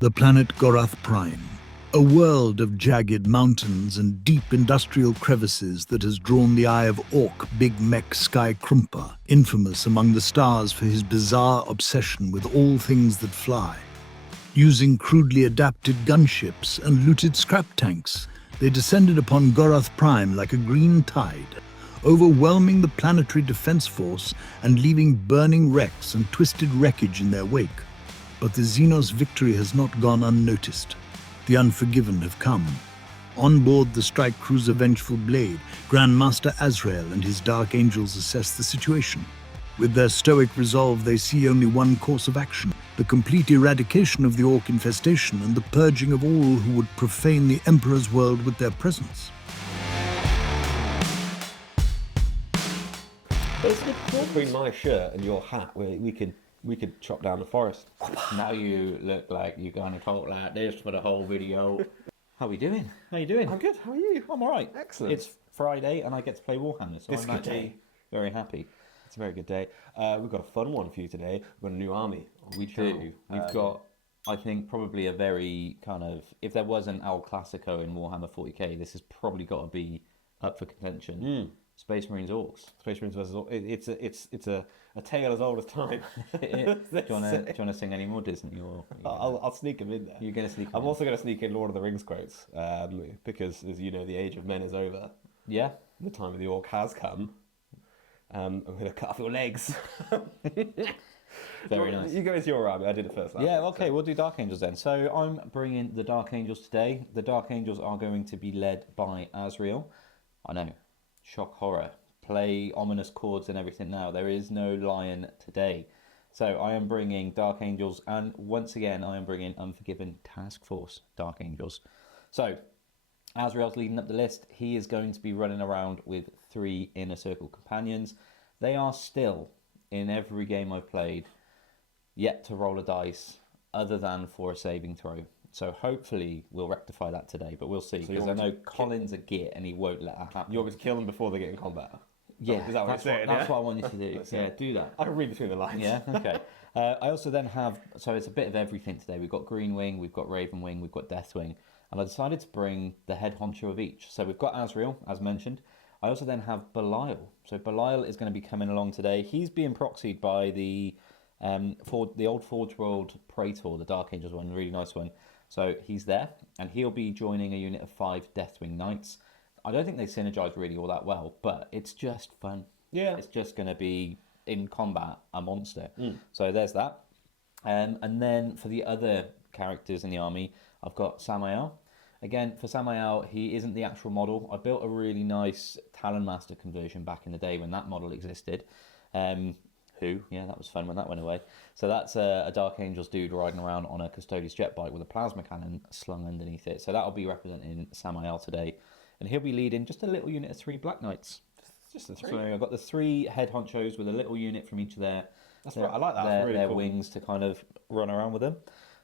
The planet Gorath Prime, a world of jagged mountains and deep industrial crevices that has drawn the eye of Ork Big Mek Sky Krumper, infamous among the stars for his bizarre obsession with all things that fly. Using crudely adapted gunships and looted scrap tanks, they descended upon Gorath Prime like a green tide, overwhelming the planetary defense force and leaving burning wrecks and twisted wreckage in their wake. But the Xenos victory has not gone unnoticed. The Unforgiven have come. On board the strike cruiser Vengeful Blade, Grandmaster Azrael and his Dark Angels assess the situation. With their stoic resolve, they see only one course of action: the complete eradication of the Ork infestation and the purging of all who would profane the Emperor's world with their presence. Between my shirt and your hat, we could chop down the forest. Now you look like you're going to talk like this for the whole video. How are we doing? How you doing? I'm good. How are you? I'm all right. Excellent. It's Friday and I get to play Warhammer, so It's I'm a good actually day. very happy. It's a very good day. We've got a fun one for you today. We've got a new army. We do. We've got, I think, probably a very kind of, if there was an El Clasico in Warhammer 40k, this has probably got to be up for contention. Space Marines Orks. Space Marines versus it's a tale as old as time. Do you want to sing any more Disney? I'll sneak them in there. You're going to sneak. I'm also going to sneak in Lord of the Rings quotes because, as you know, the age of men is over. Yeah. The time of the Orc has come. I'm going to cut off your legs. Very nice. You go into your army. I did it first. Yeah, okay, we'll do Dark Angels then. So I'm bringing the Dark Angels today. The Dark Angels are going to be led by Azrael. I know, shock horror. Play ominous chords and everything now. There is no lion today. So I am bringing Dark Angels, and once again I am bringing Unforgiven Task Force Dark Angels. So Azrael's leading up the list. He is going to be running around with 3 Inner Circle companions. They are still, in every game I've played, yet to roll a dice other than for a saving throw. So hopefully we'll rectify that today, but we'll see. Because I know Colin's a git and he won't let that happen. You want me to kill them before they get in combat? Yeah, Is that what that's, you're saying? that's what I want you to do. Yeah, do that. I can read between the lines. Yeah, okay. I also then have, so it's a bit of everything today. We've got Green Wing, we've got Raven Wing, we've got Deathwing. And I decided to bring the head honcho of each. So we've got Azrael, as mentioned. I also then have Belial. So Belial is going to be coming along today. He's being proxied by the old Forge World Praetor, the Dark Angels one, really nice one. So he's there, and he'll be joining a unit of 5 Deathwing Knights. I don't think they synergize really all that well, but it's just fun. Yeah. It's just going to be, in combat, a monster. So there's that. And then for the other characters in the army, I've got Samael. Again, for Samael, he isn't the actual model. I built a really nice Talon Master conversion back in the day when that model existed. Yeah, that was fun when that went away. So that's a Dark Angels dude riding around on a Custodes jet bike with a plasma cannon slung underneath it. So that'll be representing Samael today. And he'll be leading just a little unit of 3 Black Knights. Just the 3. So I've got the 3 head honchos with a little unit from each of their, I like that. That's really their cool. wings to kind of run around with them.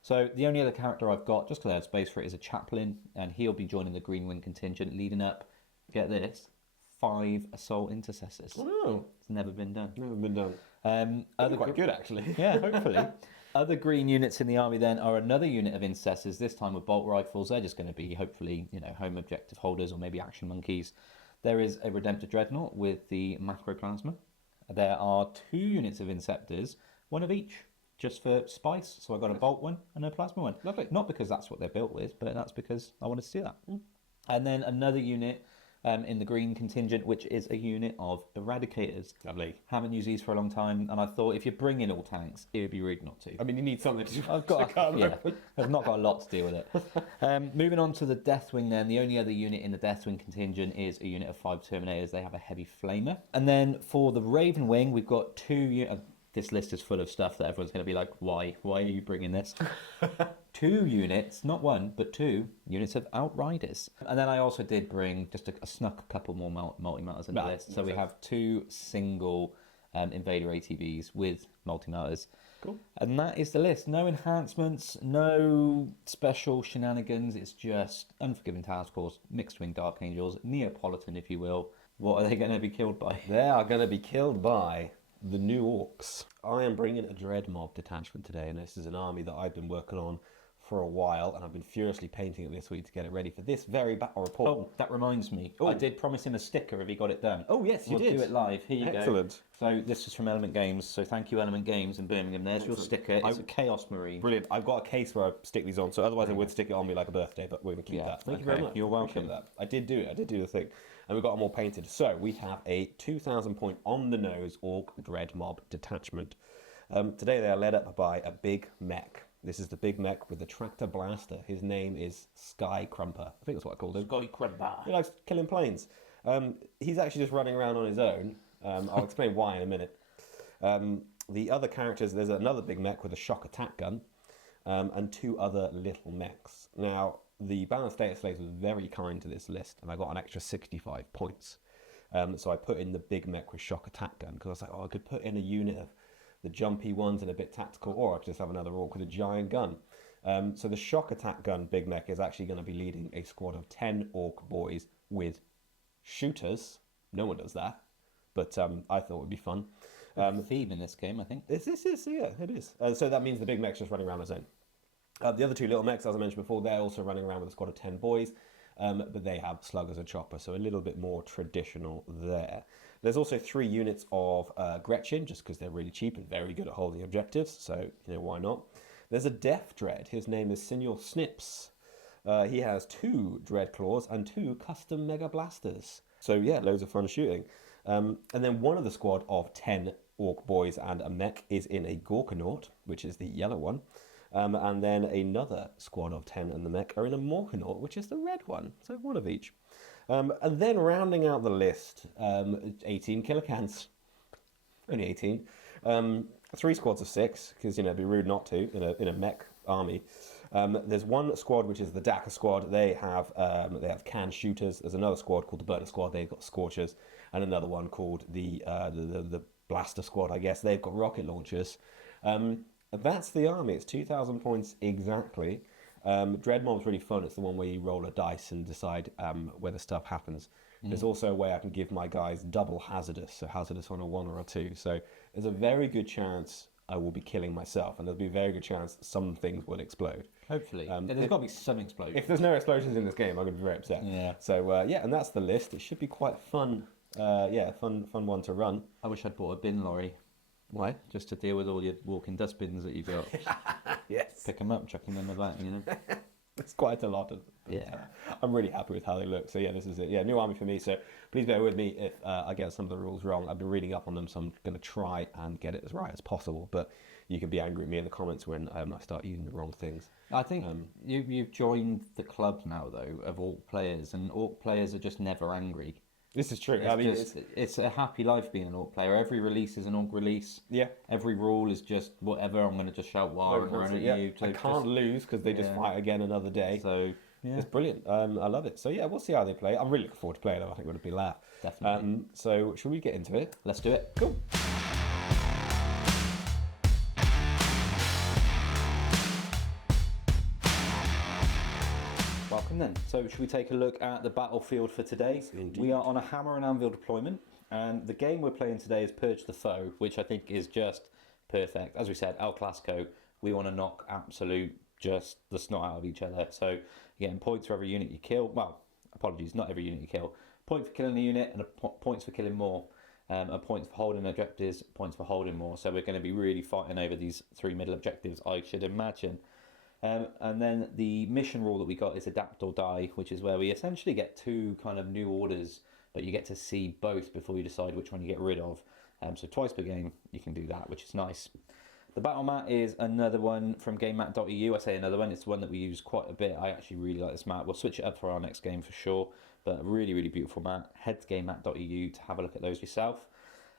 So the only other character I've got, just because I had space for it, is a chaplain, and he'll be joining the Green Wing contingent, leading up, get this, 5 Assault Intercessors. Oh, It's never been done. never been done. Quite good, actually. Yeah, hopefully. Other green units in the army then are another unit of intercessors, this time with bolt rifles. They're just going to be, hopefully, home objective holders or maybe action monkeys. There is a Redemptor Dreadnought with the Macroplasma. There are 2 units of Inceptors, 1 of each, just for spice. So I got a bolt one and a plasma one. Lovely. Not because that's what they're built with, but that's because I wanted to do that. And then another unit in the green contingent, which is a unit of Eradicators. Lovely. Haven't used these for a long time, and I thought if you bring in all tanks, it would be rude not to. I mean, you need something to I've not got a lot to deal with it. Moving on to the Deathwing then, the only other unit in the Deathwing contingent is a unit of 5 Terminators. They have a heavy flamer. And then for the Raven Wing, we've got 2 units. This list is full of stuff that everyone's going to be like, why? Why are you bringing this? 2 units, not 1, but 2 units of Outriders. And then I also did bring, snuck a couple more multi-melters in the list. So we have 2 single Invader ATVs with multi-melters. Cool. And that is the list. No enhancements, no special shenanigans. It's just Unforgiven Task Force, Mixed Wing Dark Angels, Neapolitan, if you will. What are they going to be killed by? They are going to be killed by the new Orks. I am bringing a Dread Mob detachment today, and this is an army that I've been working on for for a while, and I've been furiously painting it this week to get it ready for this very battle report. Oh, that reminds me. I did promise him a sticker if he got it done. Oh, yes, you we'll did. do it live. Here you go. Excellent. So this is from Element Games. So thank you, Element Games in Birmingham. There's your sticker. It's a Chaos Marine. Brilliant. I've got a case where I stick these on, so otherwise I would stick it on me like a birthday, but we're going to keep that. Thank you very much. You're welcome. That. I did do it. I did do the thing. And we got them all painted. So we have a 2,000 point on the nose Ork Dread Mob detachment. Today they are led up by a big mech. This is the big mech with the tractor blaster. His name is Sky Crumper. I think that's what I called him. Sky Crumper. He likes killing planes. He's actually just running around on his own. I'll explain why in a minute. The other characters, there's another big mech with a shock attack gun, and 2 other little mechs. Now, the balanced data slaves was very kind to this list, and I got an extra 65 points. So I put in the big mech with shock attack gun, because I was like, oh, I could put in a unit of the jumpy ones and a bit tactical, or I could just have another orc with a giant gun. So the shock attack gun big mech is actually going to be leading a squad of 10 orc boys with shooters. No one does that, but I thought it would be fun. Theme in this game, I think. This is, yeah, it is. So that means the big mech's just running around on his own. The other 2 little mechs, as I mentioned before, they're also running around with a squad of 10 boys, but they have sluggers and choppers, so a little bit more traditional there. There's also 3 units of Gretchen, just because they're really cheap and very good at holding objectives, so, why not? There's a Death Dread. His name is Senor Snips. He has 2 Dread Claws and 2 custom Mega Blasters. So, yeah, loads of fun shooting. And then one of the squad of 10 Orc boys and a mech is in a Gorkanaut, which is the yellow one. And then another squad of 10 and the mech are in a Morkanaut, which is the red one. So one of each. And then rounding out the list, 18 kilocans. Only 18. 3 squads of 6, because, it'd be rude not to in a mech army. There's one squad, which is the Dakar squad. They have can shooters. There's another squad called the Burner squad. They've got scorchers. And another one called the Blaster squad, I guess. They've got rocket launchers. That's the army. It's 2,000 points exactly. Dread Mob's really fun. It's the one where you roll a dice and decide whether stuff happens. There's also a way I can give my guys double hazardous, so hazardous on a 1 or a 2. So there's a very good chance I will be killing myself, and there'll be a very good chance some things will explode. Hopefully. There's got to be some explosions. If there's no explosions in this game, I'm going to be very upset. Yeah. So, and that's the list. It should be quite fun. Fun one to run. I wish I'd bought a bin lorry. Why? Just to deal with all your walking dustbins that you've got. Yes. Pick them up, chuck them in the back, It's quite a lot of them. Yeah. I'm really happy with how they look. So yeah, this is it. Yeah, new army for me. So please bear with me if I get some of the rules wrong. I've been reading up on them, so I'm going to try and get it as right as possible. But you can be angry at me in the comments when I start using the wrong things. I think you've joined the club now, though, of Orc players, and Orc players are just never angry. This is true. It's a happy life being an Orc player. Every release is an Orc release. Yeah. Every rule is just whatever. I'm going to just shout war around at you. I can't lose because they just fight again another day. So yeah. It's brilliant. I love it. So yeah, we'll see how they play. I'm really looking forward to playing them. I think it'll be a laugh. Definitely. So should we get into it? Let's do it. Cool. Welcome then. So should we take a look at the battlefield for today? Indeed. We are on a Hammer and Anvil deployment, and the game we're playing today is Purge the Foe, which I think is just perfect. As we said, El Clasico, we want to knock absolute just the snot out of each other. So you're getting points for every unit you kill. Well, apologies, not every unit you kill. Point for killing a unit and points for killing more. And points for holding objectives, points for holding more. So we're going to be really fighting over these 3 middle objectives, I should imagine. And then the mission rule that we got is Adapt or Die, which is where we essentially get 2 kind of new orders, but you get to see both before you decide which one you get rid of. So twice per game you can do that, which is nice. The battle mat is another one from gamemat.eu. I say another one, it's one that we use quite a bit. I actually really like this mat. We'll switch it up for our next game for sure, but a really, really beautiful mat. Head to gamemat.eu to have a look at those yourself.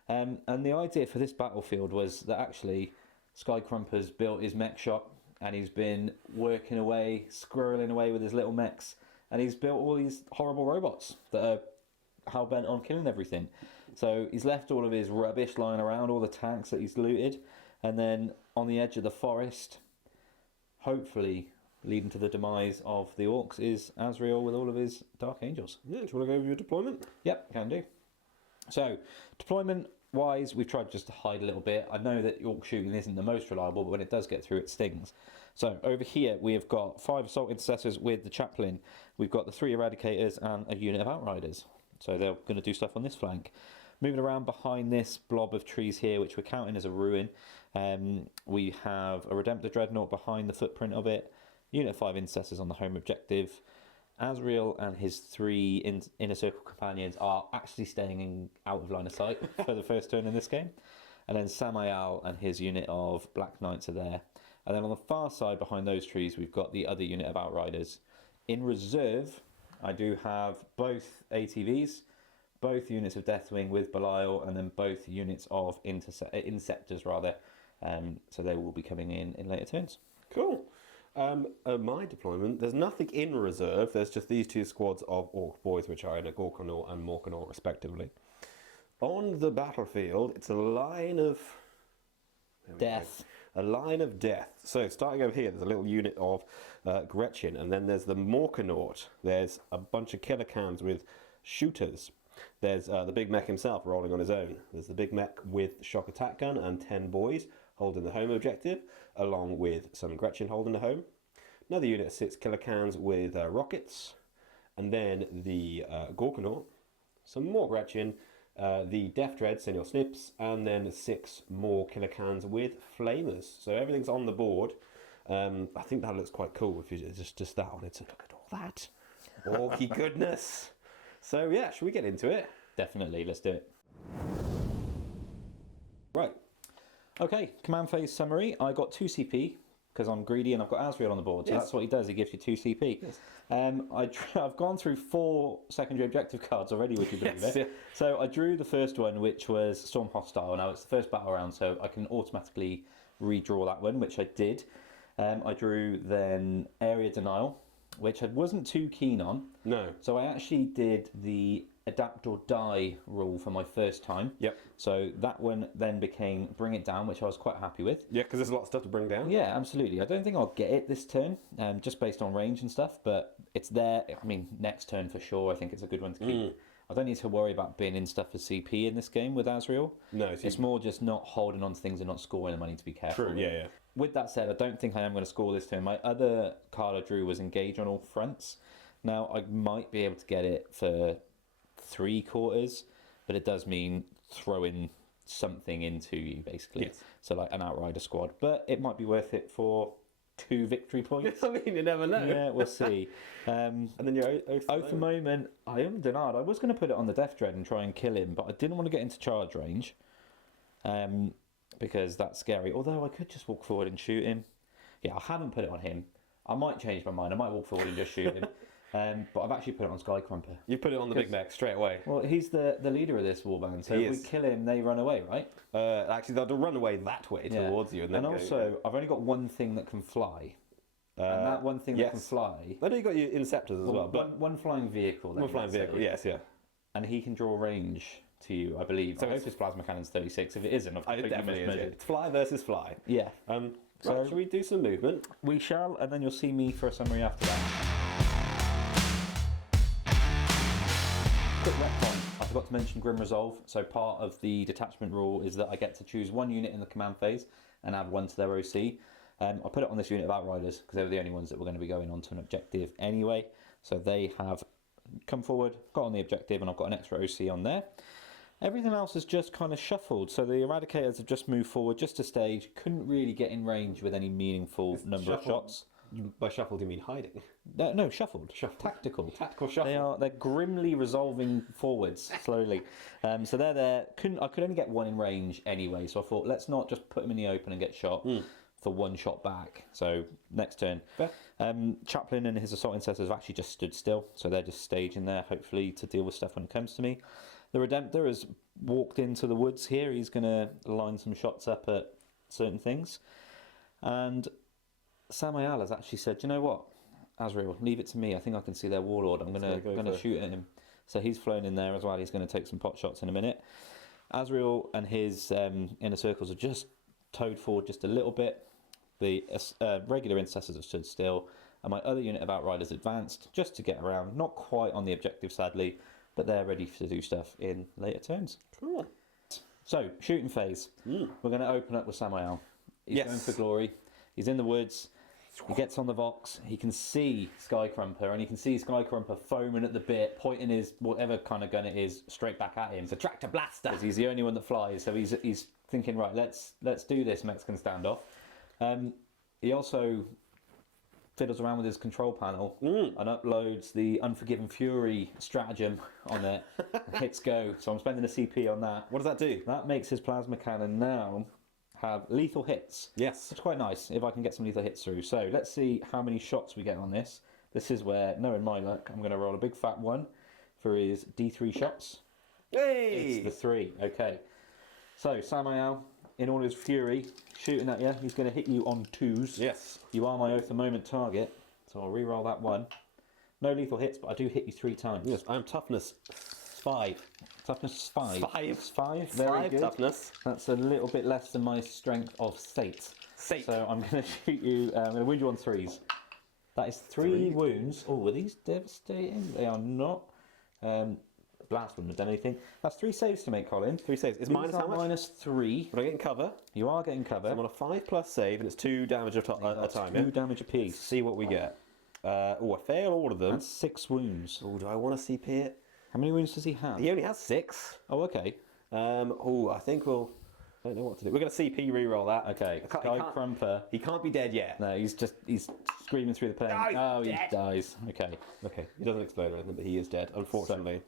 And the idea for this battlefield was that actually Sky Crumper's built his mech shop, and he's been working away, squirreling away with his little mechs, and he's built all these horrible robots that are hell-bent on killing everything. So he's left all of his rubbish lying around, all the tanks that he's looted, and then on the edge of the forest, hopefully leading to the demise of the Orks, is Azrael with all of his Dark Angels. Yeah, do you want to go over your deployment? Yep, can do. So, deployment, wise, we've tried just to hide a little bit. I know that Orc shooting isn't the most reliable, but when it does get through, it stings. So over here, we have got 5 assault intercessors with the chaplain. We've got the 3 eradicators and a unit of outriders. So they're going to do stuff on this flank. Moving around behind this blob of trees here, which we're counting as a ruin, we have a Redemptor Dreadnought behind the footprint of it, unit of 5 intercessors on the home objective. Azrael and his 3 inner circle companions are actually staying out of line of sight for the first turn in this game. And then Samael and his unit of Black Knights are there. And then on the far side behind those trees, we've got the other unit of Outriders. In reserve, I do have both ATVs, both units of Deathwing with Belial, and then both units of Inceptors, rather. So they will be coming in later turns. Cool. My deployment, there's nothing in reserve. There's just these 2 squads of Orc boys, which are in a Gorkanaut and Morkanaut, respectively. On the battlefield, it's a line of Death. A line of death. So starting over here, there's a little unit of Gretchen, and then there's the Morkanaut. There's a bunch of killer cams with shooters. There's the big mech himself rolling on his own. There's the big mech with shock attack gun and 10 boys holding the home objective, along with some Gretchen holding the home. Another unit of 6 killer cans with rockets, and then the Gorkanaut, some more Gretchen, the Death Dread, Senior Snips, and then 6 more killer cans with flamers. So everything's on the board. I think that looks quite cool if you just that on it. So look at all that. Orky goodness. So yeah, should we get into it? Definitely, let's do it. Right. Okay, command phase summary. I got 2 CP because I'm greedy and I've got Azrael on the board. So Yes. that's what he does. He gives you 2 CP. Yes. I've gone through 4 secondary objective cards already, would you believe Yes, it? yeah. So I drew the first one, which was Storm Hostile. Now it's the first battle round, so I can automatically redraw that one, which I did. I drew then Area Denial, which I wasn't too keen on. No. So I actually did the adapt or die rule for my first time. Yep. So that one then became Bring It Down, which I was quite happy with. Yeah, because there's a lot of stuff to bring down. Yeah, absolutely. I don't think I'll get it this turn, just based on range and stuff, but it's there. I mean, next turn for sure. I think it's a good one to keep. I don't need to worry about binning stuff for CP in this game with Azrael. No, it's more just not holding on to things and not scoring them. I need to be careful. True, yeah. With that said, I don't think I am going to score this turn. My other card I drew was Engage on all fronts. Now, I might be able to get it for 3/4, but it does mean throwing something into you, basically. Yes. So like an Outrider squad. But it might be worth it for 2 victory points. I mean, you never know. Yeah, we'll see. And then your Oath of Moment, I am denied. I was going to put it on the Death Dread and try and kill him, but I didn't want to get into charge range. Because that's scary. Although I could just walk forward and shoot him. Yeah, I haven't put it on him. I might change my mind. I might walk forward and just shoot him. But I've actually put it on Skycrumper. You put it on the big mech straight away. Well, he's the leader of this warband, so He if we is. kill him, they run away, right? Actually, they'll run away that way Yeah. towards you. And then also, I've only got one thing that can fly. And that one thing that can fly... I know you got your Inceptors as well, but one flying vehicle. Then, one flying let's say. vehicle, yes, yeah. And he can draw range to you, I believe. So I hope his plasma cannon's 36. If it isn't, I've It completely definitely is. Yeah. mismeasured. It's fly versus fly. Yeah. Right, So- shall we do some movement? We shall, and then you'll see me for a summary after that. Quick retcon. I forgot to mention Grim Resolve. So part of the detachment rule is that I get to choose one unit in the command phase and add one to their OC. I put it on this unit of Outriders because they were the only ones that were going to be going on to an objective anyway. So they have come forward, got on the objective, and I've got an extra OC on there. Everything else is just kind of shuffled. So the Eradicators have just moved forward just a stage. Couldn't really get in range with any meaningful number of shots. By shuffled, you mean hiding? No, shuffled. Tactical. Tactical shuffle. They're grimly resolving forwards slowly. So they're there. I could only get one in range anyway. So I thought, let's not just put them in the open and get shot for one shot back. So next turn. Chaplain and his assault intercessors have actually just stood still. So they're just staging there, hopefully, to deal with stuff when it comes to me. The Redemptor has walked into the woods here. He's going to line some shots up at certain things. And Samael has actually said, you know what, Azrael, leave it to me. I think I can see their warlord. I'm going to shoot at him. So he's flown in there as well. He's going to take some pot shots in a minute. Azrael and his inner circles are just towed forward just a little bit. The regular intercessors have stood still. And my other unit of Outriders advanced just to get around. Not quite on the objective, sadly, but they're ready to do stuff in later turns. Cool. So, shooting phase. We're going to open up with Samael. He's going for glory. He's in the woods. He gets on the Vox. He can see Skycrumper, and he can see Skycrumper foaming at the bit, pointing his whatever kind of gun it is straight back at him. It's a tractor blaster. Because he's the only one that flies. So he's thinking, right, let's do this Mexican standoff. He also fiddles around with his control panel and uploads the Unforgiven Fury stratagem on it. Hits go. So I'm spending a CP on that. What does that do? That makes his plasma cannon now have lethal hits. Yes. It's quite nice if I can get some lethal hits through. So let's see how many shots we get on this. This is where, knowing my luck, I'm going to roll a big fat 1 for his D3 shots. Hey! It's the 3. Okay. So Samael, in all his fury, shooting at you. He's going to hit you on 2s. Yes. You are my oath the moment target. So I'll re-roll that 1. No lethal hits, but I do hit you 3 times. Yes, I'm toughness 5. Toughness 5. 5. 5. Very 5 good. toughness. That's a little bit less than my strength of Sate. Sate. So I'm going to shoot you. I'm going to wound you on 3s. That is 3 wounds. Oh, were these devastating? They are not. Blast wouldn't have done anything. That's 3 saves to make, Colin. 3 saves. Is minus how much? Minus 3. Would I get in cover? You are getting cover. So I'm on a 5+ save, and it's 2 damage at a time. 2 damage apiece. See what we get. I fail all of them. That's 6 wounds. Oh, do I want to CP it? How many wounds does he have? He only has 6. Oh, okay. I think we'll. I don't know what to do. We're going to CP reroll that. Okay. Skycrumper. He can't be dead yet. No, he's screaming through the plane. No, he dead. dies. Okay. Okay. He doesn't explode or anything, but he is dead, unfortunately.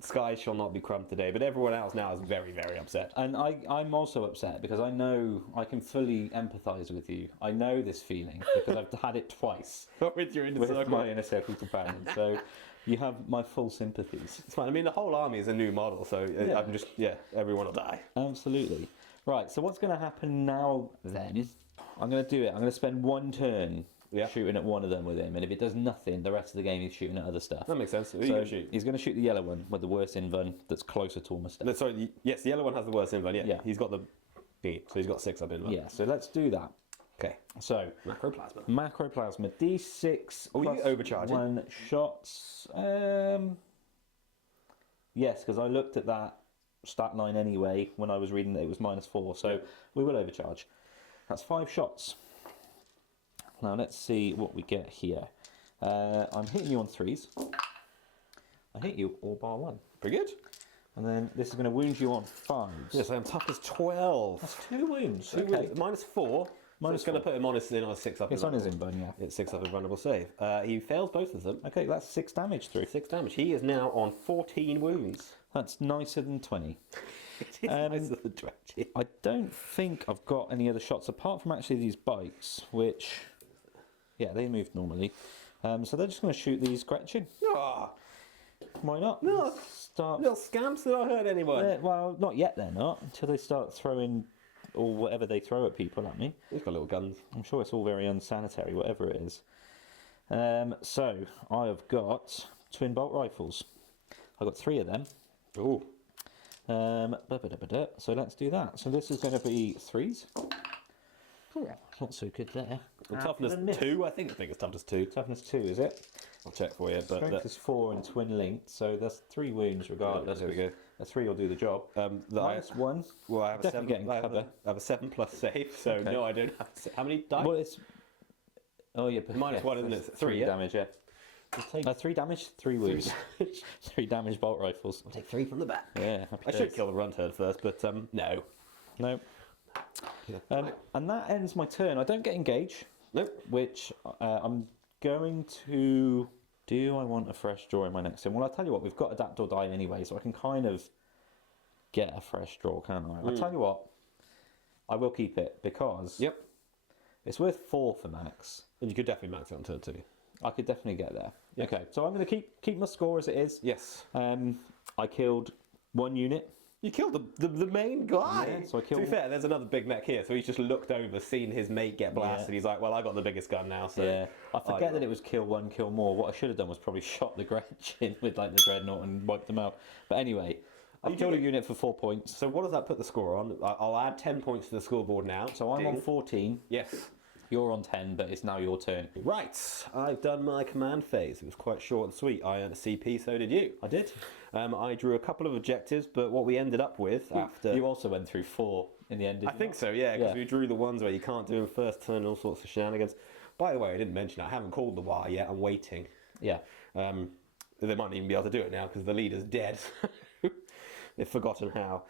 Sky shall not be crumbed today, but everyone else now is very, very upset. And I'm also upset because I know I can fully empathise with you. I know this feeling because I've had it twice With your inner with circle. my inner circle companion. So you have my full sympathies. It's fine. I mean, the whole army is a new model, so I'm just, everyone will die. Absolutely. Right, so what's going to happen now then is I'm going to do it. I'm going to spend 1 turn shooting at one of them with him, and if it does nothing, the rest of the game he's shooting at other stuff. That makes sense. Who are you So going to shoot? he's going to shoot the yellow one with the worst invuln that's closer to almost dead. No, sorry, yes, the yellow one has the worst invuln. Yeah. Yeah. He's got the B, so he's got 6 up invuln. Yeah, so let's do that. Okay. So Macroplasma. Macroplasma D6 Are plus you overcharging? 1 shots. Yes, because I looked at that stat line anyway when I was reading that it was -4, so we will overcharge. That's 5 shots. Now let's see what we get here. I'm hitting you on 3s. I hit you all bar 1. Pretty good. And then this is going to wound you on 5s. Yes, I'm toughness 12. That's 2 wounds. Two Okay. wounds. -4. Minus It's going to 4. put him on his 6 up. It's on his invuln, yeah. It's 6 up and vulnerable save. He fails both of them. Okay, that's 6 damage through. 6 damage. He is now on 14 wounds. That's nicer than 20. It is nicer than 20. I don't think I've got any other shots apart from actually these bites, which, yeah, they move normally. So they're just going to shoot these Gretchen. Oh, Why not? no, Start. little scamps that not hurt anyone. Well, not yet. They're not until they start throwing or whatever they throw at people at me. He's got little guns. I'm sure it's all very unsanitary, whatever it is. So I have got twin bolt rifles. I've got 3 of them. Ooh. So let's do that. So this is going to be 3s. Not so good there. Well, toughness 2, I think it's toughness 2. Toughness 2, is it? I'll check for you. But Strength is 4 and twin linked, so that's 3 wounds regardless. There we go. A 3 will do the job. -1. Well, I have Definitely getting I have cover. I have a 7+ save, so Okay. no, I don't have. How many die? Well, it's. Oh, yeah. But -1, isn't it? 3, yeah? damage, yeah. 3 damage, 3 wounds. 3 damage bolt rifles. I'll take 3 from the back. Yeah, happy I should days. kill the runt herd first, but no. No. And that ends my turn. I don't get engage, Nope. which I'm going to. Do I want a fresh draw in my next turn? Well, I'll tell you what, we've got adapt or die anyway, so I can kind of get a fresh draw, can't I? I'll tell you what, I will keep it because Yep. it's worth 4 for max. And you could definitely max it on turn 2. I could definitely get there. Okay, so I'm going to keep my score as it is. Yes. I killed 1 unit. You killed the main guy. Yeah, so I To killed- be fair, there's another big mech here, so he's just looked over, seen his mate get blasted. Yeah. He's like, well, I got the biggest gun now, so. Yeah, I forget that it was kill 1, kill more. What I should have done was probably shot the Gretchen with like the dreadnought and wiped them out. But anyway, I killed a unit for 4 points. So what does that put the score on? I'll add 10 points to the scoreboard now. So I'm on 14. Yes. You're on 10, but it's now your turn. Right, I've done my command phase. It was quite short and sweet. I earned a CP, so did you. I did. I drew a couple of objectives, but what we ended up with after... You also went through 4 in the end, didn't I think so, yeah, because Yeah. we drew the ones where you can't do them first turn and all sorts of shenanigans. By the way, I didn't mention I haven't called the wire yet. I'm waiting. Yeah. They might not even be able to do it now because the leader's dead. They've forgotten how.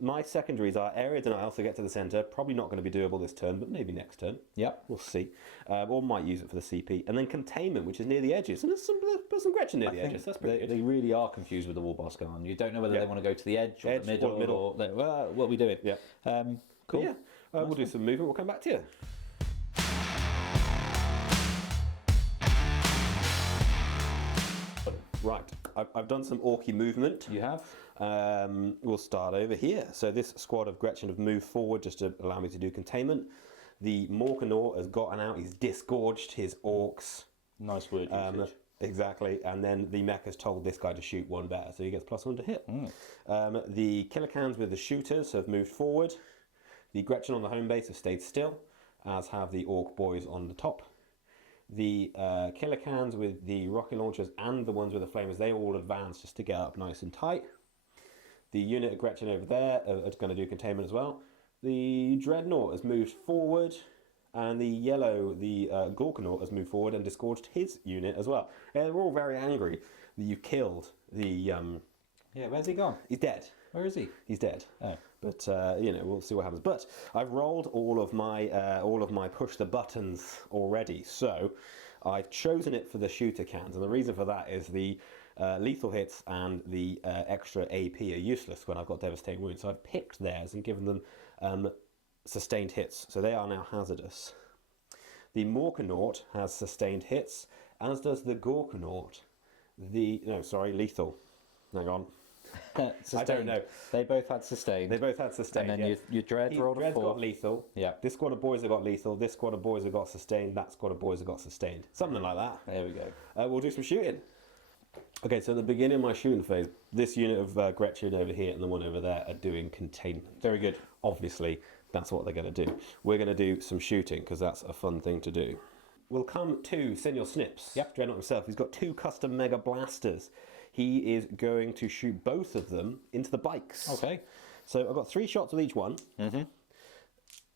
My secondaries are area denial, so get to the centre. Probably not going to be doable this turn, but maybe next turn. Yep. We'll see. Or might use it for the CP. And then containment, which is near the edges. And there's some Gretchen near the edges. That's pretty good. They really are confused with the Warboss Guard. You don't know whether Yeah. they want to go to the edge or the middle. Or what are we doing? Yeah. Cool. Yeah. We'll do some movement. We'll come back to you. Right. I've done some Orky movement. You have? We'll start over here. So this squad of Gretchen have moved forward just to allow me to do containment. The Morkanor has gotten out. He's disgorged his Orks. Nice word usage. Exactly. And then the mech has told this guy to shoot one better, so he gets +1 to hit. The Killicans with the shooters have moved forward. The Gretchen on the home base have stayed still, as have the Ork boys on the top. The Killicans with the rocket launchers and the ones with the flamers, they all advance just to get up nice and tight. The unit of Gretchen over there are going to do containment as well. The Dreadnought has moved forward, and the yellow, the Gorkanaut, has moved forward and disgorged his unit as well. Yeah, they're all very angry that you killed the... Yeah, where's he gone? He's dead. Where is he? He's dead. Oh. But we'll see what happens. But I've rolled all of my push the buttons already, so I've chosen it for the shooter cans, and the reason for that is the lethal hits and the extra AP are useless when I've got devastating wounds. So I've picked theirs and given them sustained hits, so they are now hazardous. The Morkanaut has sustained hits, as does the Gorkanaut. Lethal. Hang on. I don't know. They both had sustained. They both had sustained. And then your Dread rolled a 4. Dread's got lethal. Yeah. This squad of boys have got lethal. This squad of boys have got sustained. That squad of boys have got sustained. Something like that. There we go. We'll do some shooting. Okay, so at the beginning of my shooting phase, this unit of Gretchen over here and the one over there are doing containment. Very good. Obviously, that's what they're going to do. We're going to do some shooting because that's a fun thing to do. We'll come to Senior Snips. Yep. Dreadnought himself. He's got 2 custom mega blasters. He is going to shoot both of them into the bikes. Okay. So I've got 3 shots with each one. Mm-hmm.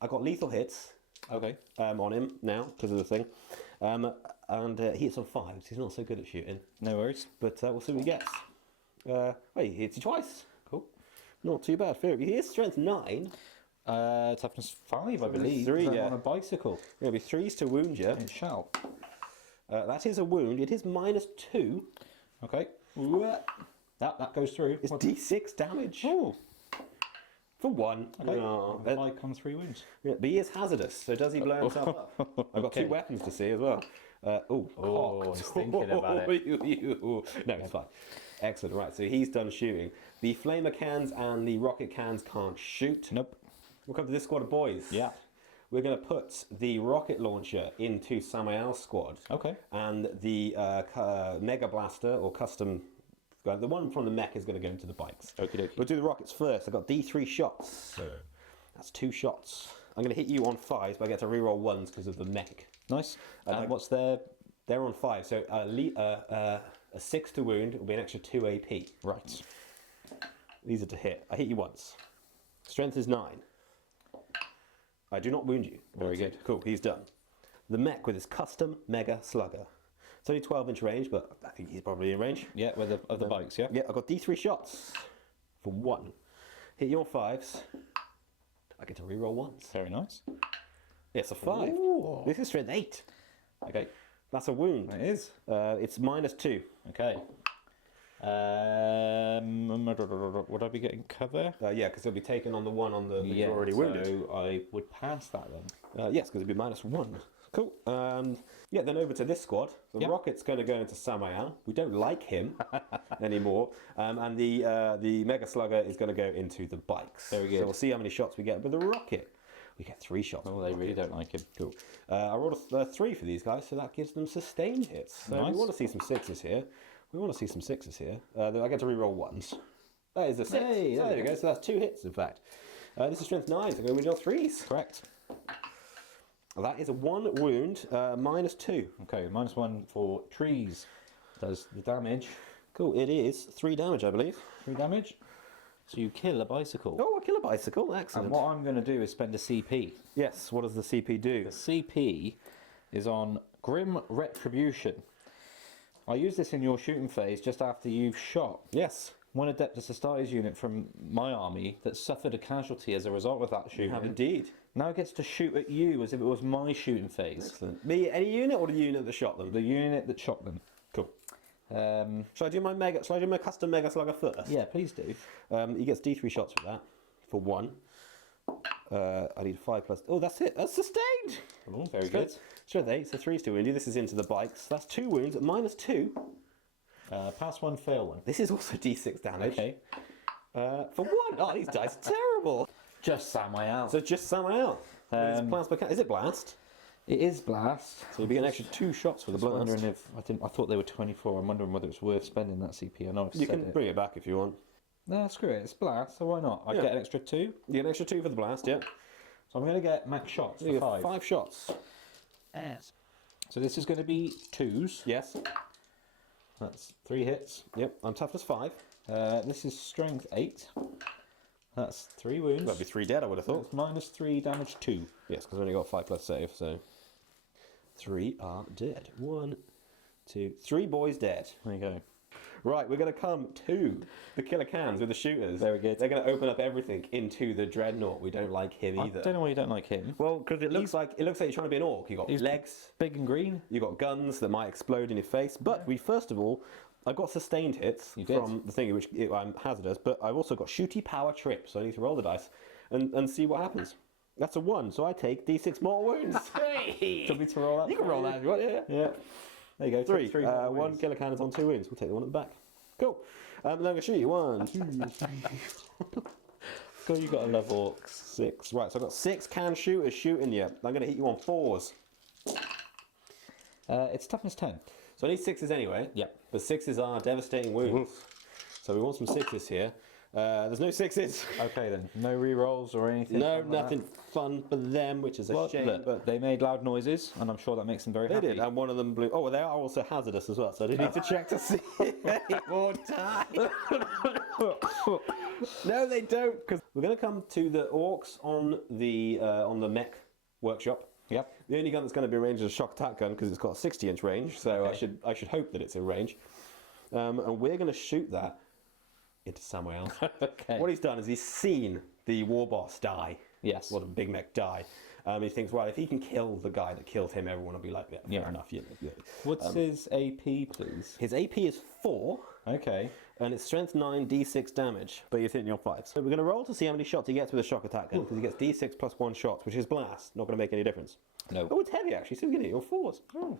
I've got lethal hits. Okay. On him now because of the thing. And he hits on 5s. He's not so good at shooting. No worries. But we'll see what he gets. He hits you twice. Cool. Not too bad. He is strength 9. Toughness 5, I believe. 3, I'm yeah. on a bicycle. It'll be 3s to wound you. It shall. That is a wound. It is -2. Okay. That goes through. It's D6 damage. Oh. For 1. Okay. Oh, Like on 3 wounds. yeah, but he is hazardous, so does he blow himself up? I've got 2 weapons to see as well. He's thinking about it. No, it's fine. Excellent. Right, so he's done shooting. The flamer cans and the rocket cans can't shoot. Nope. We'll come to this squad of boys. Yeah. We're going to put the rocket launcher into Samael's squad. Okay. And the mega blaster or custom, the one from the mech is going to go into the bikes. Okie dokie. We'll do the rockets first. I've got D3 shots. That's 2 shots. I'm going to hit you on 5s, but I get to reroll 1s because of the mech. Nice. And what's their... They're on 5, so a 6 to wound will be an extra 2 AP. Right. These are to hit. I hit you once. Strength is 9. I do not wound you. Very good. Cool, he's done. The mech with his custom mega slugger. It's only 12-inch range, but I think he's probably in range. Yeah, with the bikes, yeah? Yeah, I've got D3 shots for 1. Hit you on 5s. I get to reroll 1s. Very nice. Yeah, it's a 5. Ooh. This is strength 8. Okay. That's a wound. It is. It's -2. Okay. Would I be getting cover? Yeah, because it'll be taken on the one on the that you're already so wounded. I would pass that then. Yes, because it'd be -1. Cool. Yeah, then over to this squad. The Yep. Rocket's going to go into Samael. We don't like him anymore. And the Mega Slugger is going to go into the bikes. Very good. So we'll see how many shots we get with the Rocket. We get 3 shots. Oh, they really don't like him. Cool. I rolled a 3 for these guys, so that gives them sustained hits. So Nice. we want to see some 6s here. I get to reroll 1s. That is a 6. Hey, so there we go. So that's 2 hits, in fact. This is strength 9, so we do 3s. Correct. That is a 1 wound, -2. Okay, -1 for trees. Does the damage. Cool, it is 3 damage, I believe. 3 damage. So you kill a bicycle. Oh, I kill a bicycle, excellent. And what I'm going to do is spend a CP. Yes, what does the CP do? The CP is on Grim Retribution. I use this in your shooting phase just after you've shot. Yes. One Adeptus Astartes unit from my army that suffered a casualty as a result of that shooting. Have indeed. Now gets to shoot at you as if it was my shooting phase. Excellent. Me, any unit or the unit that shot them? The unit that shot them. Cool. Shall I do my custom Mega Slugger first? Yeah, please do. He gets D3 shots for that, for 1. I need 5 plus... Oh, that's it. That's sustained! Oh, very good. Strength 8, so 3's too windy. This is into the bikes. That's 2 wounds at -2. Pass 1, fail 1. This is also D6 damage. Okay. For 1! Oh, these dice are terrible! Just Samway out. So just someone out. Is it blast? It is blast. So you'll be an extra 2 shots for the I'm blast. wondering if I thought they were 24. I'm wondering whether it's worth spending that CP. I know I've You said can it. bring it back if you want. No, screw it. It's blast, so why not? I Yeah. get an extra 2. You get an extra 2 for the blast, yeah. So I'm going to get max shots You for get 5. 5 shots. Yes. So this is going to be 2s. Yes. That's 3 hits. Yep, I'm toughness 5. This is strength 8. That's 3 wounds. That'd be 3 dead, I would have thought. That's -3 damage 2. Yes, because I've only got 5 plus save, so 3 are dead. 1, 2, 3 boys dead. There you go. Right, we're going to come to the killer cans with the shooters. Very good. They're going to open up everything into the dreadnought. We don't like him I either. don't know why you don't like him. Well, because it looks like you're trying to be an orc. You got He's legs, big and green. you got guns that might explode in your face. But we first of all, I got sustained hits You did. from the thingy, which I'm hazardous. But I've also got shooty power trip, so I need to roll the dice and see what happens. That's a 1, so I take D6 more wounds. Hey! Do you want me to roll that? You can roll that if you want, yeah. Yeah. There you go. 3. 3 1 killer cannons on 2 wounds. We'll take the one at the back. Cool. Then I'm going to shoot you. 1, 2, 3, God, you got to love orcs. 6. Right, so I've got 6 can shooters shooting you. I'm going to hit you on 4s. It's toughness 10. So I need 6s anyway. Yep. But 6s are devastating wounds. So we want some 6s here. There's no 6s. Okay then. No re-rolls or anything? No, like that? nothing fun for them, which is a Well, shame. look, But they made loud noises, and I'm sure that makes them very they happy. did, and one of them blew. Oh, well, they are also hazardous as well, so I did need to check to see if they more die. No, they don't, because we're going to come to the orcs on the mech workshop. Yep. The only gun that's going to be ranged is a shock attack gun because it's got a 60-inch range, so Okay. I should hope that it's in range. And we're going to shoot that into somewhere else. Okay. What he's done is he's seen the war boss die. Yes. Well, the big mech die. He thinks, well, if he can kill the guy that killed him, everyone will be like, yeah, fair enough. Yeah. What's his AP, please? His AP is 4, Okay. and it's strength 9, d6 damage, but you're hitting your 5s. So we're going to roll to see how many shots he gets with a shock attack gun, because he gets d6 plus 1 shots, which is blast. Not going to make any difference. No. Oh, it's heavy, actually, so he's going to hit your 4s. Oh.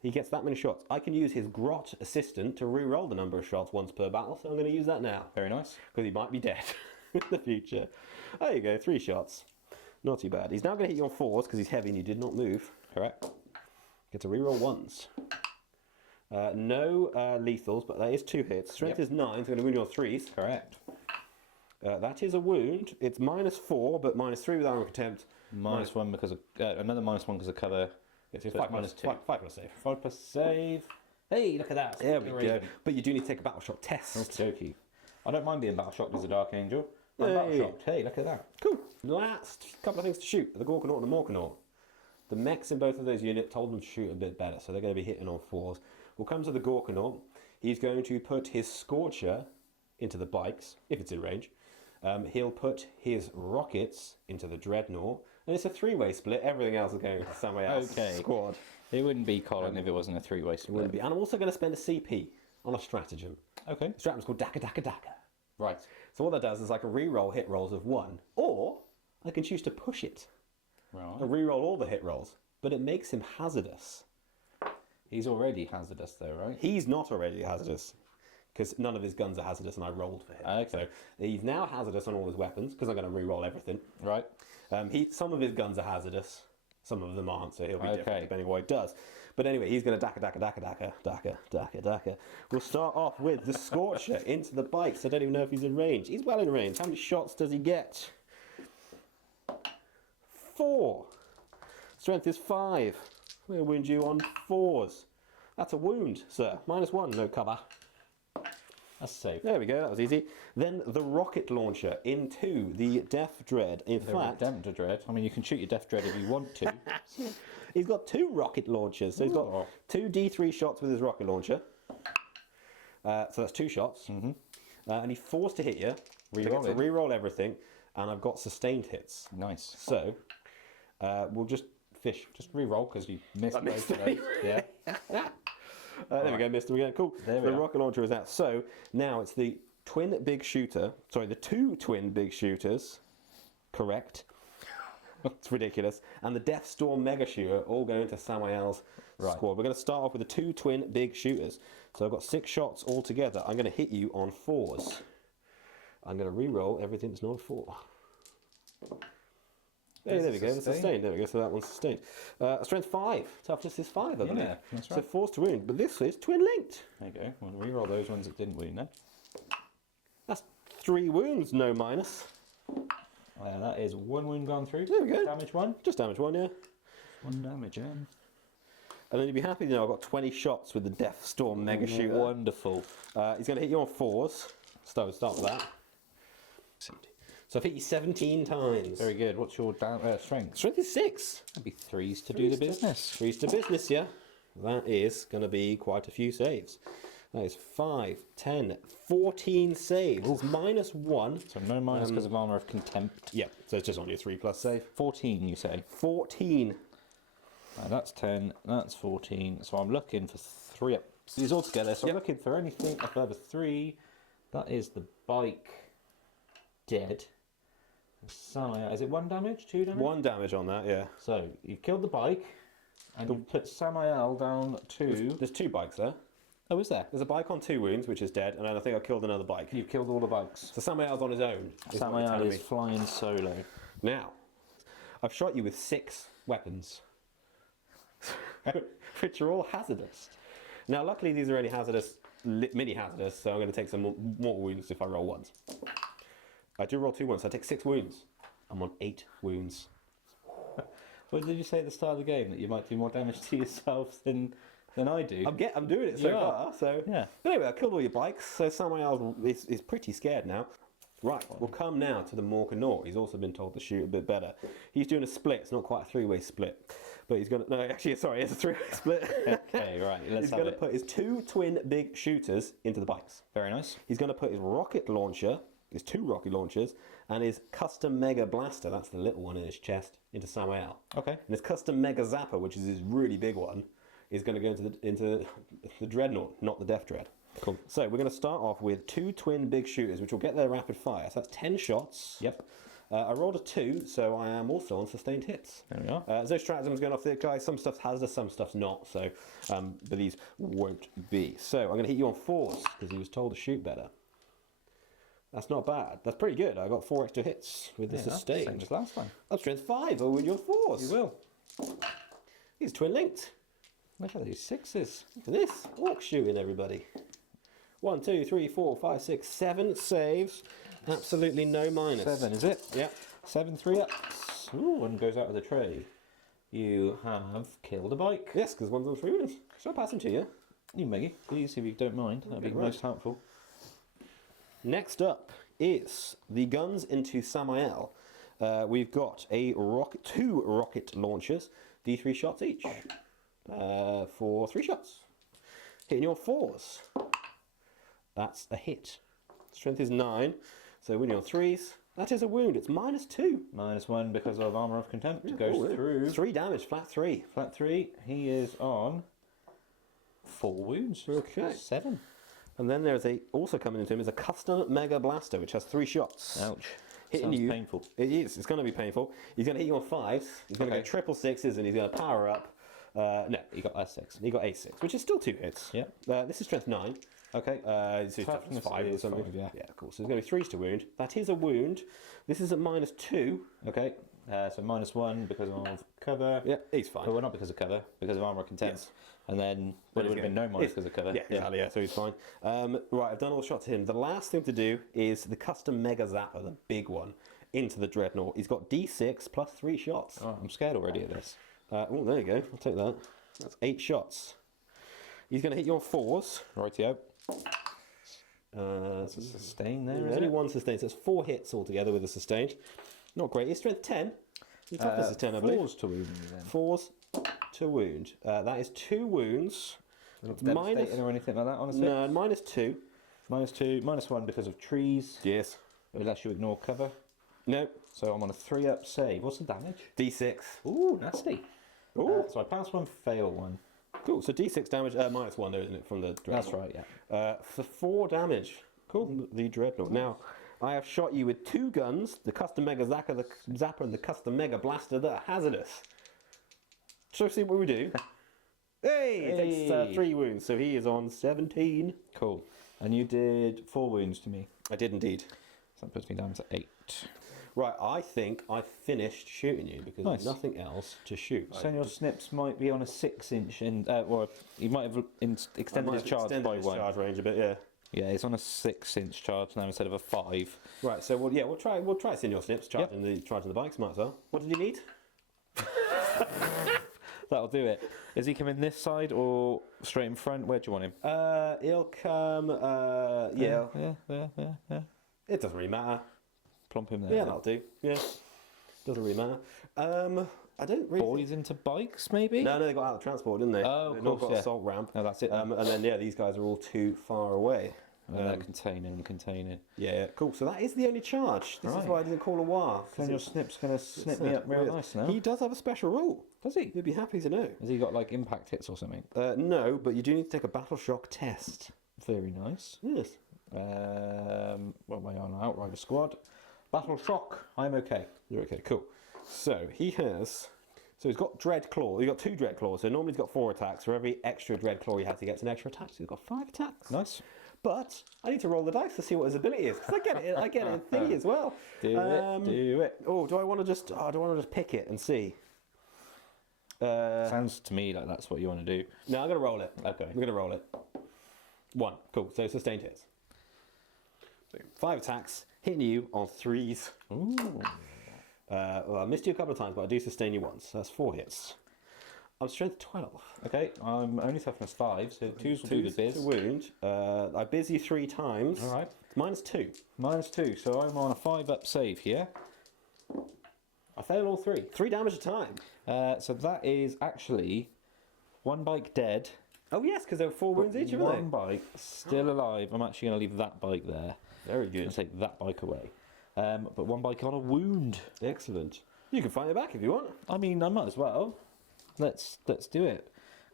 He gets that many shots. I can use his grot assistant to re-roll the number of shots once per battle, so I'm going to use that now. Very nice. Because he might be dead in the future. There you go, 3 shots. Not too bad. He's now going to hit you on 4s because he's heavy and you did not move. Correct. Get to reroll 1s. No lethals, but that is 2 hits. Strength is 9, so I'm going to wound you on 3s. Correct. That is a wound. It's -4, but -3 with armor contempt. -1 because of another -1 because of cover. Yes, it's So 5 minus plus 2. 5 plus save. 5 plus save. Hey, look at that. There we go. But you do need to take a battle shot test. Okey-dokey. I don't mind being battle shocked as a Dark Angel. I'm Hey. battle shocked. Hey, look at that. Cool. Last couple of things to shoot. The Gorkanaut and the Morkanaut. The mechs in both of those units told them to shoot a bit better, so they're going to be hitting on 4s. We'll come to the Gorkanaut. He's going to put his Scorcher into the bikes, if it's in range. He'll put his rockets into the Dreadnought. And it's a 3-way split. Everything else is going to somewhere else. Okay. Squad. It wouldn't be Colin if it wasn't a 3-way split. Wouldn't be. And I'm also going to spend a CP on a stratagem. Okay. The stratagem's called Daka Daka Daka. Right. So what that does is I can re-roll hit rolls of 1, or I can choose to push it Right. and re-roll all the hit rolls, but it makes him hazardous. He's already hazardous though, right? He's not already hazardous because none of his guns are hazardous, and I rolled for him. Okay. So he's now hazardous on all his weapons because I'm going to re-roll everything. Right. Some of his guns are hazardous, some of them aren't, so he'll be Okay. different depending on what he does. But anyway, he's going to Daka Daka Daka Daka Daka Daka Daka. We'll start off with the Scorcher into the bikes. I don't even know if he's in range. He's well in range. How many shots does he get? 4. Strength is 5. I'm going to wound you on 4s. That's a wound, sir. -1, no cover. That's safe. There we go, that was easy. Then the rocket launcher into the Death Dread. In fact, Redemptor Dread. I mean, you can shoot your Death Dread if you want to. he's got 2 rocket launchers. So he's got 2 D3 shots with his rocket launcher. So that's 2 shots. And he's forced to hit you. Reroll it. Reroll everything. And I've got sustained hits. Nice. So we'll just fish. Just re-roll because you missed both of those. Yeah. There we go, missed him again. Cool. There we the are. rocket launcher is out. So now it's the twin big shooter. Sorry, the 2 twin big shooters. Correct. It's ridiculous. And the Death Storm Mega Shooter all go into Samael's squad. We're going to start off with the 2 twin big shooters. So I've got 6 shots all together. I'm going to hit you on 4s. I'm going to re-roll everything that's not a 4. Hey, there we go. It's sustained. There we go. So that one's sustained. Strength 5. Toughness is 5, I believe. Yeah, that's right. So forced to wound. But this is twin linked. There you go. We'll re-roll those ones that didn't wound then. That's 3 wounds, no minus. That is 1 wound gone through. There we go. Damage 1. Just damage 1, yeah. 1 damage, yeah. And then you'd be happy to know I've got 20 shots with the Death Storm Mega Shooter. Wonderful. He's going to hit you on 4s. So we'll start with that. So I've hit you 17 times. Very good. What's your strength? Strength is 6. That'd be 3s to do the business. 3s to business, yeah. That is going to be quite a few saves. That is 5, 10, 14 saves. It's -1. So no minus because of Armour of Contempt. Yeah, so it's just only a 3+ save. 14, you say? 14. That's 10, that's 14. So I'm looking for 3 ups. These all together. So I'm looking for anything above a 3. That is the bike dead. Is it 1 damage? 2 damage? 1 damage on that, yeah. So you've killed the bike and you put Samael down to... There's 2 bikes there. Oh, is there? There's a bike on 2 wounds, which is dead, and then I think I killed another bike. You've killed all the bikes. So Samael's on his own. Samael is flying solo. Now, I've shot you with 6 weapons, which are all hazardous. Now, luckily, these are only hazardous, mini hazardous, so I'm going to take some more wounds if I roll 1s. I do roll 2 ones, so I take 6 wounds. I'm on 8 wounds. What did you say at the start of the game? That you might do more damage to yourself than I do? I'm doing it so far. So yeah. But anyway, I killed all your bikes, so Samael is pretty scared now. Right, we'll come now to the Morkanor. He's also been told to shoot a bit better. He's doing a split. It's not quite a 3-way split, but he's going to... No, actually, sorry, it's a 3-way split. Okay, right, let's He's going to put his 2 twin big shooters into the bikes. Very nice. He's going to put his rocket launcher, his 2 rocket launchers, and his custom mega blaster, that's the little one in his chest, into Samael. Okay. And his custom mega zapper, which is his really big one, is going to go into the Dreadnought, not the Death Dread. Cool. So we're going to start off with 2 twin big shooters, which will get their rapid fire. So that's 10 shots. Yep. I rolled a 2, so I am also on sustained hits. There we are. There's no stratagems going off the guys. Some stuff's hazardous, some stuff's not. So, but these won't be. So I'm going to hit you on 4s because he was told to shoot better. That's not bad. That's pretty good. I got 4 extra hits with the sustained. Same as last time. Up strength 5. I'll win you on 4s. You will. He's twin linked. Look at these 6s. Look at this. Orc shooting, everybody. 1, 2, 3, 4, 5, 6, 7 saves. Absolutely no minus. 7, is it? Yeah. 7 3-ups. Ooh, one goes out of the tray. You have killed a bike. Yes, because one's on 3 wounds. Shall I pass them to you? You, Meggie, please, if you don't mind. That'd be right. most helpful. Next up is the guns into Samael. We've got a 2 rocket launchers, D3 shots each, for 3 shots. Hitting your 4s. That's a hit. Strength is 9, so winning on 3s. That is a wound. It's -2. -1 because of Armour of Contempt. It goes Oh, through. 3 damage, flat 3. Flat 3. He is on 4 wounds. Okay. 7. And then there's also coming into him is a custom mega blaster, which has 3 shots. Ouch. Hitting Sounds you. painful. It is. It's going to be painful. He's going to hit you on 5s. He's going to Okay. go triple 6s, and he's going to power up. No, You got S6. he got A6, which is still 2 hits. Yeah. This is strength 9. Okay. So Toughness it's 5 or is something. 5, yeah. Yeah, cool. So there's going to be 3s to wound. That is a wound. This is at -2. Okay. So -1 because of cover. Yeah, he's fine. Well, not because of cover, because of Armour of Contempt. Yes. And then, well, it would have been no minus because of cover. Yeah, exactly. Yeah, so he's fine. Right, I've done all the shots to him. The last thing to do is the custom mega zapper, the big one, into the Dreadnought. He's got D6 plus 3 shots. Oh, I'm scared already of this. Oh, there you go. I'll take that. That's 8 shots. He's going to hit you on 4s. Rightio. That's a sustain there, There's isn't only it? 1 sustain, so it's 4 hits altogether with a sustained. Not great. His strength 10. His toughness is 10, I believe. 4s to wound me then. 4s to wound. That is 2 wounds. Devastating or anything like that, honestly? No, -2. -2, -1 because of trees. Yes. Unless you ignore cover. No. So I'm on a 3-up save. What's the damage? D6. Ooh, nasty. Ooh. So I pass 1, fail 1. Cool. So D6 damage, -1 though, isn't it, from the dreadnought? That's right, yeah. For 4 damage. Cool. The dreadnought. Now, I have shot you with 2 guns, the custom Mega Zapper and the custom Mega Blaster that are hazardous. So see what we do. Hey! It takes 3 wounds, so he is on 17. Cool. And you did 4 wounds to me. I did indeed. So that puts me down to 8. Right, I think I finished shooting you because Nice. there's nothing else to shoot. Senor Snips might be on a 6-inch, or he might have extended his charge by 1. Charge range a bit, yeah. Yeah, he's on a 6-inch charge now instead of a 5. Right, so we'll try Senor Snips charging the bikes, might as well. What did you need? That'll do it. Is he coming this side or straight in front? Where do you want him? He'll come. Yeah. It doesn't really matter. Plump him there. Yeah, that'll do. Yeah, doesn't really matter. I don't really. Boys into bikes, maybe? No, they got out of transport, didn't they? Oh, of They've not course, got yeah. assault ramp. No, that's it then. And then these guys are all too far away. They're containing. Yeah, cool. So that is the only charge. This is Right. why I didn't call a war. Senor Snip's going to snip me up real nice now. He does have a special rule. Does he? You'd be happy to know. Has he got like impact hits or something? No, but you do need to take a battle shock test. Very nice. Yes. What am I on? Outrider squad. Battle shock. I'm okay. You're okay, cool. So he's got dread claw. He's got 2 dread claws. So normally he's got 4 attacks. For every extra dread claw he has, he gets an extra attack. So he's got 5 attacks. Nice. But I need to roll the dice to see what his ability is because I get it. I get it in thingy as well. Do it. Oh, do I want to just pick it and see? Sounds to me like that's what you want to do. No, I'm gonna roll it. Okay. I'm gonna roll it. 1. Cool. So sustained hits. So 5 attacks, hitting you on 3s. Ooh. Well, I missed you a couple of times, but I do sustain you once. So that's 4 hits. I'm strength 12. Okay, I'm only toughness 5, so 2s will do the biz. To wound. I biz you 3 times. All right. -2. -2, so I'm on a 5-up save here. I fail all 3. 3 damage a time. So that is actually 1 bike dead. Oh yes, because there were 4 wounds each, weren't 1 bike still alive. I'm actually going to leave that bike there. Very And good. take that bike away. But 1 bike on a wound. Excellent. You can fight it back if you want. I mean, I might as well. Let's do it.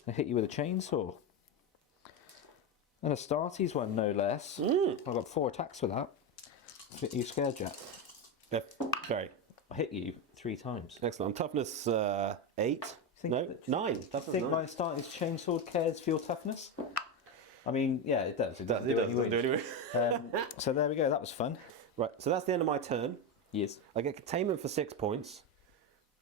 I hit you with a chainsaw. And a Starties one, no less. I've got 4 attacks for that. You scared, Jack? Yeah, very. I hit you 3 times. Excellent. I'm toughness 8. No, 9. Toughness Think 9. my Starties chainsaw cares for your toughness? I mean, yeah, it does. It doesn't do anyway. So there we go. That was fun. Right, so that's the end of my turn. Yes. I get containment for 6 points.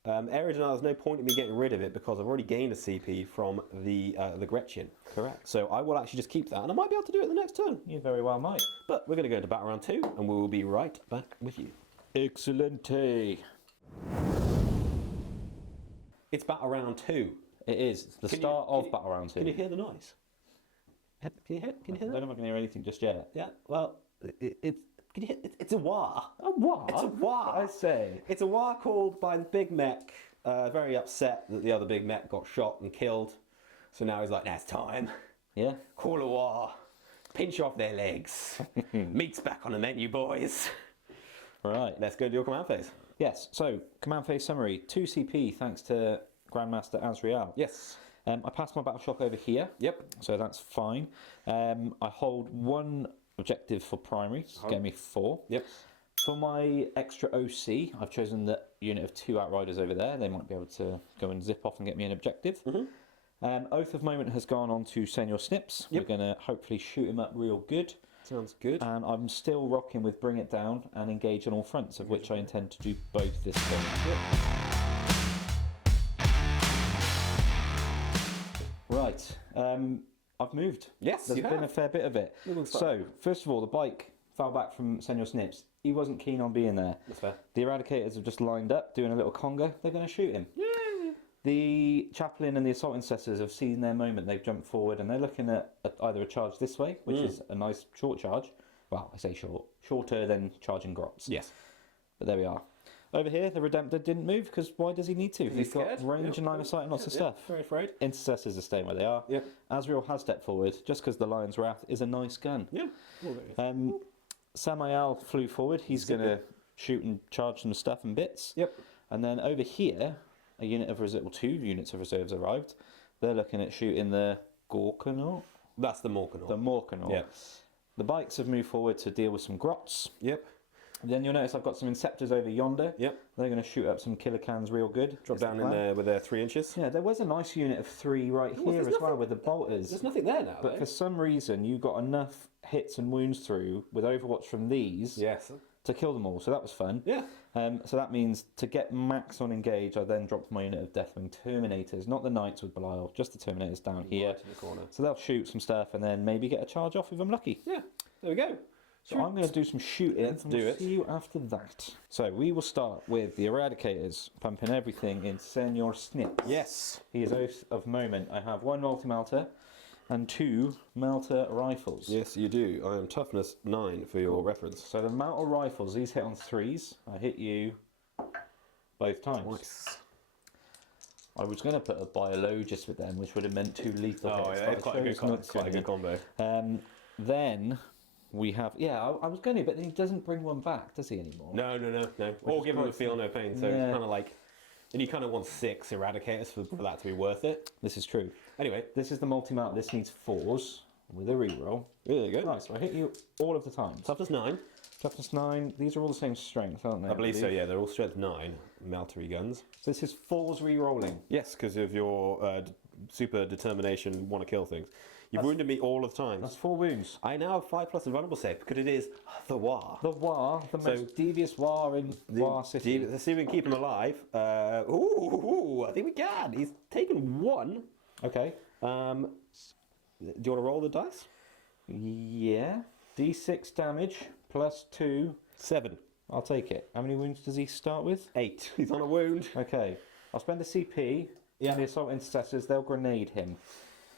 Area denial, there's no point in me getting rid of it because I've already gained a CP from the Gretchen. Correct. So I will actually just keep that, and I might be able to do it the next turn. You very well might. But we're going to go into battle round 2, and we will be right back with you. Excellente. It's battle round 2. It is. It's the start of battle round 2. Can you hear the noise? Can you hear I don't know that? if I can hear anything just yet. Yeah. Well, can you hear? It's a war. A what? It's a war. I say. It's a war called by the big mech. Very upset that the other big mech got shot and killed. So now he's like, "Now it's time. Yeah. Call a war. Pinch off their legs. Meat's back on the menu, boys." Right. Let's go do your command phase. Yes. So command phase summary: 2 CP thanks to Grandmaster Azrael. Yes. I passed my battle shock over here. Yep. So that's fine. I hold 1 objective for primary, so get me 4. Yep. For my extra OC, I've chosen the unit of 2 outriders over there. They might be able to go and zip off and get me an objective. Oath of Moment has gone on to Senor Snips. Yep. We're going to hopefully shoot him up real good. Sounds good. And I'm still rocking with Bring It Down and Engage on all fronts, of which I intend to do both this turn. Right. I've moved. Yes, There's you been have. a fair bit of it. So, first of all, the bike fell back from Senor Snips. He wasn't keen on being there. That's fair. The Eradicators have just lined up, doing a little conga. They're going to shoot him. Yay! The chaplain and the assault intercessors have seen their moment. They've jumped forward and they're looking at either a charge this way, which is a nice short charge. Well, I say short. Shorter than charging grots. Yes. But there we are. Over here, the Redemptor didn't move because why does he need to? He's got range and line of sight and lots of stuff. Very afraid. Intercessors are staying where they are. Yep. Azrael has stepped forward just because the Lion's Wrath is a nice gun. Yeah. Samael flew forward. He's going to shoot and charge some stuff and bits. Yep. And then over here, a unit of reserve, well, 2 units of reserves arrived. They're looking at shooting the Gorkanaut. That's the Morkanaut. The Morkanaut. Yep. The bikes have moved forward to deal with some grots. Yep. Then you'll notice I've got some Inceptors over yonder. Yep. They're going to shoot up some killer cans real good. Drop down in there with their 3 inches. Yeah, there was a nice unit of 3 right here as well with the bolters. There's nothing there now, But for some reason, you got enough hits and wounds through with Overwatch from these Yes. to kill them all. So that was fun. Yeah. So that means to get max on engage, I then dropped my unit of Deathwing Terminators, not the Knights with Belial, just the Terminators down here. Right in the corner. So they'll shoot some stuff and then maybe get a charge off if I'm lucky. Yeah. There we go. So I'm going to do some shooting. Let's and do we'll it. See you after that. So we will start with the Eradicators, pumping everything in Senor Snips. Yes. He is Oath of Moment. I have 1 multi-melter and 2 melter rifles. Yes, you do. I am toughness 9 for your reference. So the melter rifles, these hit on 3s. I hit you both times. Nice. I was going to put a biologist with them, which would have meant 2 lethal Oh, hits, yeah, but it's I quite a chose good, not quite a to. good combo. Then we have, I was going to, but then he doesn't bring one back, does he, anymore? No. Or give him a feel no pain. So Yeah. it's kind of like, and you kind of want 6 Eradicators for that to be worth it. This is true. Anyway, This is the multi-mount. This needs 4s with a reroll. there you go. Nice. I hit you all of the time. Toughness 9. Toughness 9. These are all the same strength, aren't they? I believe so. Yeah, they're all strength 9 meltery guns. So this is 4s re-rolling. Yes, because of your super determination, want to kill things. You've wounded me all of the time. That's 4 wounds. I now have 5+ invulnerable save because it is the War. The War, the So- most devious War in War City. Let's see if we can keep him alive. I think we can. He's taken 1. Okay. Do you want to roll the dice? Yeah. D6 damage plus 2. 7. I'll take it. How many wounds does he start with? 8. He's on a wound. Okay. I'll spend a CP. Yeah. And the Assault Intercessors, they'll grenade him.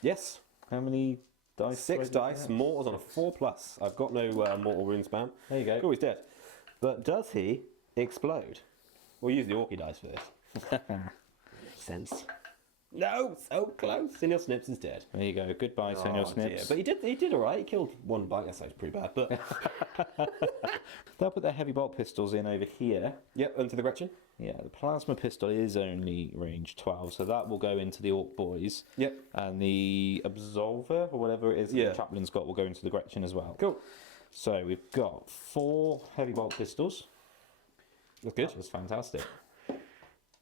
Yes. How many dice? 6 dice. Mortal's on a 4+. I've got no mortal wound spam. There you go. Oh, he's dead. But does he explode? We'll use the Orky dice for this. Makes sense. No, so close. Senor Snips is dead. There you go. Goodbye, Senor Oh, Snips. dear. But he did all right. He killed 1 bite. Yes, that's pretty bad. But They'll put their heavy bolt pistols in over here. yep, into the Gretchen. Yeah, the plasma pistol is only range 12, so that will go into the Orc boys. Yep. And the Absolver, or whatever it is Yeah. the Chaplain's got, will go into the Gretchen as well. Cool. So we've got 4 heavy bolt pistols. That's good. That was fantastic.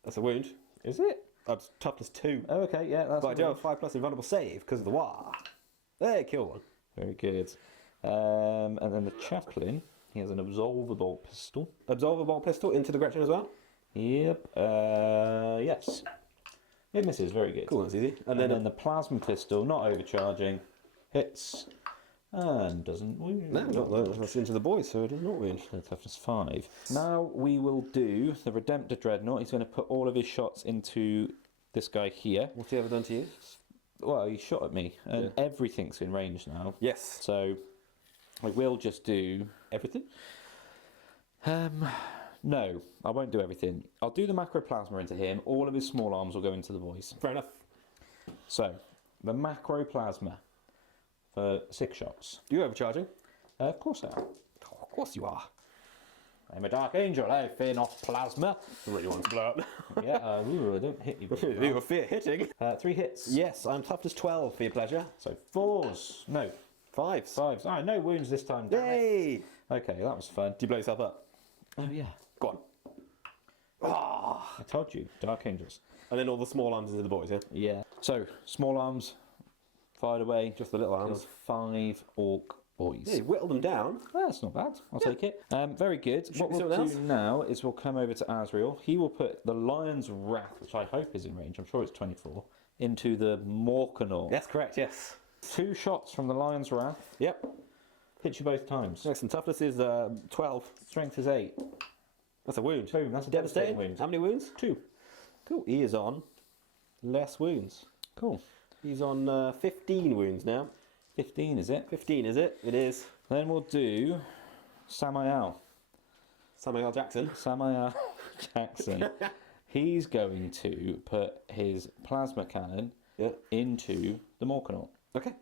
That's a wound. Is it? That's toughness 2. Oh, okay, yeah, that's But I do good. have 5+ invulnerable save because of the War. There, kill 1. Very good. And then the Chaplain, he has an Absolver bolt pistol. Absolver bolt pistol into the Gretchen as well. Yep. Yes. It misses. Very good. Cool, that's easy. And then the plasma pistol, not overcharging, hits and doesn't wound. no, that's into the boys, so it does not wound. So toughness 5. Now we will do the Redemptor Dreadnought. He's going to put all of his shots into this guy here. What's he ever done to you? Well, he shot at me, and everything's in range now. Yes. So I will just do. Everything? No, I won't do everything. I'll do the macroplasma into him. All of his small arms will go into the boys. Fair enough. So the macroplasma for 6 shots. You overcharging? Of course I am. Oh, of course you are. I'm a Dark Angel. I fear not plasma. I really want to blow up. Yeah, I don't hit you. You were fear hitting. 3 hits. Yes, I'm toughness 12 for your pleasure. So 4s. No, 5s. 5s. Ah, no wounds this time. Damn it. Yay! Okay, that was fun. Do you blow yourself up? Oh yeah. Go on. I told you, Dark Angels. And then all the small arms into the boys, yeah? Yeah. So small arms fired away. Just the little arms. Killed 5 Orc boys. Yeah, you whittled them down. Well, that's not bad. I'll take it. Very good. What me we'll something do else? now is we'll come over to Azrael. He will put the Lion's Wrath, which I hope is in range, I'm sure it's 24, into the Morkanaut. That's correct, yes. 2 shots from the Lion's Wrath. Yep. Hit you both times. Excellent. Toughness is 12. Strength is 8. That's a wound. Boom, that's a devastating wound. How many wounds? 2. Cool. He is on less wounds. Cool. He's on 15 wounds now. 15 is it? 15 is it? It is. Then we'll do Samael. Samuel Jackson. Samael Jackson. He's going to put his plasma cannon into the Morkanaut. Okay.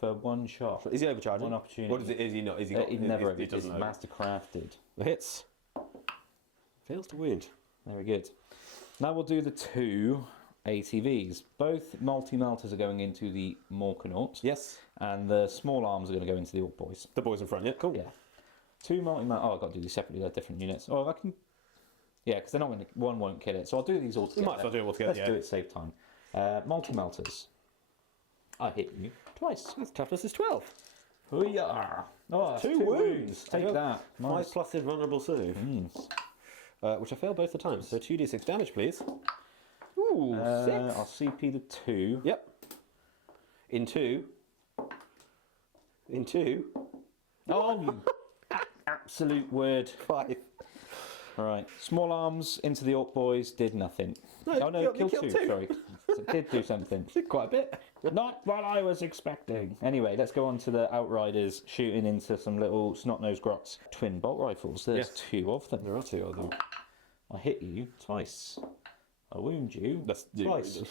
For one shot. Is he overcharging? One opportunity. What is it? Is he not? Is he got? He never He doesn't know. master crafted. Hits. Fails to wound. Very good. Now we'll do the 2 ATVs. Both multi-melters are going into the Morkanaut. Yes. And the small arms are going to go into the Ork boys. The boys in front. Yeah. Cool. Yeah. 2 multi-melters. Oh, I've got to do these separately. They're different units. Oh, I can. Yeah, because they're not going to. One won't kill it. So I'll do these all together. You might as well do it all together. Let's do it. Save time. Multi-melters. I hit you twice. His toughness is 12. Hoo-yah. Oh, 2 wounds. Take that. 5 plus invulnerable save. Which I failed both the times. So 2d6 damage, please. Ooh, 6. I'll CP the 2. Yep. In 2. In 2. Oh, you absolute word. 5. All right. Small arms into the Ork boys did nothing. No, you killed killed 2. two. Sorry. It did do something. Did quite a bit. Not what I was expecting. Anyway, let's go on to the Outriders shooting into some little snot-nosed grots. Twin bolt rifles. There's 2 of them. There are 2 of them. I hit you twice. I wound you That's twice.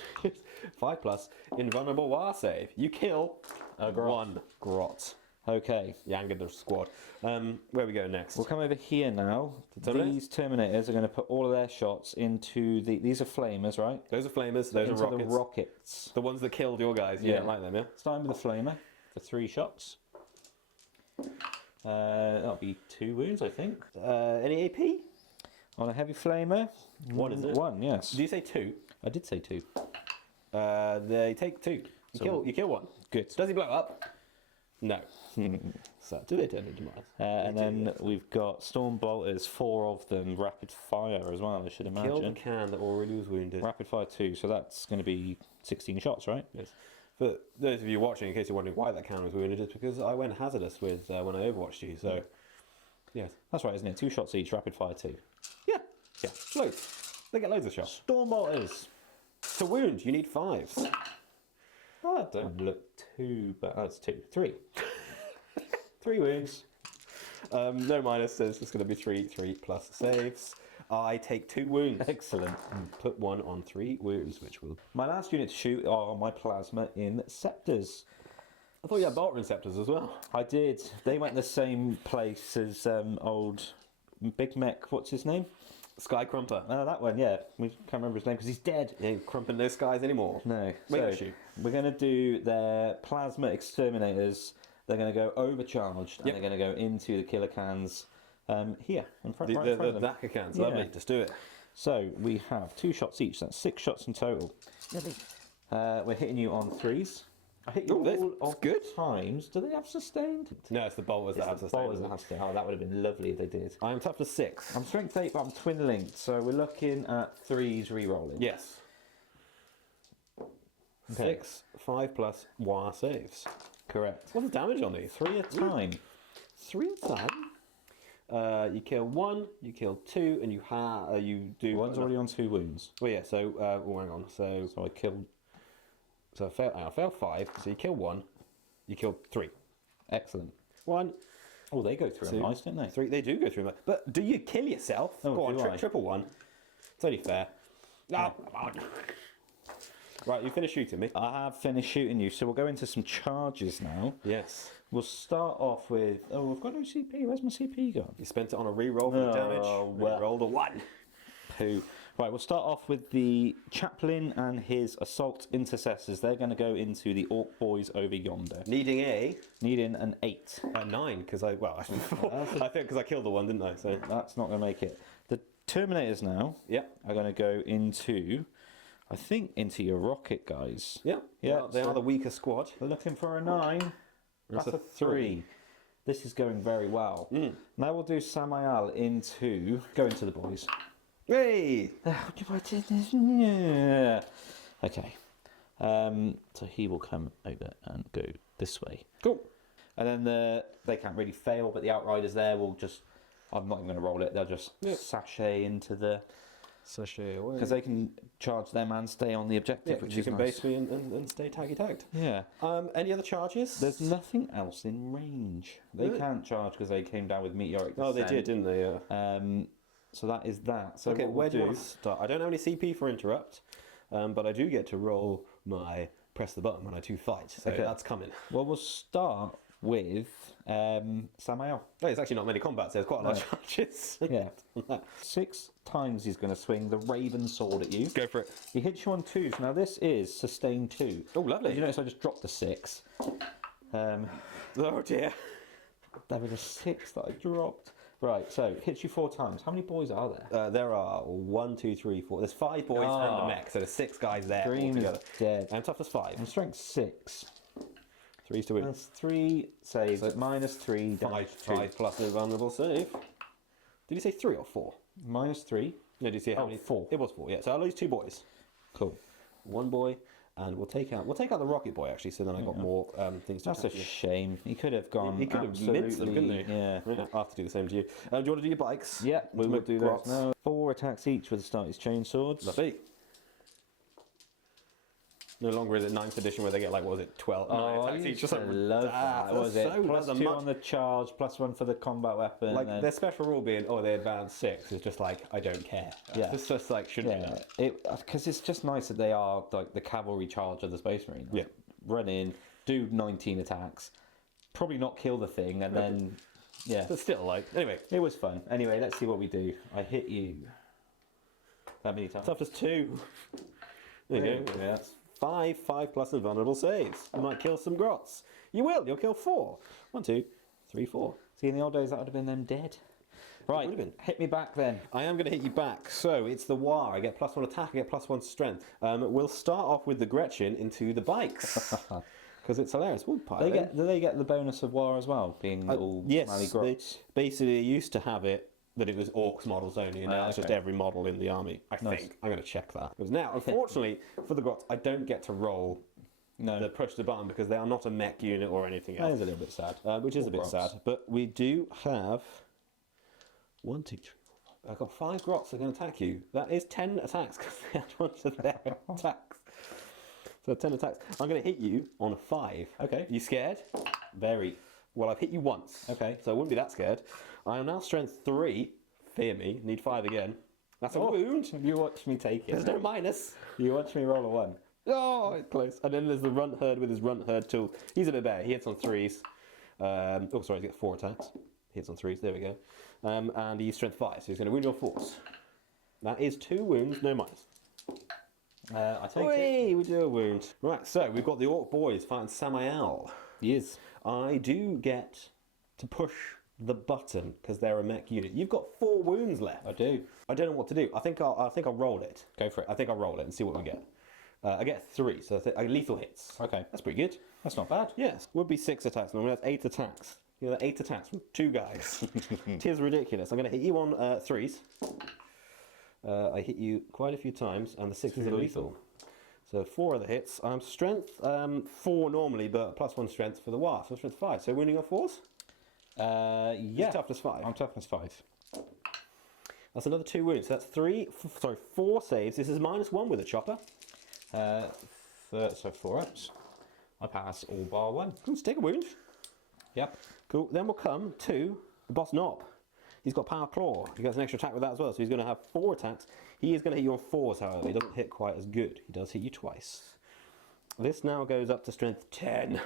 5 plus invulnerable war save. You kill A grot. 1 grot. Okay. You angered the squad. Where we go next? We'll come over here now. Terminators? These Terminators are going to put all of their shots into the... These are flamers, right? Those are flamers. Those into are rockets. the rockets. The ones that killed your guys. You Yeah. don't like them, yeah? Starting with the flamer for 3 shots. That'll be 2 wounds, I think. Any AP? On a heavy flamer. 1, is it? 1, yes. Did you say 2? I did say 2. They take 2. You kill 1. Good. Does he blow up? No. So, do they turn into Mars? And then we've got Storm Bolters, 4 of them, rapid fire as well, I should imagine. Kill the can that already was wounded. Rapid fire 2, so that's going to be 16 shots, right? Yes. For those of you watching, in case you're wondering why that can was wounded, it's because I went hazardous with when I overwatched you. So, yes, That's right, isn't it? 2 shots each, rapid fire 2. yeah, loads. They get loads of shots. Storm Bolters. To wound, you need 5s. Oh, that don't look 2, but that's 2. 3. 3 wounds. No minus, so it's just going to be 3 plus saves. I take 2 wounds. Excellent. And put 1 on 3 wounds, which will. My last unit to shoot are my plasma Inceptors. I thought you had Bolt Receptors as well. I did. They went the same place as old Big Mek, what's his name? Sky Crumper. That one, yeah. We can't remember his name because he's dead. You ain't crumping those skies anymore. No. Wait, So, we're going to do their Plasma Exterminators. They're going to go overcharged and Yep. they're going to go into the killer cans here in front, right in The front of them. DACA cans, Yeah. lovely. Just do it. So we have 2 shots each. That's 6 shots in total. We're hitting you on 3s. I hit you Ooh, that's all of good. times. Do they have sustained? No, it's the bolters that have It's the sustained. bowlers that have sustained. Oh, that would have been lovely if they did. I am toughness 6. I'm strength 8, but I'm twin linked, so we're looking at 3s re-rolling. Yes. Okay. 6, 5 plus war saves. Correct. What's the damage on these? 3 a time. 3 a time. You kill 1, you kill 2, and you do. One's already on 2 wounds. Well, yeah. So hang on. So So I killed. I fail 5. So you kill 1, you kill 3. Excellent. 1, Oh, they go through 2, nice, don't they? 3. They do go through. But do you kill yourself? Oh, Go on, do I? triple 1. It's only fair. Oh, come on. Right, you finished shooting me. I have finished shooting you, so we'll go into some charges now. Yes. We'll start off with. Oh, we've got no CP. Where's my CP gone? You spent it on a re-roll for the damage. Oh, Well. Rolled a 1. Poo. Right, we'll start off with the chaplain and his assault intercessors. They're going to go into the Ork boys over yonder, Needing a needing an 8. 9 because I think because I killed the one, didn't I? So That's not going to make it. The Terminators now yeah, are going to go into, I think, into your rocket guys. yeah, Yeah, They so- are the weaker squad. We're looking for a 9. That's That's a a 3. This is going very well. Now we'll do Samael into go into the boys. Hey, Yeah. Okay. So he will come over and go this way. cool. And then they can't really fail, but the Outriders there will just. I'm not even going to roll it. They'll just sashay into the Sashay away. Because they can charge them and stay on the objective, which you is can nice. base me and stay taggy tagged. Yeah. Any other charges? There's nothing else in range. They Really? can't charge because they came down with meteoric Oh, they descent. did, didn't they? Yeah. So that is that. So Okay, what where we'll do you want to start? I don't have any CP for interrupt, but I do get to roll my press the button when I do fight. So Okay. that's coming. Well, we'll start with Samael. Oh, there's actually not many combats. There's quite a lot of charges. Yeah. 6 times he's going to swing the Raven Sword at you. Go for it. He hits you on 2s. Now this is sustain 2. Oh, lovely. Did you notice I just dropped the 6? Oh dear. There was a 6 that I dropped. Right, so hits you 4 times. How many boys are there? There are 1, 2, 3, 4. There's 5 boys and a mech, so there's 6 guys there Dream is altogether. dead. And toughness 5. And strength 6. 3's to win. That's 3 saves. So minus 3 damage. 5 plus a vulnerable save. Did you say 3 or 4? Minus 3. No, did you say how many? 4. It was 4. Yeah. So I'll lose 2 boys. Cool. 1 boy, and we'll take out the rocket boy actually. So then I got more things to That's a attack you. shame. He could have gone. He could have minced them, couldn't he? Yeah. I'll have to do the same to you. Do you want to do your bikes? Yeah, we will do Grots. that now. 4 attacks each with the Starty's chainswords. Lovely. No longer is it 9th edition where they get like, what was it, 12 9 attacks each or something. I love that. What was it? So, Plus that's 2 much- on the charge, plus 1 for the combat weapon. Like and their special rule being, oh, they advance 6 is just like, I don't care. Yeah. It's just like, shouldn't be yeah, done. because it's just nice that they are like the cavalry charge of the Space Marine. Like, Yeah. run in, do 19 attacks, probably not kill the thing, and then yeah, But still, like, anyway. it was fun. Anyway, let's see what we do. I hit you. That many times? Toughness 2. There you go. Yeah. 5 plus invulnerable saves. You might kill some grots. You will. You'll kill 4. 1, 2, 3, 4. See, in the old days, that would have been them dead. Right, would have been. hit me back then. I am going to hit you back. So it's the War. I get +1 attack. I get +1 strength. We'll start off with the Gretchen into the bikes because it's hilarious. Ooh, Do they get the bonus of war as well, being little smelly yes. They grots? basically used to have it that it was Orks models only, and now it's just okay. every model in the army. I Nice. think I'm going to check that because now, unfortunately, for the grots, I don't get to roll. No. The push the button because they are not a mech unit or anything That else. is a little bit sad. Which is a bit Grots. sad. But we do have 1, 2, 3, 4. I've got 5 grots that are going to attack you. That is 10 attacks because they had one of their attacks. So 10 attacks. I'm going to hit you on a 5. Okay. You scared? Very. Well, I've hit you once. Okay. So I wouldn't be that scared. I am now strength 3. Fear me. Need 5 again. That's a wound. You watch me take it. There's no minus. You watch me roll a 1. Oh, it's close. And then there's the runt herd with his runt herd tool. He's a bit better. He hits on 3s. Oh, sorry, he gets 4 attacks. He hits on 3s. There we go. And he's strength 5, so he's going to wound your 4s. That is 2 wounds, no minus. I take it. Whee, we do a wound. Right, so we've got the Orc boys fighting Samael. Yes. I do get to push the button because they're a mech unit. You've got 4 wounds left. I do. I don't know what to do. I think I'll roll it. Go for it. I think I'll roll it and see what we get. I get 3, so lethal hits. Okay. That's pretty good. That's not bad. Yes, would be 6 attacks. Normally that's 8 attacks. You know, 8 attacks from 2 guys. Tis ridiculous. I'm going to hit you on 3s. I hit you quite a few times, and the 6s are lethal. So 4 of the hits. I'm strength 4 normally, but +1 strength for the war. So strength 5. So winning on 4s? Yeah. Toughness 5. I'm toughness 5. That's another 2 wounds. So that's 4 saves. This is -1 with a chopper. So 4 ups. I pass all bar 1. Let's take a wound. Yep. Cool. Then we'll come to the boss Knob. He's got power claw. He gets an extra attack with that as well, so he's going to have 4 attacks. He is going to hit you on 4s, however. He doesn't hit quite as good. He does hit you twice. This now goes up to strength 10.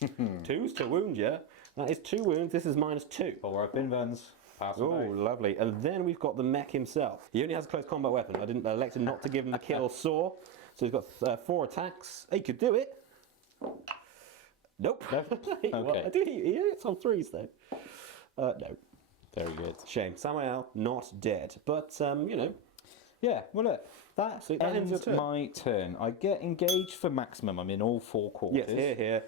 2's to wound, yeah. That is 2 wounds. This is -2. 4 open burns. Pass Oh, them both. lovely. And then we've got the mech himself. He only has a close combat weapon. I didn't elected not to give him the kill saw. So he's got 4 attacks. He could do it. Nope. Okay. I do hit you. It's on 3s though. No. Very good. Shame. Samael not dead. But, you know. Yeah, well look, that So that ends your ends turn. my turn. I get engaged for maximum. I'm in all 4 quarters. Yes, here.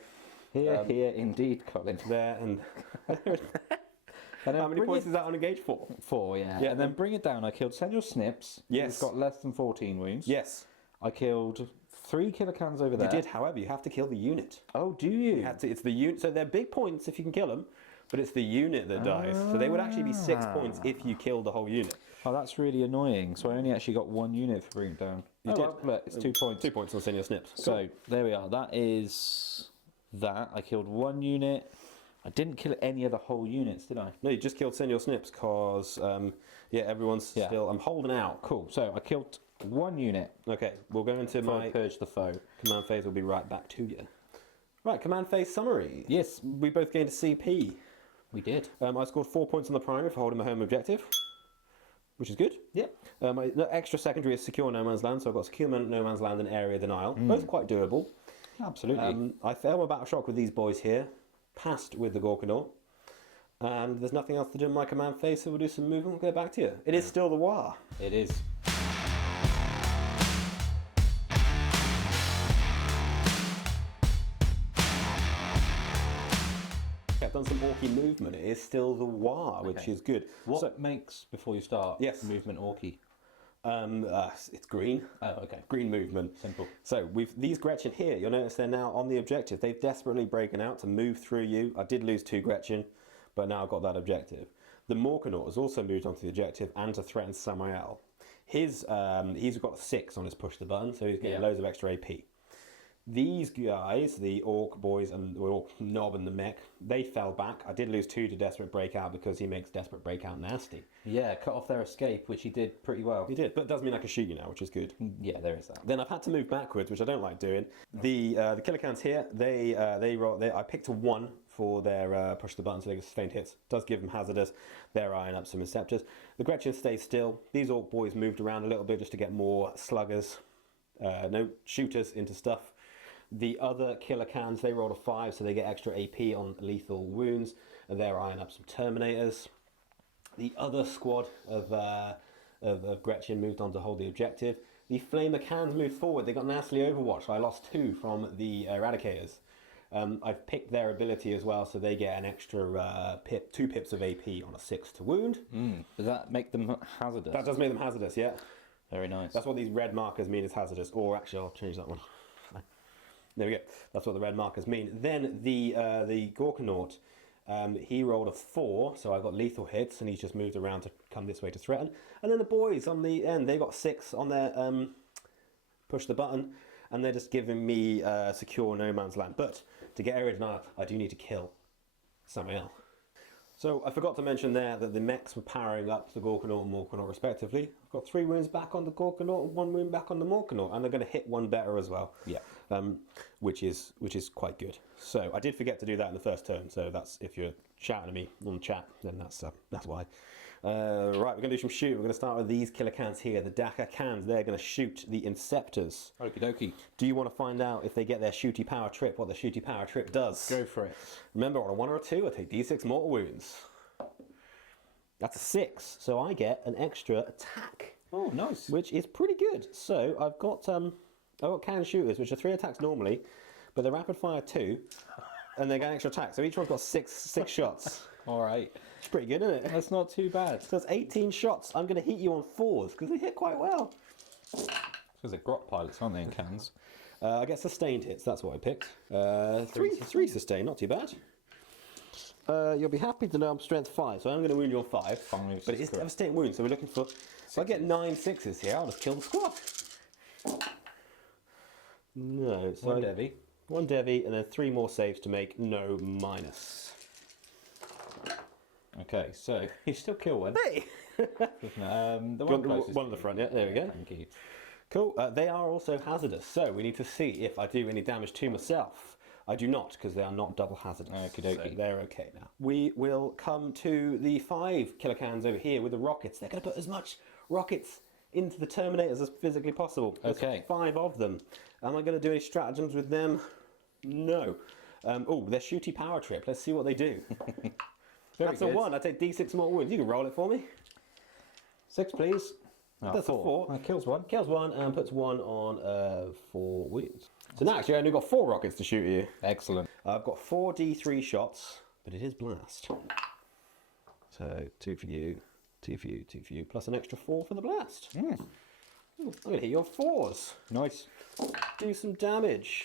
Here, indeed, Colin. There, and And then how many bring points it- is that on engage for? 4, yeah. Yeah, And then bring it down. I killed Senor Snips. Yes. He's got less than 14 wounds. Yes. I killed 3 kilocans over there. You did, however, you have to kill the unit. Oh, do you? You have to, it's the unit. So they're big points if you can kill them, but it's the unit that dies. So they would actually be 6 points if you killed the whole unit. Oh, that's really annoying. So I only actually got 1 unit for bringing it down. You Oh, did. well, look, it's 2 points. 2 points on senior snips. So there we are. That is that. I killed 1 unit. I didn't kill any of the whole units, did I? No, you just killed senior snips because, yeah, everyone's still... I'm holding out. Cool. So I killed 1 unit. Okay, we'll go into my Purge the foe. command phase. We'll be right back to you. Right, command phase summary. Yes. We both gained a CP. We did. I scored 4 points on the primary for holding my home objective, which is good. Yep. My extra secondary is secure no man's land, so I've got secure no man's land and area denial. Both quite doable. Absolutely. I failed my battle shock with these boys here, passed with the Gorkanaut, and there's nothing else to do in my command phase, so we'll do some movement. We'll get back to you. It is still the War. It is. I've done some orky movement. It is still the War, which is good. What makes, before you start, movement orky? It's green. Oh, okay. Green movement. Simple. So with these Gretchen here, you'll notice they're now on the objective. They've desperately broken out to move through you. I did lose 2 Gretchen, but now I've got that objective. The Morkanaut has also moved onto the objective and to threaten Samael. He's got 6 on his push the button, so he's getting loads of extra AP. These guys, the Orc boys and the Orc Knob and the Mech, they fell back. I did lose 2 to Desperate Breakout because he makes Desperate Breakout nasty. Yeah, cut off their escape, which he did pretty well. He did, but it does mean I can shoot you now, which is good. Yeah, there is that. Then I've had to move backwards, which I don't like doing. The killer cans here, I picked a 1 for their push the button so they get sustained hits. Does give them hazardous. They're eyeing up some Inceptors. The Gretchen stays still. These Orc boys moved around a little bit just to get more sluggers, no shooters into stuff. The other killer cans, they rolled a 5, so they get extra AP on lethal wounds, and they're eyeing up some Terminators. The other squad of Gretchen moved on to hold the objective. The Flamer cans moved forward. They got nastily overwatched. I lost 2 from the Eradicators. I've picked their ability as well, so they get an extra 2 pips of AP on a 6 to wound. Does that make them hazardous? That does make them hazardous, yeah. Very nice. That's what these red markers mean is hazardous. Or actually, I'll change that one. There we go. That's what the red markers mean. Then the Gorkanaut, he rolled a 4, so I got lethal hits, and he's just moved around to come this way to threaten. And then the boys on the end, they got 6 on their push the button, and they're just giving me secure no man's land. But to get area denial, I do need to kill Samael. So I forgot to mention there that the mechs were powering up the Gorkanaut and Morkanaut respectively. I've got 3 wounds back on the Gorkanaut and 1 wound back on the Morkanaut, and they're going to hit 1 better as well. Yeah. Which is quite good. So I did forget to do that in the first turn. So that's, if you're shouting at me on chat, then that's why. Right, we're going to do some shooting. We're going to start with these killer cans here, the Dakar cans. They're going to shoot the Inceptors. Okie dokie. Do you want to find out if they get their shooty power trip, what the shooty power trip does? Go for it. Remember, on a 1 or a 2, I take d6 mortal wounds. That's a 6, so I get an extra attack. Oh, nice. Which is pretty good. So I've got cannon shooters, which are 3 attacks normally, but they're rapid fire 2, and they get an extra attack. So each one's got 6 shots. All right. It's pretty good, isn't it? That's not too bad. So that's 18 shots. I'm going to hit you on 4s because they hit quite well. Because they're grot pilots, aren't they, in cans? I get sustained hits. That's what I picked. 3 sustained, not too bad. You'll be happy to know I'm strength 5, so I'm going to wound you on 5. But it is devastating wound, so we're looking for... If I get 9 6s here, I'll just kill the squad. No, so 1 Devi. 1 Devi, and then 3 more saves to make no minus. Okay, so you still kill 1. Hey! The one closest. One on the front, yeah, there we go. Thank you. Cool, they are also hazardous, so we need to see if I do any damage to myself. I do not, because they are not double hazardous. Okie dokie. So they're okay now. We will come to the 5 killer cans over here with the rockets. They're going to put as much rockets into the Terminators as physically possible. There's Okay. 5 of them. Am I going to do any stratagems with them? No. Oh, their shooty power trip. Let's see what they do. That's good. a 1. I take d6 more wounds. You can roll it for me. 6, please. That's a 4. That kills 1. Kills 1 and puts 1 on 4 wounds. So now actually I only got 4 rockets to shoot at you. Excellent. I've got 4 d3 shots, but it is blast. So 2 for you, 2 for you, 2 for you, plus an extra 4 for the blast. Ooh, I'm going to hit you on 4s. Nice. Do some damage.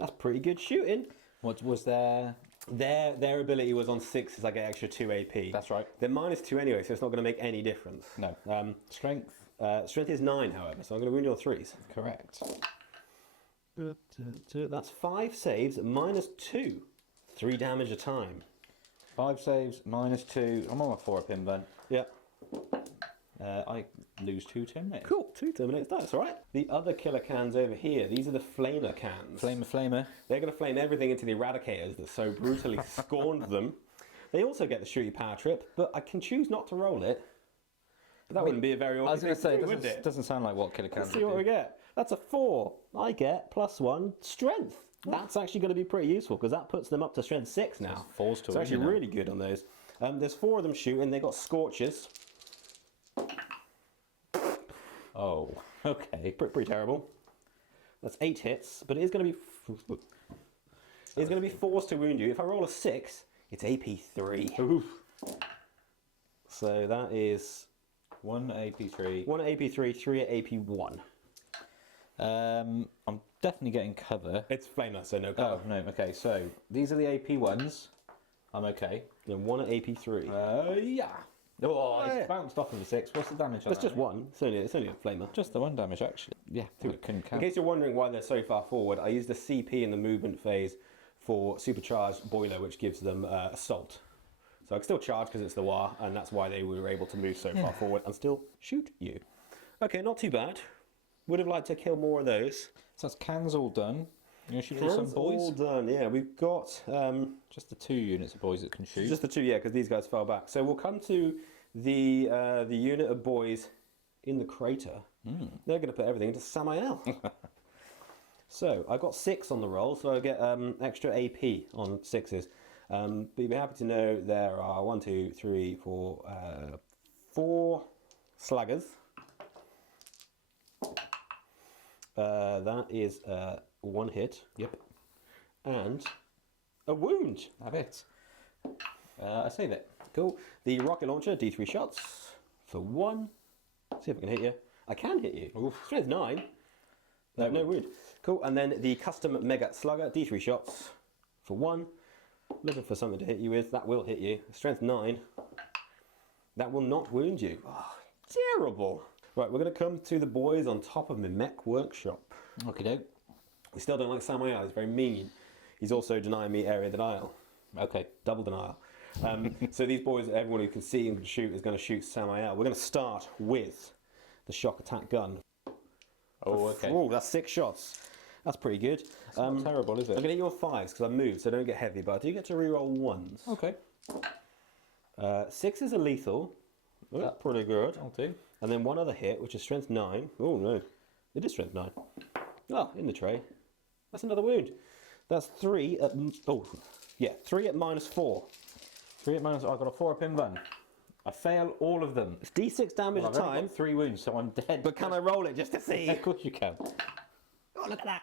That's pretty good shooting. What was there? Their ability was on 6s, I get extra 2 AP. That's right. They're -2 anyway, so it's not going to make any difference. No. Strength. Strength is 9, however, so I'm going to wound you on 3s. Correct. That's 5 saves, -2. 3 damage a time. 5 saves, -2. I'm on my 4 up in then. Yeah. I lose 2 terminators. Cool, 2 terminators, that's alright. The other killer cans over here, these are the flamer cans. Flamer. They're going to flame everything into the eradicators that so brutally scorned them. They also get the shooty power trip, but I can choose not to roll it. But that wouldn't be a very I was awkward going to say, thing, would it? doesn't sound like what killer Let's cans see what we do. get. That's a 4. I get +1 strength. That's actually going to be pretty useful because that puts them up to strength 6 now. It's 4s to So actually you know. really good on those. There's 4 of them shooting. They've got scorches. Oh, okay. Pretty terrible. That's 8 hits, but it is going to be... It's going to be forced to wound you. If I roll a 6, it's AP 3. Oof. So that is 1 AP3. 1 at AP 3, 3 at AP 1. I'm definitely getting cover. It's flamer, so no cover. Oh, no, okay, so these are the AP ones. I'm okay. Then 1 at AP 3. Yeah. Oh, Yeah. it's bounced off of a 6. What's the damage on That's that? just 1. It's only a flamer. Just the 1 damage, actually. Yeah, it couldn't In count. case you're wondering why they're so far forward, I used the CP in the movement phase for supercharged boiler, which gives them assault. So I can still charge because it's the War, and that's why they were able to move so far forward and still shoot you. Okay, not too bad. Would have liked to kill more of those. So that's cans all done. You know, should do some Cans boys. all done. Yeah, we've got Just the 2 units of boys that can shoot. just the 2, yeah, because these guys fell back. So we'll come to the unit of boys in the crater. They're going to put everything into Samael. So I got 6 on the roll, so I get extra AP on 6s. But you'd be happy to know there are 1, 2, 3, 4, 4 slaggers. That is 1 hit. Yep. And a wound. Have it. I save it. Cool. The rocket launcher, D3 shots for 1. See if I can hit you. I can hit you. Oof. Strength 9. No wound. Cool. And then the custom mega slugger, D3 shots for 1. Looking for something to hit you with. That will hit you. Strength 9. That will not wound you. Oh, terrible. Right, we're going to come to the boys on top of the mech workshop. Okay, doke. We still don't like Samuel. He's very mean. He's also denying me area denial. Okay. Double denial. So these boys, everyone who can see and can shoot, is going to shoot Samael. We're going to start with the shock attack gun. Oh, okay. Oh, that's 6 shots. That's pretty good. It's not terrible, is I'm it? going to hit you on 5s because I moved, so don't get heavy, but I do get to reroll 1s. Okay. 6s are lethal. Oh, that's pretty good. I'll do. And then 1 other hit, which is strength 9. Oh, no. It is strength 9. Oh, in the tray. That's another wound. That's 3 at... Oh, yeah, 3 at -4. 3 at minus. I've got a 4 up in run. I fail all of them. It's D6 damage Well, a I've only time, got 3 wounds, so I'm dead. but can I roll it just to see? Of course you can. Oh, look at that.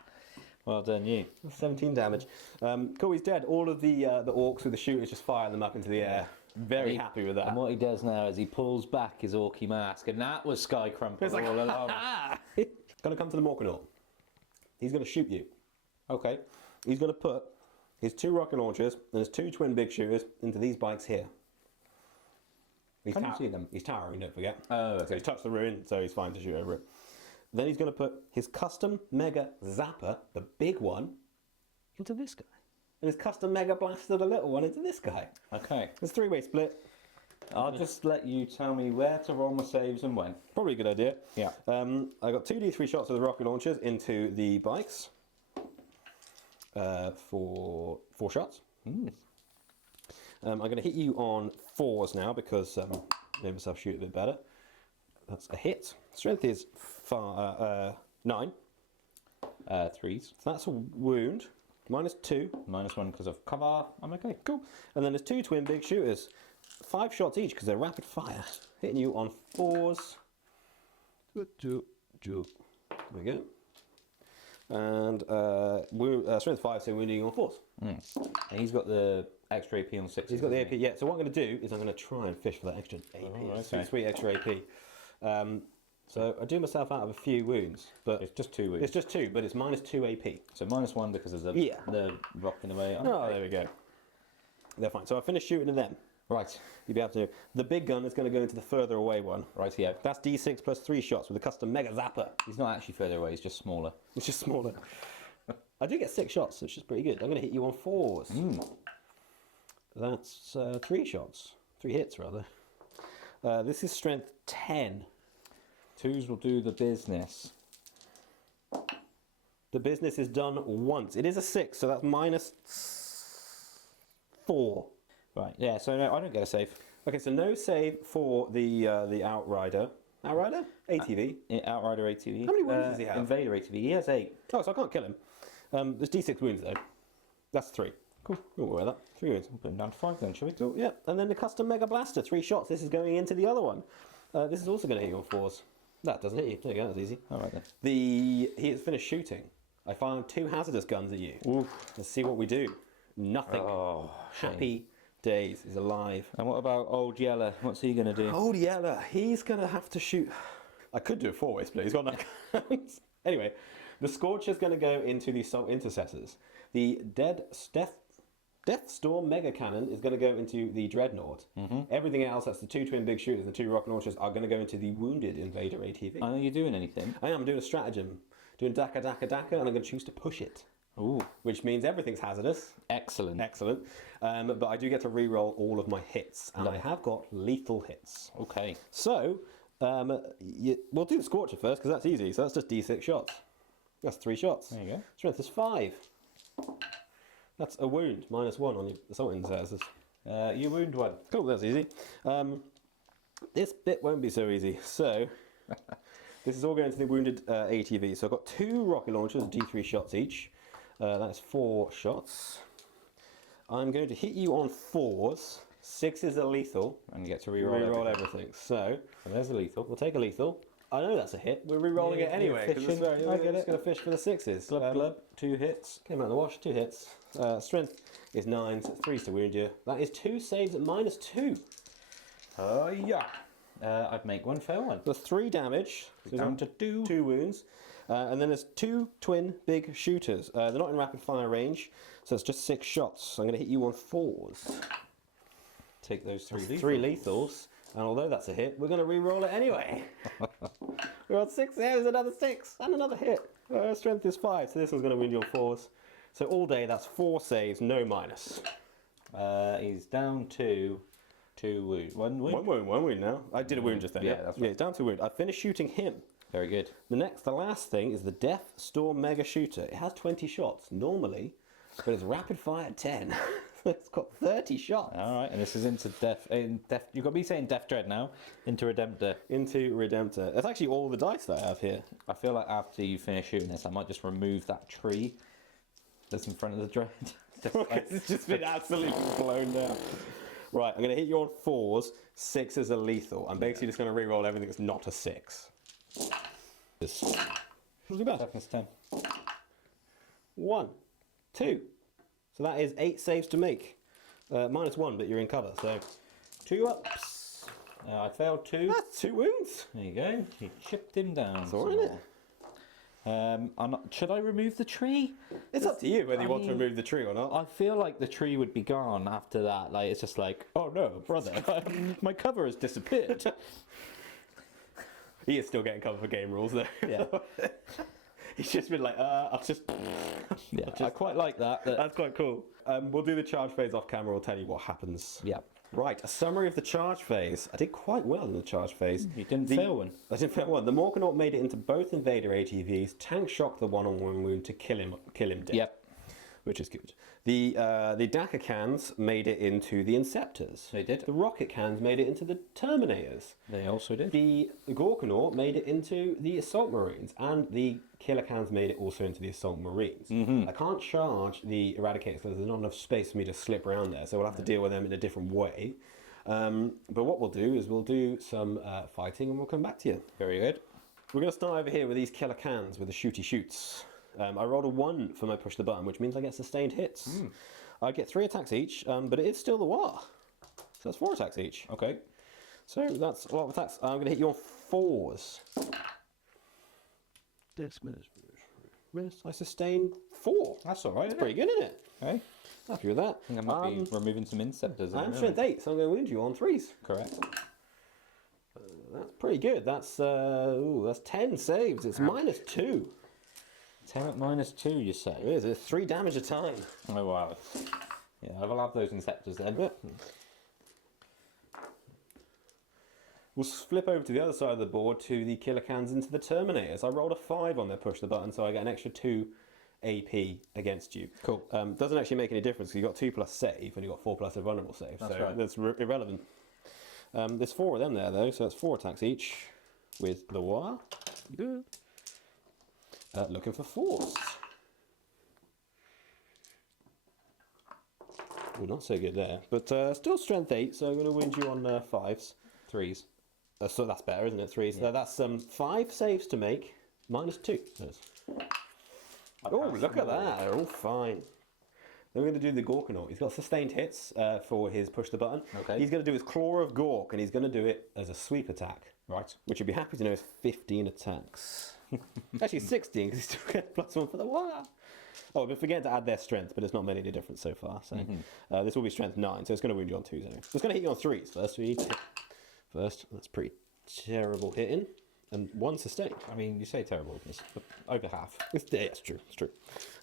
Well done, you. 17 damage. Cool, he's dead. All of the orcs with the shooters just fire them up into the air. Very happy with that. And what he does now is he pulls back his orky mask, and that was Sky Crumple It's like, all along. Going to come to the Morkanaut. He's going to shoot you. Okay. He's going to put his 2 rocket launchers and his 2 twin big shooters into these bikes here. Can you see them? He's towering, don't forget. Oh, So okay. he's touched the ruin, so he's fine to shoot over it. Then he's going to put his custom mega zapper, the big one, into this guy. And his custom mega blaster, the little one, into this guy. Okay. It's a 3-way split. I'll just let you tell me where to roll my saves and when. Probably a good idea. Yeah. I got 2d3 shots of the rocket launchers into the bikes for 4 shots. I'm going to hit you on 4s now because made myself shoot a bit better. That's a hit. Strength is 9. 3s. So that's a wound. -2. -1 because of cover. I'm okay. Cool. And then there's 2 twin big shooters. 5 shots each because they're rapid fire. Hitting you on 4s. There we go. And strength 5, so wounding you on 4s. And he's got the extra AP on 6. He's got the AP, yeah. So what I'm going to do is I'm going to try and fish for that extra AP. Oh, Sweet, okay. sweet extra AP. So I do myself out of a few wounds, but It's just 2 wounds. it's just 2, but it's -2 AP. So -1 because of the Yeah. the rocking away. Oh, there we go. They're fine. So I finished shooting at them. Right. You'll be able to. The big gun is going to go into the further away one. Right, yeah. That's D6 plus 3 shots with a custom mega zapper. He's not actually further away, he's just smaller. It's just smaller. I do get 6 shots, which is pretty good. I'm going to hit you on 4s. That's 3 shots. 3 hits, rather. This is strength 10. 2s will do the business. The business is done once. It is a 6, so that's minus 4. Right, yeah, so no, I don't get a save. Okay, so no save for the Outrider. Outrider? ATV. Outrider ATV. How many wounds does he have? Invader ATV, he has 8. Oh, so I can't kill him. There's D6 wounds, though. That's 3. Cool. Don't worry about that. 3 wounds. We'll put him down to 5 then, shall we? So, yeah, and then the custom Mega Blaster, 3 shots. This is going into the other one. This is also going to hit you on 4s. That doesn't hit you. There you go, that's easy. Alright then. He has finished shooting. I fired 2 hazardous guns at you. Oof. Let's see what we do. Nothing. Oh, Happy days. He's alive. And what about Old Yeller? What's he going to do? Old Yeller, he's going to have to shoot. I could do a 4-way split. He's got no guns. Anyway, the Scorcher's going to go into the Assault Intercessors. The Death Storm Mega Cannon is going to go into the Dreadnought. Everything else, that's the 2 twin big shooters, the 2 rocket launchers, are going to go into the Wounded Invader ATV. I know you're doing anything. I am doing a stratagem. Doing Daka Daka Daka, and I'm going to choose to push it. Ooh. Which means everything's hazardous. Excellent. Excellent. But I do get to re-roll all of my hits, and I have got lethal hits. Okay. So, we'll do the Scorcher first, because that's easy. So that's just D6 shots. That's 3 shots. There you go. Strength is 5. That's a wound, -1 on your Assault Intercessors. You wound 1. Cool, that's easy. This bit won't be so easy. So, this is all going to the Wounded ATV. So I've got 2 rocket launchers, D3 shots each. That's 4 shots. I'm going to hit you on 4s. 6s are lethal. And you get to re-roll everything. So, and there's a lethal. we'll take a lethal. I know that's a hit. We're re-rolling it anyway. you're fishing. I get We're it. just going to fish for the 6s. Glub, glub. 2 hits. Came out in the wash, 2 hits. Strength is 9, so 3s to wound you. That is 2 saves at -2. Oh, yeah. I'd make 1 fail 1. That's 3 damage. So Down to 2. 2 wounds. And then there's 2 twin big shooters. They're not in rapid fire range, so it's just 6 shots. So I'm going to hit you on 4s. Take those 3 That's lethals. 3 lethals. And although that's a hit, we're going to re-roll it anyway. We're on 6. There's another 6 and another hit. Strength is 5, so this one's going to wound you on 4s. So all day, that's 4 saves, no minus. He's down to 2 wounds. 1 wound? 1 wound now. I did a wound just then. Yeah, that's right. Yeah, down to a wound. I finished shooting him. Very good. The last thing is the Death Storm Mega Shooter. It has 20 shots normally, but it's rapid fire 10. It's got 30 shots. All right, and this is into Death. You've got me saying Death Dread now. Into Redemptor. Into Redemptor. That's actually all the dice that I have here. I feel like after you finish shooting this, I might just remove that tree that's in front of the Dread. It's just been absolutely blown down. Right, I'm going to hit you on 4s. 6s are lethal. I'm basically just going to re-roll everything that's not a 6. This Not too bad. toughness 10. 1, 2. So that is 8 saves to make. -1, but you're in cover. So 2 ups. I failed 2. That's 2 wounds. There you go. You chipped him down. That's all right, isn't it? Should I remove the tree? It's up to you whether you I want to mean, remove the tree or not. I feel like the tree would be gone after that. Like it's just like, oh no, brother, my cover has disappeared. He is still getting cover for game rules, though. Yeah. He's just been like, I'll just... Yeah, I quite like that. That's quite cool. We'll do the charge phase off camera. We'll tell you what happens. Yeah. Right, a summary of the charge phase. I did quite well in the charge phase. You didn't fail one. I didn't fail one. The Morkanaut made it into both Invader ATVs, tank shocked the one-on-one wound to kill him dead. Yep. Which is good. The Daka cans made it into the Inceptors. They did. The Rocket cans made it into the Terminators. They also did. The Gorkanaut made it into the Assault Marines, and the Killer Cans made it also into the Assault Marines. I can't charge the Eradicators because there's not enough space for me to slip around there, so we'll have to deal with them in a different way. But what we'll do is we'll do some fighting and we'll come back to you. Very good. We're going to start over here with these Killer Cans with the shooty shoots. I rolled a 1 for my push the button, which means I get sustained hits. I get 3 attacks each, but it is still the war. So that's 4 attacks each. Okay. So that's a lot of attacks. I'm going to hit you on 4s. I sustain 4. That's all right. That's pretty good, isn't it? Hey, Happy with that. I think I might be removing some inceptors. I'm strength 8, so I'm going to wound you on 3s. Correct. That's pretty good. That's 10 saves. It's -2. 10 at -2, you say? It is. It's 3 damage a time. Oh, wow. Yeah, I will have those inceptors then. Yeah. We'll flip over to the other side of the board to the killer cans into the Terminators. I rolled a 5 on their push the button, so I get an extra 2 AP against you. Cool. Doesn't actually make any difference because you've got 2 plus save and you've got 4 plus a vulnerable save. That's so right. that's irrelevant. There's 4 of them there though, so that's 4 attacks each with the war. Good. Looking for force. Well, not so good there, but still strength 8, so I'm going to wound you on 5s. 3s. So that's better, isn't it? 3s. So that's 5 saves to make, -2. Oh, look at that. They're all fine. Then we're going to do the Gorkanaut. He's got sustained hits for his push the button. Okay. He's going to do his Claw of Gork, and he's going to do it as a sweep attack. Right. Which you'd be happy to know is 15 attacks. Actually 16, because he's still getting +1 for the wire. Oh, I've been forgetting to add their strength, but it's not made any difference so far. So this will be strength 9, so it's going to wound you on 2s anyway. It's going to hit you on 3s first. So you need to hit first. That's pretty terrible hitting. And 1 sustained. I mean, you say terrible, it's over half. Yeah, it's true. It's true.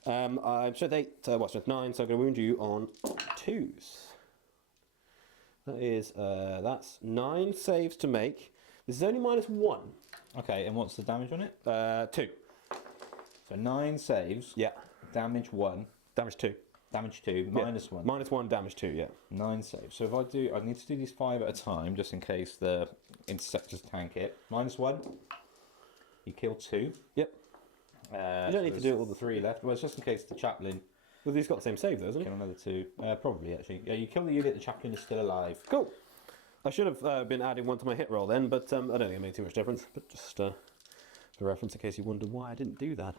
I'm strength 8, strength 9, so I'm going to wound you on 2s. That is, that's 9 saves to make. This is only -1. Okay, and what's the damage on it? 2. So 9 saves. Yeah. Damage 1. Damage 2. Damage 2. Yeah. -1. -1, damage 2, yeah. 9 saves. So if I need to do these 5 at a time, just in case the interceptors tank it. -1. You kill 2. Yep. You don't need to do it all the 3 left. Well, it's just in case the chaplain Well, he's got the same save though, hasn't he? kill another 2. Probably actually. Yeah, you kill the unit. The chaplain is still alive. Cool. I should have been adding 1 to my hit roll then, but I don't think it made too much difference. But just for reference, in case you wonder why I didn't do that.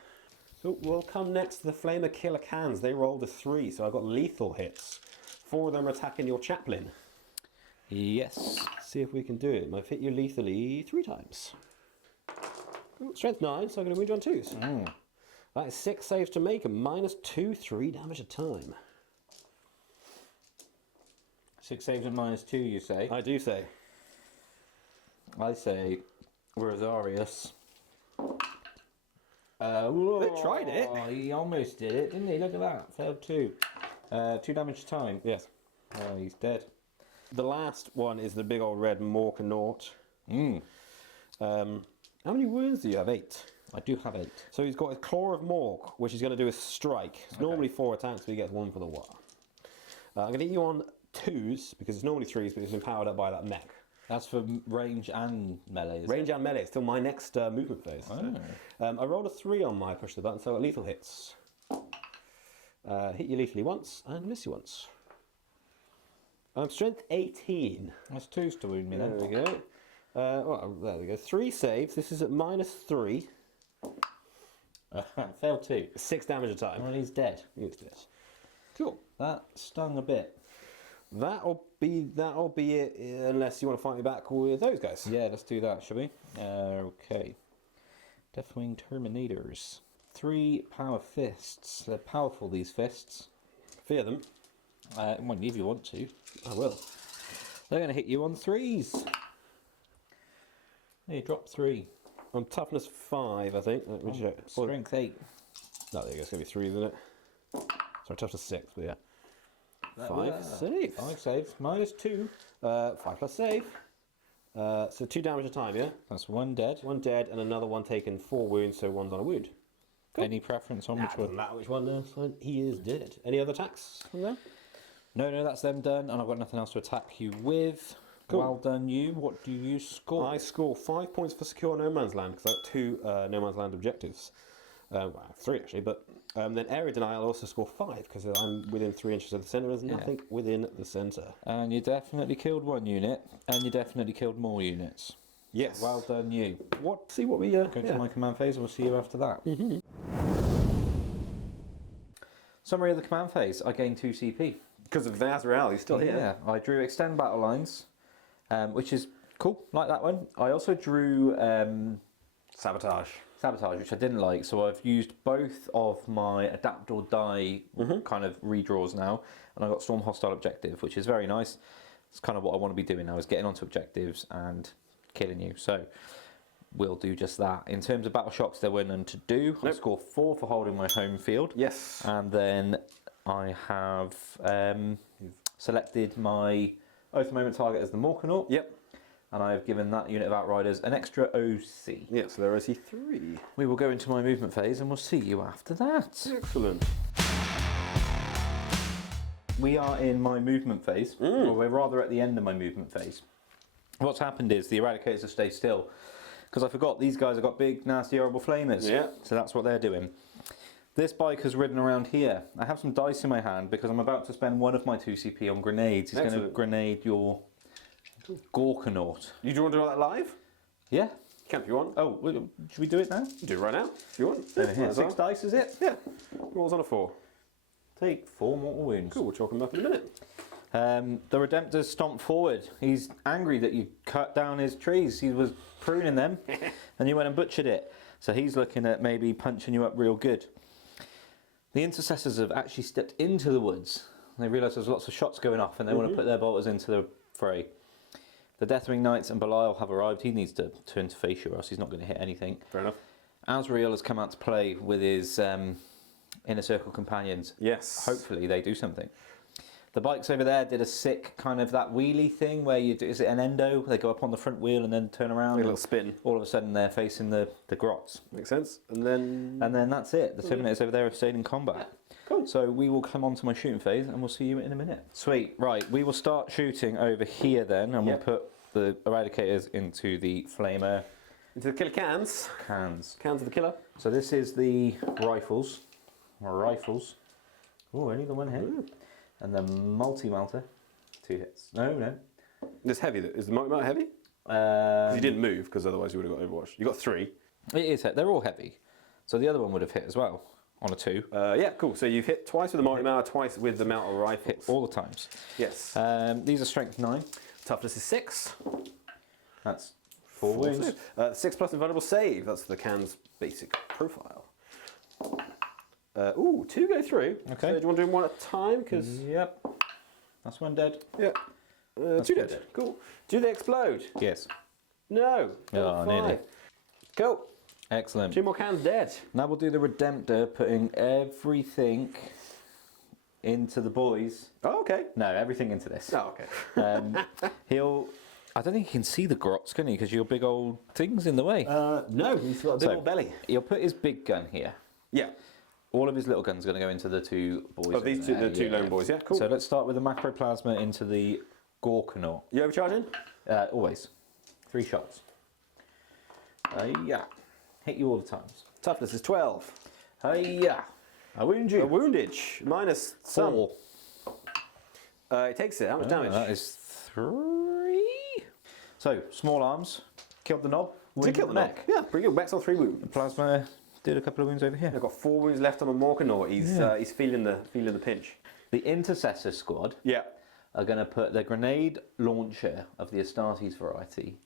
So we'll come next to the Flamer Killer Cans. They rolled a 3, so I got lethal hits. 4 of them are attacking your chaplain. Yes. See if we can do it. I've hit you lethally 3 times. Ooh, strength 9, so I'm going to wound you on 2s. That is 6 saves to make, and -2, 3 damage a time. 6 saves and -2, you say? I do say. I say Rosarius. They tried it. He almost did it, didn't he? Look at that. Failed 2. 2 damage a time. Yes. Oh, he's dead. The last one is the big old red Morkanaut. How many wounds do you have? 8. I do have 8. So he's got his Claw of Mork, which he's going to do a strike. It's normally 4 attacks, but he gets 1 for the war. I'm going to hit you on 2s, because it's normally 3s, but it's been powered up by that mech. That's for range and melee, is Range and melee, it's still my next movement phase. Oh. I rolled a 3 on my push the button, so lethal hits. Hit you lethally once, and miss you once. Strength 18. That's 2s to wound me There then. we go. Well, there we go. 3 saves. This is at -3. Failed 2. 6 damage a time. Well, he's dead. He's dead. Cool. That stung a bit. That'll be it, unless you want to fight me back with those guys. Yeah, let's do that, shall we? Okay. Deathwing Terminators. 3 power fists. They're powerful, these fists. Fear them. Well, if you want to. I will. They're going to hit you on 3s. Hey, drop 3. On toughness 5, I think. Let me check. Strength 8. No, there you go. It's going to be 3, isn't it? Sorry, toughness 6, but yeah. 5 saves. 5 saves. -2. 5 plus save. So 2 damage a time, yeah? That's 1 dead. 1 dead and another one taken 4 wounds, so 1's on a wound. Cool. Any preference on which Doesn't one? matter which one. He is dead. Any other attacks from there? No, that's them done, and I've got nothing else to attack you with. Cool. Well done, you. What do you score? I score 5 points for secure no man's land because I have 2 no man's land objectives. Well, I have 3 actually, but then area denial I also score 5 because I'm within 3 inches of the centre. There's nothing within the centre. And you definitely killed 1 unit, and you definitely killed more units. Yes. Well done, you. See what we go To my command phase, and we'll see you after that. Summary of the command phase. I gained 2 CP. Because of Azrael, he's still here. Yeah, I drew extend battle lines, which is cool, like that one. I also drew Sabotage. sabotage, which I didn't like. So I've used both of my adapt or die kind of redraws now, and I got Storm Hostile Objective, which is very nice. It's kind of what I want to be doing now, is getting onto objectives and killing you. So we'll do just that. In terms of battle shocks, there were none to do. I score 4 for holding my home field. Yes. And then I have selected my Oath Moment target as the Morkanaut. Yep. And I've given that unit of Outriders an extra OC. Yeah, so they're OC 3. We will go into my movement phase and we'll see you after that. Excellent. We are in my movement phase. Well, we're rather at the end of my movement phase. What's happened is the Eradicators have stayed still. Because I forgot, these guys have got big, nasty, horrible flamers. Yeah. So that's what they're doing. This bike has ridden around here. I have some dice in my hand because I'm about to spend one of my 2 CP on grenades. He's going to grenade your Gorkanaut. You do you want to do that live? Yeah. Can if you want. Oh, should we do it now? Do it right now if you want. Over here. 6 dice, is it? Yeah. Rolls on a 4. Take 4 mortal wounds. Cool, we'll chalk him up in a minute. The Redemptor's stomped forward. He's angry that you cut down his trees. He was pruning them and you went and butchered it. So he's looking at maybe punching you up real good. The Intercessors have actually stepped into the woods. They realise there's lots of shots going off and they want to put their bolters into the fray. The Deathwing Knights and Belial have arrived. He needs to turn to face you or else he's not going to hit anything. Fair enough. Asriel has come out to play with his Inner Circle companions. Yes. Hopefully they do something. The bikes over there did a sick kind of that wheelie thing where you do, is it an endo? They go up on the front wheel and then turn around. A little spin. All of a sudden they're facing the grots. Makes sense. And then that's it. The Terminators over there have stayed in combat. Cool. So we will come on to my shooting phase and we'll see you in a minute. Sweet. Right, we will start shooting over here then and we'll put the Eradicators into the flamer. Into the killer cans. Cans. Cans of the killer. So this is the rifles. Oh, only the one hit. Ooh. And the multi-melter, 2 hits. No. This heavy, is the motor heavy? Because you didn't move, because otherwise you would have got Overwatch. You got 3. It is, they're all heavy. So the other one would have hit as well, on a 2. Yeah, cool. So you've hit twice with the multi-mower, twice with the melter rifles. Hit all the times. Yes. These are strength 9. Toughness is 6. That's 4 wounds. 6 plus invulnerable save. That's the can's basic profile. Ooh, 2 go through. Okay. So do you want to do them one at a time? Because Yep. That's one dead. yeah, 2 dead. dead. Cool. Do they explode? Yes. No. Oh, 5. nearly. Cool. Excellent. 2 more cans dead. Now we'll do the Redemptor, putting everything into the boys. Oh, okay. No, everything into this. Oh, okay. I don't think he can see the grots, can he? Because your big old thing's in the way. No, he's got a big old belly. He'll put his big gun here. Yeah. All of his little guns are going to go into the 2 boys. Oh, these two, the 2 lone boys. Yeah, cool. So let's start with the Macroplasma into the Gorkanaut. You overcharging? Always. 3 shots. Yeah. Hit you all the times. Toughness is 12. Yeah. I wound you. A woundage minus some. 4. It takes it. How much damage? That is 3. So, small arms. Killed the knob. Did you kill the neck? knock? Yeah, pretty good. Max on 3 wounds. Plasma did a couple of wounds over here. I've got 4 wounds left on my Morkanaut. He's feeling the pinch. The Intercessor squad Yeah. are going to put the grenade launcher of the Astartes variety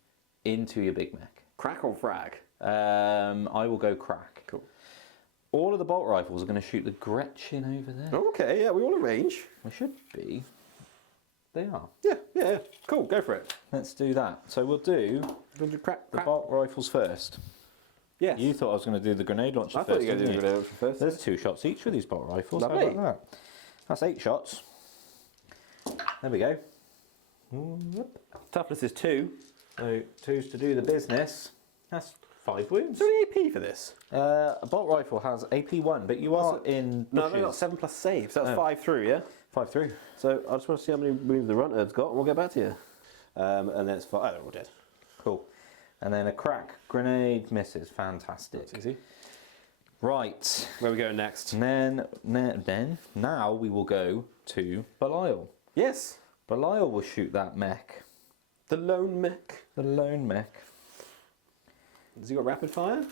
into your Big Mech. Crack or frag? I will go crack. Cool. All of the bolt rifles are going to shoot the Gretchen over there. Okay, yeah, we all in range. We should be. They are. Yeah. Cool, go for it. Let's do that. So we'll do Crack. the bolt rifles first. Yes. You thought I was going to do the grenade launcher I first. thought you were going to do the didn't grenade first. There's 2 shots each with these bolt rifles. Lovely. How about that? That's 8 shots. There we go. Toughness is 2. So 2's to do the business. That's 5 wounds. Is there any AP for this? A bolt rifle has AP 1, but you are in No, bushes. they've got 7 plus save, so that's Oh. 5 through, yeah? 5 through. So I just want to see how many wounds the Runterd's got, and we'll get back to you. And then it's 5. Oh, they're all dead. Cool. And then a crack grenade misses. Fantastic. Easy. Right. Where are we going next? And then now we will go to Belial. Yes. Belial will shoot that mech. The lone mech. The lone mech. Has he got rapid fire?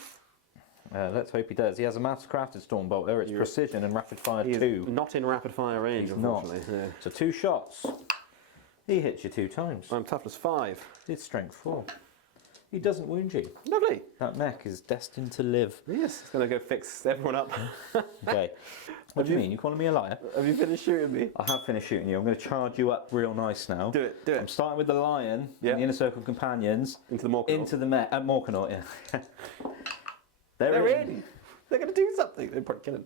Let's hope he does. He has a mass-crafted Stormbolter. It's precision and rapid fire He is 2. not in rapid fire range, He's not. unfortunately. Yeah. So 2 shots. He hits you 2 times. I'm toughness 5. It's strength 4. He doesn't wound you. Lovely. That mech is destined to live. Yes, it's going to go fix everyone up. Okay. What do you mean? You calling me a liar? Have you finished shooting me? I have finished shooting you. I'm going to charge you up real nice now. Do it, do it. I'm starting with the lion and the inner circle companions. Into the Morkanaut. Into the mech. Morkanaut, yeah. They're in. They're going to do something. They're probably killing.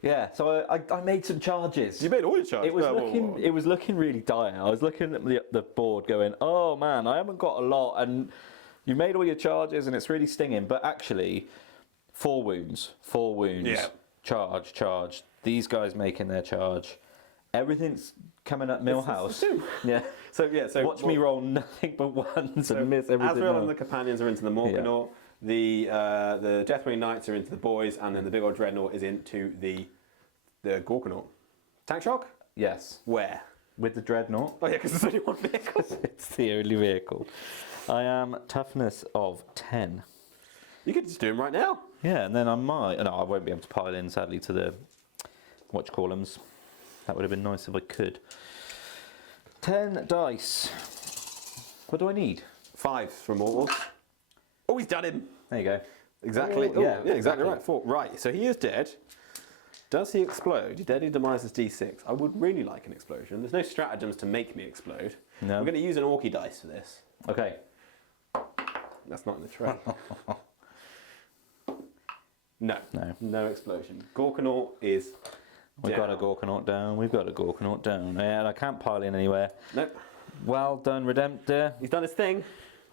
Yeah, so I made some charges. You made all your charges? It was looking really dire. I was looking at the board going, oh man, I haven't got a lot, and you made all your charges and it's really stinging, but actually 4 wounds. Yeah. Charge. These guys making their charge. Everything's coming up Millhouse. Yeah. So watch me roll nothing but ones and miss everything. Azrael and the companions are into the Morkanaut. Yeah. The Deathwing Knights are into the boys, and then the big old dreadnought is into the Gorkanaut. Tank shock? Yes. Where? With the dreadnought. Oh yeah, because there's only one vehicle. It's the only vehicle. I am toughness of 10. You could just do them right now. Yeah, and then I might. No, I won't be able to pile in, sadly, to the whatchamacallums. That would have been nice if I could. 10 dice. What do I need? 5 from Mortals. Oh, he's done him. There you go. Exactly. Oh, yeah, exactly right. 4. Right, so he is dead. Does he explode? He deadly demises D6. I would really like an explosion. There's no stratagems to make me explode. No. We're going to use an Orky dice for this. Okay. That's not in the tray. No explosion. Gorkanaut is We've got a Gorkanaut down. Yeah, and I can't pile in anywhere. Nope. Well done, Redemptor. He's done his thing.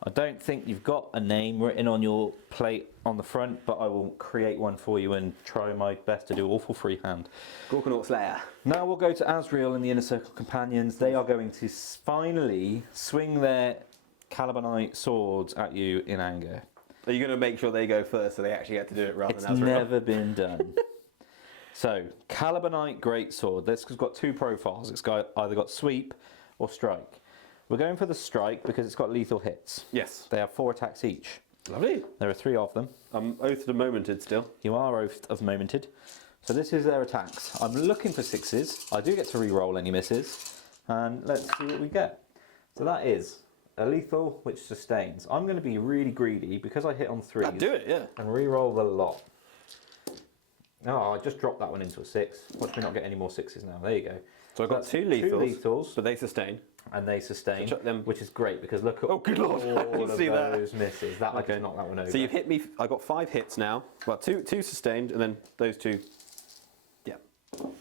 I don't think you've got a name written on your plate on the front, but I will create one for you and try my best to do awful freehand. Gorkanaut Slayer. Now we'll go to Azrael and the Inner Circle Companions. They are going to finally swing their Calibanite swords at you in anger. Are you going to make sure they go first so they actually get to do it rather It's than Azrael? never been done. So, Calibanite Greatsword. This has got 2 profiles. It's either got sweep or strike. We're going for the strike because it's got lethal hits. Yes. They have 4 attacks each. Lovely. There are 3 of them. I'm oathed and momented still. You are oathed of momented. So this is their attacks. I'm looking for 6s. I do get to re-roll any misses. And let's see what we get. So that is a lethal which sustains. I'm going to be really greedy because I hit on 3s. I'd do it, yeah. And re-roll the lot. Oh, I just dropped that one into a 6. Watch me not get any more 6s now. There you go. So I've got 2 lethals, but they sustain. And they sustain, So chuck them. which is great because look at Oh, good lord, I all didn't of see that. those misses. That I just knocked that one over. So you've hit me. I got 5 hits now. Well, two sustained, and then those 2. Yeah. Oh,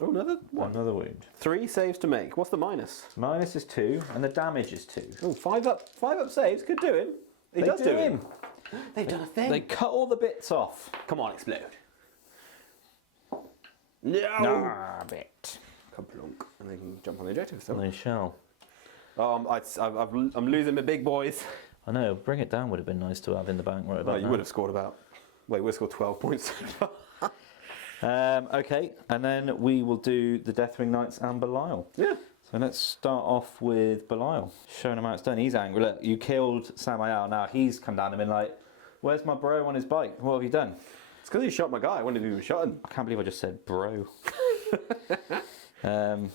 another one. Another wound. 3 saves to make. What's the minus? Minus is 2, and the damage is 2. Oh, 5 up. 5 up saves could do him. He does do him. They've done a thing. They cut all the bits off. Come on, explode. No. Ah, bit. Kaplunk. And they can jump on the objective. So. They shall. I'm losing my big boys. I know. Bring it down would have been nice to have in the bank right about Well, you now. would have scored about. Well, you would have scored 12 points. Okay, and then we will do the Deathwing Knights and Belial. Yeah. So let's start off with Belial. Showing him how it's done. He's angry. Look, you killed Samael. Now he's come down and been like, where's my bro on his bike? What have you done? It's because you shot my guy. I wanted to be shot him. I can't believe I just said bro.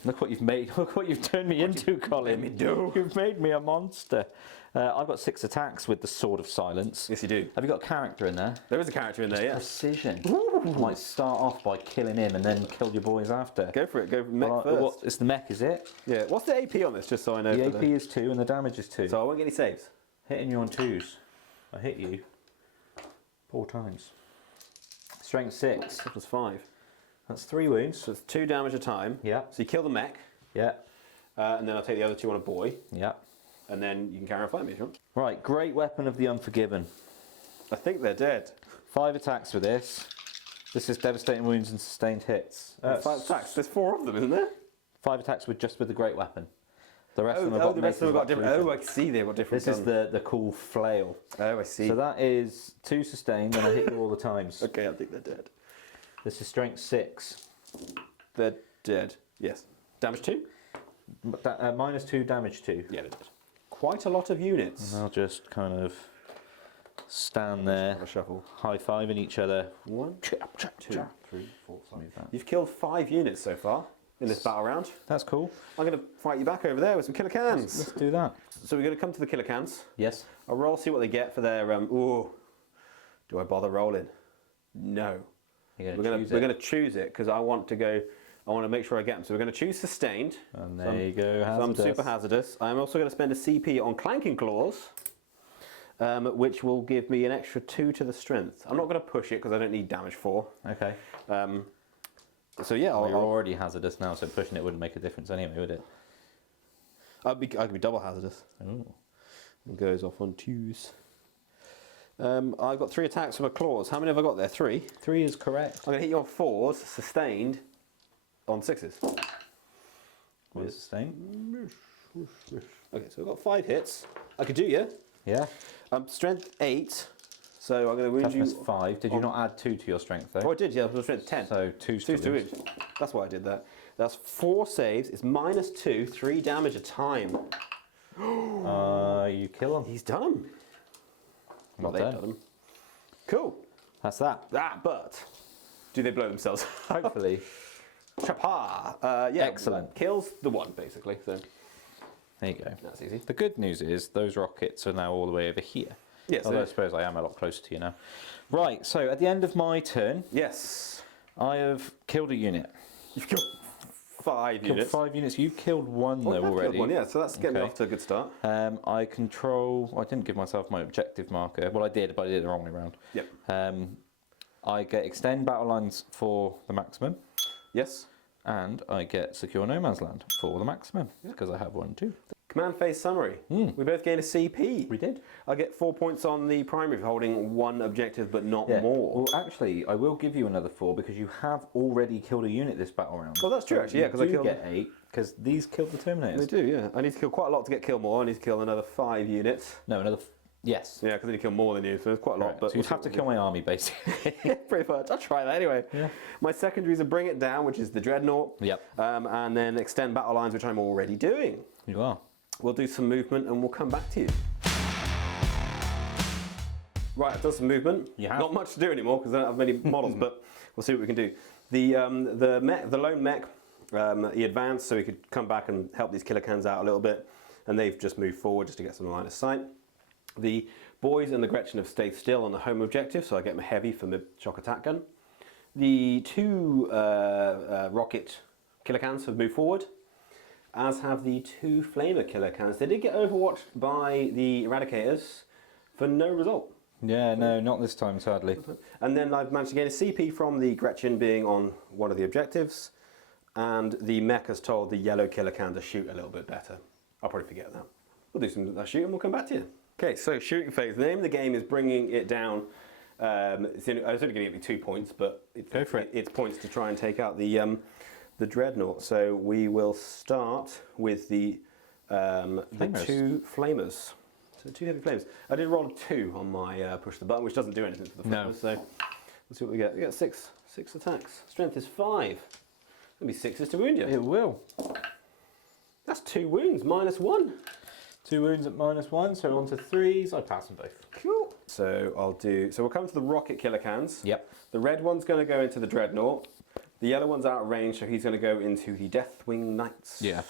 Look what you've made. Look what you've turned me into, Colin. me do? You've made me a monster. I've got 6 attacks with the Sword of Silence. Yes, you do. Have you got a character in there? There is a character in there, yeah. Precision. You might start off by killing him and then kill your boys after. Go for it. Go mech first. It's the mech, is it? Yeah. What's the AP on this, just so I know? The for AP is 2 and the damage is 2. So I won't get any saves. Hitting you on 2s. I hit you 4 times. Strength 6. That was 5. That's 3 wounds. So it's 2 damage a time. Yeah. So you kill the mech, Yeah. and then I'll take the other 2 on a boy, Yeah. and then you can carry on fighting me if you want. Right, Great Weapon of the Unforgiven. I think they're dead. 5 attacks with this. This is devastating wounds and sustained hits. 5 attacks. There's 4 of them, isn't there? 5 attacks with just with the Great Weapon. The rest of them have Oh, got the rest of them have got maces different. like Oh, I see. They've got different. This is the cool flail. Oh, I see. So that is 2 sustained, and I hit you all the times. Okay, I think they're dead. This is strength 6. They're dead. Yes. Damage 2. Minus 2, damage 2. Yeah, they're dead. Quite a lot of units. And I'll just kind of stand there, Have a shuffle. high-fiving each other. 1, 2, 3, 4, 5. Move that. You've killed 5 units so far. in this battle round. That's cool. I'm going to fight you back over there with some killer cans. Let's do that. So we're going to come to the killer cans. Yes. I'll roll, see what they get for their. Ooh, do I bother rolling? No. We're We're going to choose it because I want to go. I want to make sure I get them. So we're going to choose sustained. And there you go. Hazardous. Some super hazardous. I'm also going to spend a CP on clanking claws, which will give me an extra 2 to the strength. I'm not going to push it because I don't need damage 4. Okay. So yeah, Well, you're already hazardous now, so pushing it wouldn't make a difference anyway, would it? I could be double hazardous. Oh. It goes off on 2s. I've got 3 attacks with my claws. How many have I got there? 3. 3 is correct. I'm going to hit you on 4s, sustained, on 6s. What is sustained? Okay, so I've got 5 hits. I could do you. Yeah. Strength 8. So I'm going to wound Toughness you. 5. Did you not add 2 to your strength though? Oh, I did. Yeah, I was strength 10. So 2 2 to wound. That's why I did that. That's 4 saves. It's -2, 3 damage a time. You kill him. He's done him. Well They've done. done him. Cool. That's that. But do they blow themselves? Hopefully. Chapa. Yeah. Excellent. Kills the one basically. So There you go. that's easy. The good news is those rockets are now all the way over here. Yes. Although I suppose I am a lot closer to you now. Right, so at the end of my turn, Yes. I have killed a unit. You've killed 5 Killed units. 5 units. You've killed 1 Oh, though I've killed already. 1, yeah. So that's getting me Okay. off to a good start. I control. I didn't give myself my objective marker. Well, I did, but I did it the wrong way around. Yep. I get extend battle lines for the maximum, Yes. and I get secure no man's land for the maximum because I have 1 too. Command phase summary. We both gain a CP. We did. I get 4 points on the primary for holding 1 objective, but not more. Well, actually, I will give you another 4 because you have already killed a unit this battle round. Well, that's true, actually, yeah, 'cause I you killed- get 8 because these killed the Terminators. They do, yeah. I need to kill quite a lot to get kill more. I need to kill another 5 units. No, another. Yes. Yeah, because I need to kill more than you, so it's quite a lot. Right, But so you'd have to kill my army basically. yeah, pretty much. I'll try that anyway. Yeah. My secondaries are Bring It Down, which is the Dreadnought. Yep. And then Extend Battle Lines, which I'm already doing. You are. We'll do some movement and we'll come back to you. Right, I've done some movement. You have. Not much to do anymore because I don't have many models, but we'll see what we can do. The lone mech, he advanced so he could come back and help these killer cans out a little bit, and they've just moved forward just to get some line of sight. The boys and the Gretchen have stayed still on the home objective, so I get them heavy for the shock attack gun. The 2 rocket killer cans have moved forward, as have the 2 flamer killer cans. They did get overwatched by the eradicators for no result. Yeah, no, not this time, sadly. And then I've managed to gain a CP from the Gretchen being on one of the objectives, and the mech has told the yellow killer can to shoot a little bit better. I'll probably forget that. We'll do some of that shoot and we'll come back to you. Okay, so shooting phase. The name of the game is Bringing It Down. I was only going to give you 2 points, but Go for it. It's points to try and take out the Dreadnought. So we will start with the Flamers. 2 flamers. So 2 heavy flames. I did roll a 2 on my push the button, which doesn't do anything for the flamers. No. So let's see what we get. We get 6 attacks. Strength is 5. It'll be 6s to wound you. It will. That's 2 wounds, -1. 2 wounds at -1, so on to 3s. I pass them both. Cool. So we'll come to the rocket killer cans. Yep. The red one's going to go into the Dreadnought. The yellow one's out of range, so he's going to go into the Deathwing Knights. Yeah.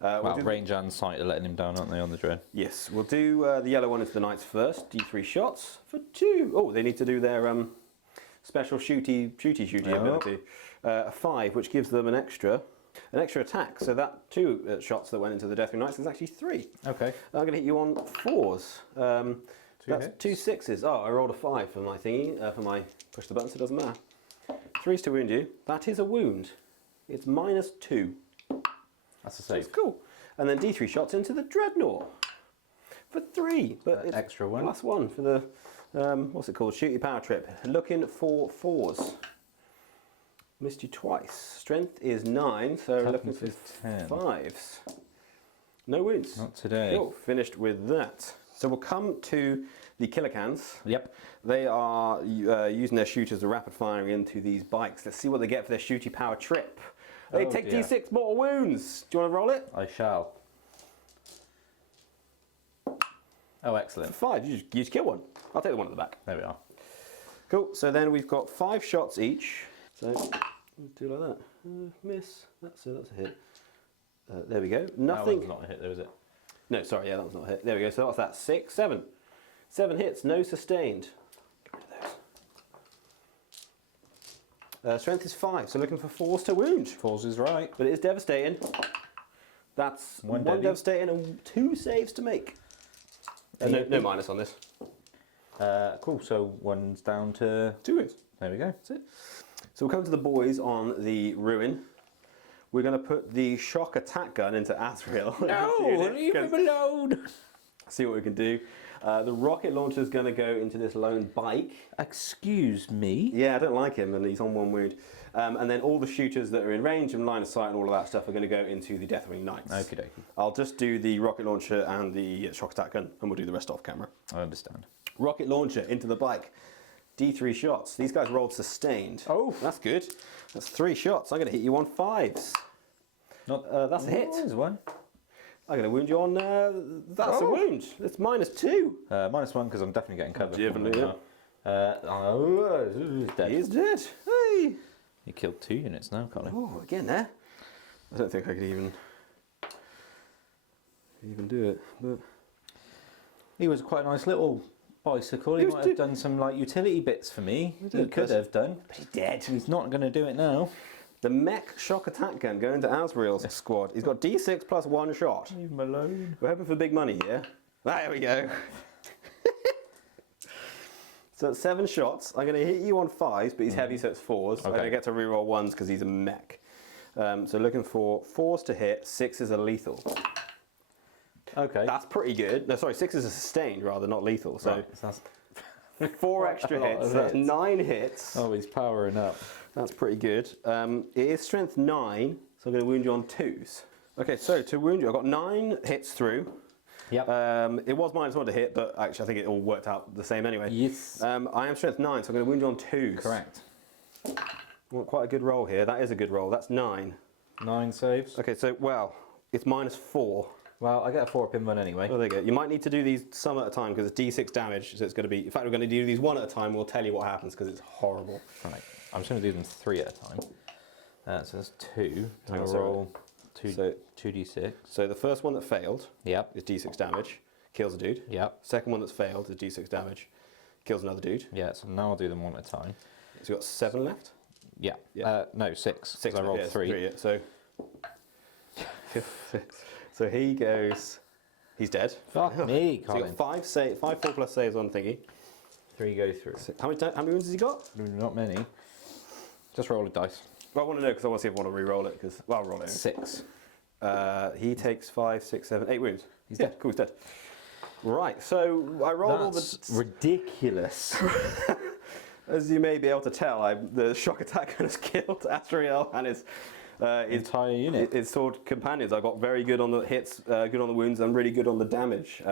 We'll do Range and sight are letting him down, aren't they, on the Dread? Yes, we'll do the yellow one into the Knights first. D3 shots for 2. Oh, they need to do their special shooty ability. A 5, which gives them an extra attack. So that 2 shots that went into the Deathwing Knights is actually 3. Okay. I'm going to hit you on 4s. That's hits. 2 6s. Oh, I rolled a 5 for my thingy, for my push the button, so it doesn't matter. 3s to wound you. That is a wound. It's -2. That's a So it's save. cool. And then D3 shots into the Dreadnought for 3. But it's Extra one. +1 for the, what's it called? Shoot your power trip. Looking for 4s. Missed you twice. Strength is 9, so we're looking Toughness for is 10. 5s. No wounds. Not today. Cool, finished with that. So we'll come to the killer cans. Yep. They are using their shooters to rapid firing into these bikes. Let's see what they get for their shooty power trip. They Oh, take dear. D6 mortal wounds. Do you want to roll it? I shall. Oh, excellent. 5. You just kill one. I'll take the one at the back. There we are. Cool. So then we've got 5 shots each. So Do like that. Miss. That's a hit. There we go. That Nothing. one's not a hit, though, is it? No, sorry, yeah, that was not a hit. There we go. So what's that? 6, 7. 7 hits, no sustained. Get rid of those. Strength is 5, so looking for 4s to wound. 4s is right. But it is devastating. That's one devastating and 2 saves to make. No minus on this. Cool, so 1's down to 2 wounds. There we go. That's it. So we'll come to the boys on the ruin. We're going to put the shock attack gun into Azrael. No, leave him alone. See what we can do. The rocket launcher is going to go into this lone bike. Excuse me. Yeah, I don't like him, and he's on 1 wound. And then all the shooters that are in range and line of sight and all of that stuff are going to go into the Deathwing Knights. Okie dokie. I'll just do the rocket launcher and the shock attack gun, and we'll do the rest off camera. I understand. Rocket launcher into the bike. D3 shots. These guys rolled sustained. Oh. That's good. That's 3 shots. I'm going to hit you on 5s. That's a hit. There's 1. I'm going to wound you on... that's a wound. It's -2. -1 because I'm definitely getting covered. Definitely, He's dead. He's dead. Hey. He killed 2 units now, Colin. Oh, again there. I don't think I could even do it. But He was quite a nice little bicycle. He might have done some like utility bits for me. He could have done. But he's dead. He's not going to do it now. The mech shock attack gun going to Azrael's squad. He's got D6 plus 1 shot. Leave him alone. We're hoping for big money here. There we go. So it's 7 shots. I'm going to hit you on 5s, but he's heavy, so it's 4s. Okay. I'm going to get to reroll 1s because he's a mech. So looking for 4s to hit. 6 is a lethal. Okay. That's pretty good. No, sorry, 6 is a sustained rather, not lethal. So Right, so that's 4 extra a lot hits. of That's hits. 9 hits. Oh, he's powering up. That's pretty good. It is strength 9, so I'm going to wound you on 2s. Okay, so to wound you, I've got 9 hits through. Yep. It was -1 to hit, but actually I think it all worked out the same anyway. Yes. I am strength 9, so I'm going to wound you on 2s. Correct. Well, quite a good roll here. That is a good roll. That's 9. 9 saves. Okay, so, well, it's -4. Well, I get a 4-up in one anyway. Oh, there you go. You might need to do these some at a time because it's D6 damage, so it's going to be... In fact, we're going to do these 1 at a time. We'll tell you what happens because it's horrible. Right. I'm just going to do them 3 at a time. So that's 2. Hang on, I'll sorry. roll 2d6. So the first one that failed Yep. is D6 damage, kills a dude. Yep. Second one that's failed is D6 damage, kills another dude. Yeah, so now I'll do them 1 at a time. So you've got 7 left? Yeah. Yeah. No, 6. 6 'cause I rolled yeah, 3. yeah. So... so he goes... He's dead. Fuck me, So you Colin. got 5 4+ saves on thingy. 3 go through. How many wounds has he got? Not many. Just roll a dice. Well, I want to know because I want to see if I want to re-roll it. Because well, I'll roll it. 6. He takes 5, 6, 7, 8 wounds. He's Yeah, dead. Cool, he's dead. Right, so I rolled That's all the... ridiculous. As you may be able to tell, the shock attack has killed Azrael and his Entire unit. his sword companions. I got very good on the hits, good on the wounds, and really good on the damage.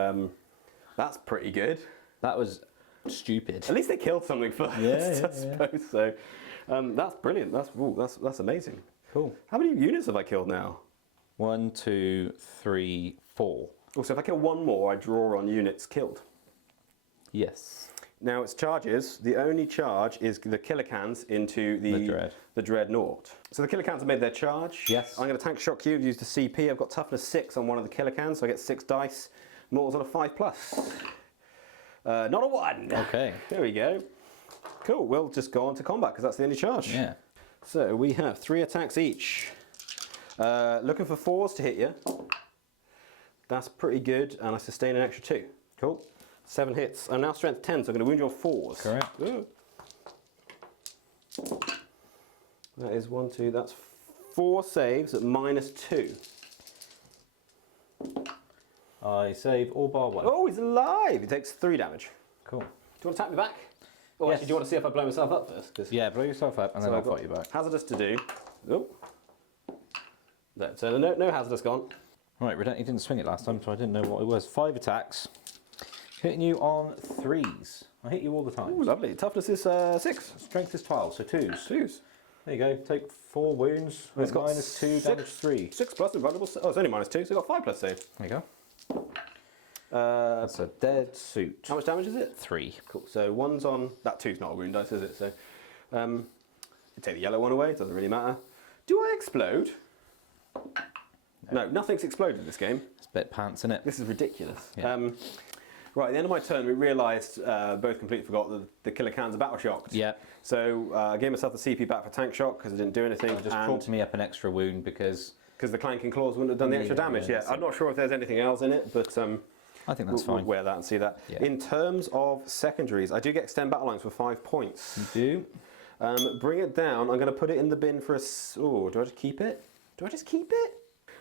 That's pretty good. That was stupid. At least they killed something first, Yeah, I suppose. So that's brilliant. That's amazing. Cool. How many units have I killed now? 1, 2, 3, 4. Also, if I kill 1 more, I draw on units killed. Yes. Now its charges, the only charge is the killer cans into the Dreadnought. So the killer cans have made their charge. Yes. I'm going to tank shock cube, use the CP. I've got toughness 6 on one of the killer cans, so I get 6 dice. Mortals on a 5+. Not a 1. Okay. There we go. Cool, we'll just go on to combat because that's the only charge. Yeah. So we have 3 attacks each. Looking for 4s to hit you. That's pretty good, and I sustain an extra 2. Cool. 7 hits. I'm now strength 10, so I'm going to wound you on 4s. Correct. Ooh. That is 1, 2. That's 4 saves at -2. I save all bar 1. Oh, he's alive! He takes 3 damage. Cool. Do you want to tap me back? Or Yes. actually, do you want to see if I blow myself up first? 'Cause- Yeah, blow yourself up and then So I'll I've got fight you back. hazardous to do. Oh. There, so no hazardous gone. Right, he didn't swing it last time, so I didn't know what it was. 5 attacks. Hitting you on 3s. I hit you all the time. Ooh, lovely. Toughness is 6. Strength is 12, so 2s. 2s. There you go. Take 4 wounds. It's got -2, damage 3. 6 plus invulnerable. Oh, it's only -2, so I've got 5 plus save. There you go. That's a dead suit. How much damage is it? 3. Cool. So 1's on... That 2's not a wound dice, is it? So Take the yellow one away, doesn't really matter. Do I explode? No, nothing's exploded this game. It's a bit pants, isn't it? This is ridiculous. Yeah. Right, at the end of my turn, we realised, both completely forgot that the killer cans are battle shocked. Yeah. So I gave myself the CP back for tank shock because it didn't do anything. It just crawled me up an extra wound because the clanking claws wouldn't have done the extra damage. Yeah, I'm not sure if there's anything else in it, but I think that's we'll fine. wear that and see that. Yeah. In terms of secondaries, I do get extend battle lines for 5 points. You do. Bring it down. I'm going to put it in the bin for a. Oh, do I just keep it? Do I just keep it?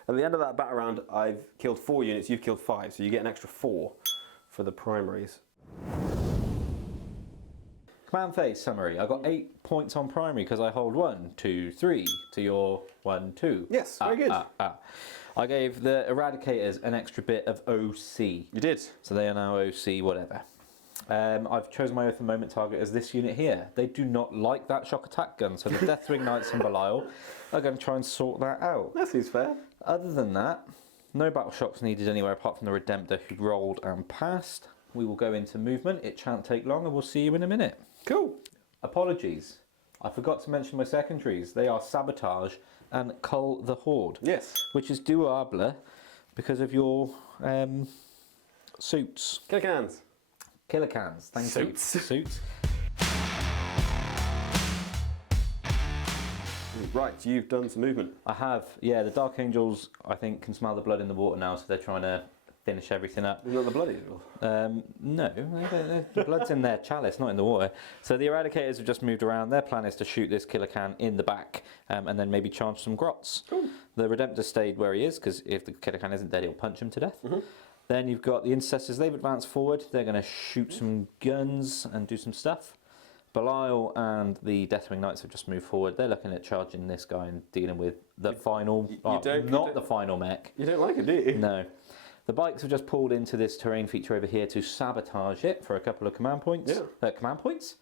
At the end of that battle round, I've killed 4 units. You've killed 5, so you get an extra 4 for the primaries. Command phase summary. I got 8 points on primary because I hold 1, 2, 3 to your 1, 2. Yes, very good. I gave the Eradicators an extra bit of OC. You did. So they are now OC whatever. I've chosen my Oath of Moment target as this unit here. They do not like that shock attack gun, so the Deathwing Knights and Belial are going to try and sort that out. That seems fair. Other than that, no battle shocks needed anywhere apart from the Redemptor who rolled and passed. We will go into movement. It shan't take long and we'll see you in a minute. Cool. Apologies. I forgot to mention my secondaries. They are Sabotage and Cull the Horde. Yes. Which is doable because of your suits. Killer cans. Killer cans. Thank you. Suits. Right, you've done some movement. I have. Yeah, the Dark Angels, I think, can smell the blood in the water now, so they're trying to finish everything up. Not the bloody evil. No, the blood's in their chalice, not in the water. So the Eradicators have just moved around. Their plan is to shoot this killer can in the back and then maybe charge some grots. Cool. The Redemptor stayed where he is because if the killer can isn't dead, he'll punch him to death. Then you've got the Intercessors. They've advanced forward. They're going to shoot some guns and do some stuff. Belial and the Deathwing Knights have just moved forward. They're looking at charging this guy and dealing with the final... the final mech. You don't like it, do you? No. The bikes have just pulled into this terrain feature over here to sabotage it for a couple of command points. Yeah. Command points?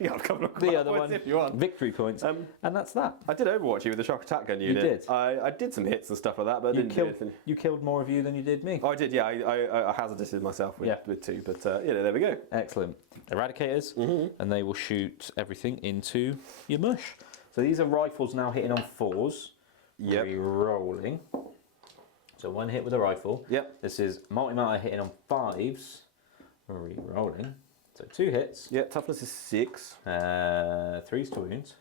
Yeah, a couple of The other points one, if you want. victory points. And that's that. I did Overwatch you with the shock attack gun unit. You did? I did some hits and stuff like that, but I didn't do anything. You killed more of you than you did me. Oh, I did, yeah. I hazarded myself with 2, but there we go. Excellent. Eradicators, and they will shoot everything into your mush. So these are rifles now hitting on 4s. Yep. Re-rolling. So 1 hit with a rifle. Yep. This is multi-matter hitting on 5s. Re-rolling. So 2 hits. Yeah, toughness is 6. 3's to wounds.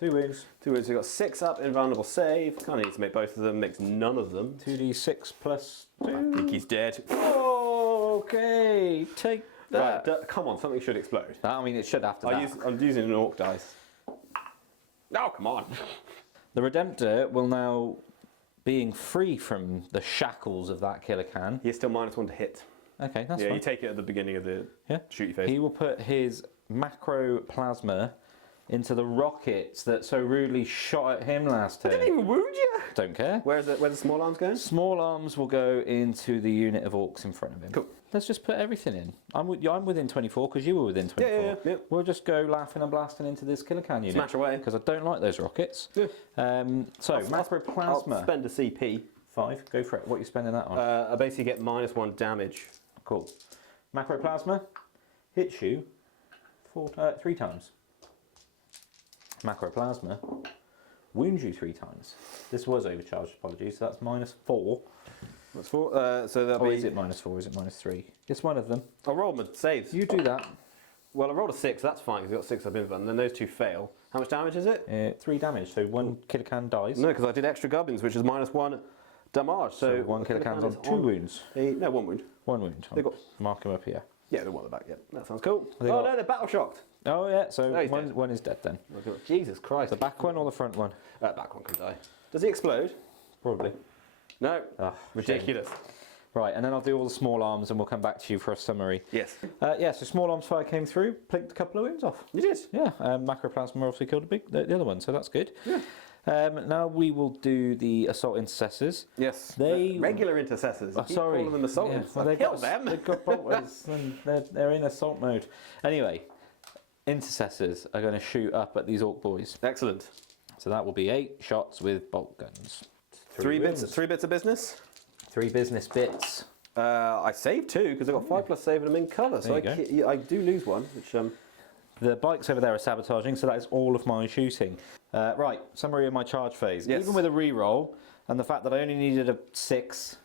2 wounds. 2 wounds. So you've got 6 up, invulnerable save. Kind of need to make both of them, makes none of them. 2d6 plus 2. I think he's dead. Okay, take that. Right, come on, something should explode. I mean, it should after that. I'm using an Orc dice. Oh, come on. The Redemptor will now, being free from the shackles of that killer can. He is still -1 to hit. Okay, that's Yeah, fine. you take it at the beginning of the Yeah. shooty phase. He will put his macro plasma into the rockets that so rudely shot at him last I turn. didn't even wound you. Don't care. Where's the small arms going? Small arms will go into the unit of orcs in front of him. Cool. Let's just put everything in. I'm within 24 because you were within 24. Yeah. We'll just go laughing and blasting into this killer can unit. Smash away. Because I don't like those rockets. Yeah. Macro plasma. I'll spend a CP. 5. Go for it. What are you spending that on? I basically get -1 damage. Cool. Macro plasma hits you 3 times. Macro plasma wounds you 3 times. This was overcharged, apologies, so that's -4. That's 4. So that'll Or be. is it -4? Is it -3? It's one of them. I'll roll my saves. You do that. Well, I rolled a 6, that's fine because I've got 6 up in, and then those 2 fail. How much damage is it? 3 damage, so 1 killer can dies. No, because I did extra gubbins, which is -1 damage. So 1 killer can's on 2 wounds. No, 1 wound. 1 wound. They got- Mark him up here. Yeah, the one at the back, yeah. That sounds cool. They Oh got- no, they're battle shocked. Oh yeah, so No, he's dead. one is dead then. Jesus Christ. The back one or the front one? Back one can die. Does he explode? Probably. No. Ah, Ridiculous. Right, and then I'll do all the small arms and we'll come back to you for a summary. Yes. Yeah, so small arms fire came through, plinked a couple of wounds off. You did? Yeah, macroplasma obviously killed the other one, so that's good. Yeah. Now we will do the assault intercessors. Yes. They- Regular intercessors. You keep Sorry. calling them assaultants. well, I they've killed got, them. They've got bolters and they're in assault mode. Anyway, intercessors are going to shoot up at these orc boys. Excellent. So that will be 8 shots with bolt guns. 3 wounds. bits of business. 3 business bits. I saved 2 because I got 5+ save and I'm in cover. So There you I do lose 1, which The bikes over there are sabotaging, so that is all of my shooting. Right, summary of my charge phase. Yes. Even with a reroll, and the fact that I only needed a 6,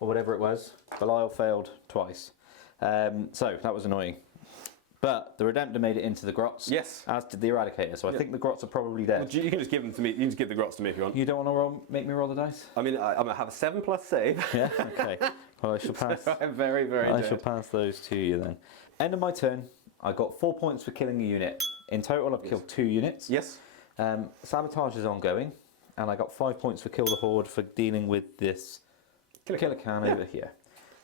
or whatever it was, Belial failed twice. So that was annoying. But the Redemptor made it into the grots. Yes. As did the Eradicator, so I think the grots are probably dead. Well, you can just give them to me. You can just give the grots to me if you want. You don't want to make me roll the dice? I mean, I'm gonna have a 7+ save. Yeah, okay. Well, I shall pass. I'm very, very I dead. shall pass those to you then. End of my turn, I got 4 points for killing a unit. In total, I've killed 2 units. Yes. Sabotage is ongoing, and I got 5 points for kill the horde for dealing with this killer can over here.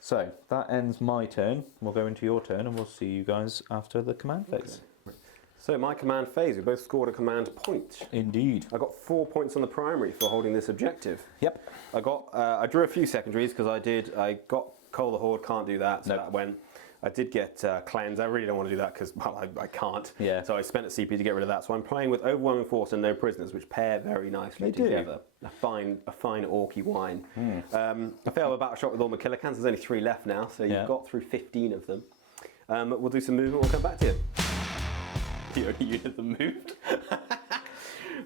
So that ends my turn. We'll go into your turn, and we'll see you guys after the command phase. Okay. So my command phase, we both scored a command point. Indeed. I got 4 points on the primary for holding this objective. Yep. I drew a few secondaries because I got Cull the Horde, can't do that, so Nope. that went. I did get Cleanse. I really don't want to do that because, well, I can't. Yeah. So I spent a CP to get rid of that. So I'm playing with Overwhelming Force and No Prisoners, which pair very nicely They do. together. A fine orky wine. I failed a battle shot with all my killer cans. There's only 3 left now, so you've got through 15 of them. We'll do some movement. We'll come back to you. The only unit that moved.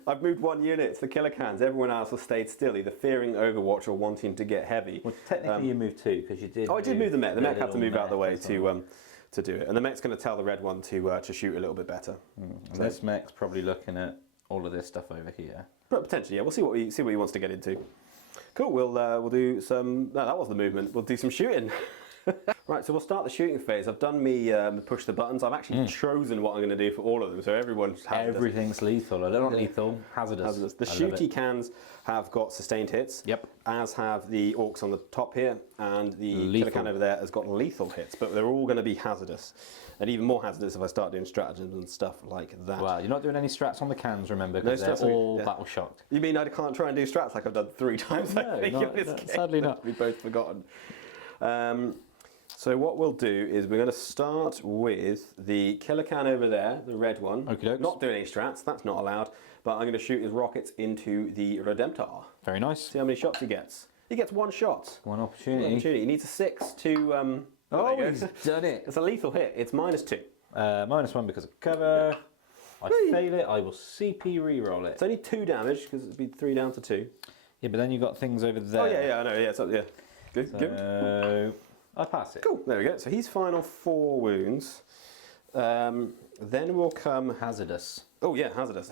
I've moved 1 unit. It's the killer cans. Everyone else has stayed still, either fearing Overwatch or wanting to get heavy. Well, technically you moved 2 because you did. Oh, I did move the Mek. The Mek had to move out of the way as well. to do it, and the Mek's going to tell the red one to shoot a little bit better. And this Mek's probably looking at all of this stuff over here. But potentially, yeah. We'll see what he wants to get into. Cool. We'll do some. No, that was the movement. We'll do some shooting. Right, so we'll start the shooting phase. I've done me push the buttons. I've actually chosen what I'm going to do for all of them, so everyone's hazardous. Everything's lethal. They're not lethal, hazardous. The shooty cans have got sustained hits. Yep. As have the orcs on the top here, and the killer can over there has got lethal hits. But they're all going to be hazardous, and even more hazardous if I start doing stratagems and stuff like that. Well, you're not doing any strats on the cans, remember, because No strats they're on- all yeah. battle shocked. You mean I can't try and do strats like I've done 3 times? No, I think not- in this game. sadly not. We've both forgotten. So what we'll do is we're going to start with the killer can over there, the red one. Okey-dokes. Not doing any strats, that's not allowed. But I'm going to shoot his rockets into the Redemptor. Very nice. See how many shots he gets. He gets 1 shot. One One opportunity. opportunity. He needs a 6 to. Oh, there you he's go. done it. It's a lethal hit. It's -2. -1 because of cover. I fail it. I will CP reroll it. It's only 2 damage because it'd be 3 down to 2. Yeah, but then you've got things over there. Oh yeah, I know. Yeah, yeah. Good, good. So I pass it. Cool. There we go. So he's fine on 4 wounds. Then will come. Hazardous. Oh yeah, hazardous.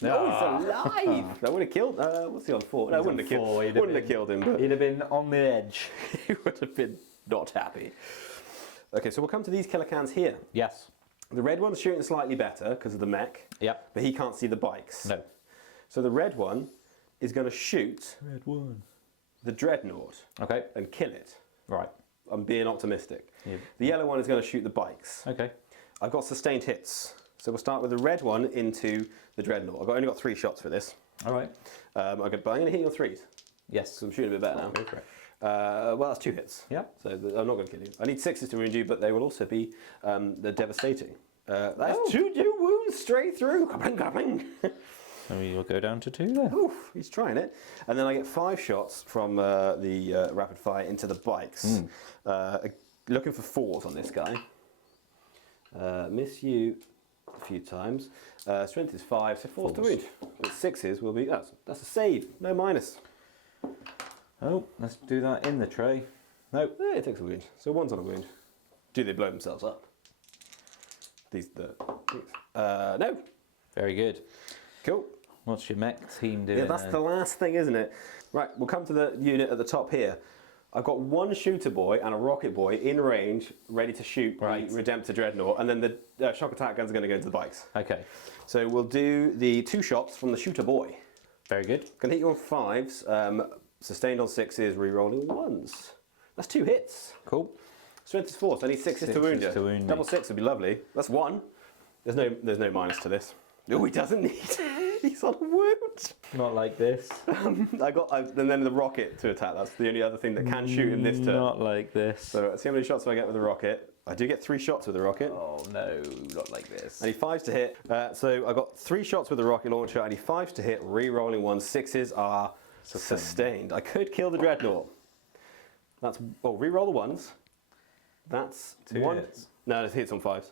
No, he's alive. That would have killed. What's he on 4? No, wouldn't have killed. Wouldn't have killed him, but He'd have been on the edge. he would have been not happy. Okay, so we'll come to these killer cans here. Yes. The red one's shooting slightly better because of the Mek. Yep. But he can't see the bikes. No. So the red one is going to shoot Red one. the Dreadnought Okay. and kill it. Right. I'm being optimistic. Yeah. The yellow one is going to shoot the bikes. Okay. I've got sustained hits. So we'll start with the red one into the Dreadnought. I've only got 3 shots for this. All right. But I'm going to hit you on 3s. Yes. So I'm shooting a bit better now. Go for it. Well, that's 2 hits. Yep. So I'm not going to kill you. I need 6s to wound you, but they will also be they're devastating. That's 2 new wounds straight through. Kabling, kabling. So we'll go down to 2 there. Oof, he's trying it. And then I get 5 shots from the rapid fire into the bikes. Looking for 4s on this guy. Miss you a few times. Strength is 5, so 4s to wound. But 6s will be, that's a save, no minus. Oh, let's do that in the tray. Nope. Yeah, it takes a wound. So 1's on a wound. Do they blow themselves up? No. Very good. Cool. What's your mech team doing? Yeah, that's then? the last thing, isn't it? Right, we'll come to the unit at the top here. I've got 1 shooter boy and a rocket boy in range, ready to shoot the Redemptor Dreadnought, and then the shock attack guns are going to go into the bikes. Okay. So we'll do the 2 shots from the shooter boy. Very good. Can hit you on 5s, sustained on 6s, re-rolling 1s. That's 2 hits. Cool. Strength is 4, so I need 6s to wound you. to wound me. Double 6 would be lovely. That's 1. There's no minus to this. Oh, he doesn't need. He's on a wound. Not like this. And then the rocket to attack. That's the only other thing that can shoot him this turn. Not like this. So let's see how many shots do I get with the rocket. I do get 3 shots with the rocket. Oh no, not like this. I need 5s to hit. So I got 3 shots with the rocket launcher. I need 5s to hit. Re-rolling 1s. 6s are sustained. I could kill the Dreadnought. Re-roll the 1s. That's 2 1. hits. No, it hits on 5s.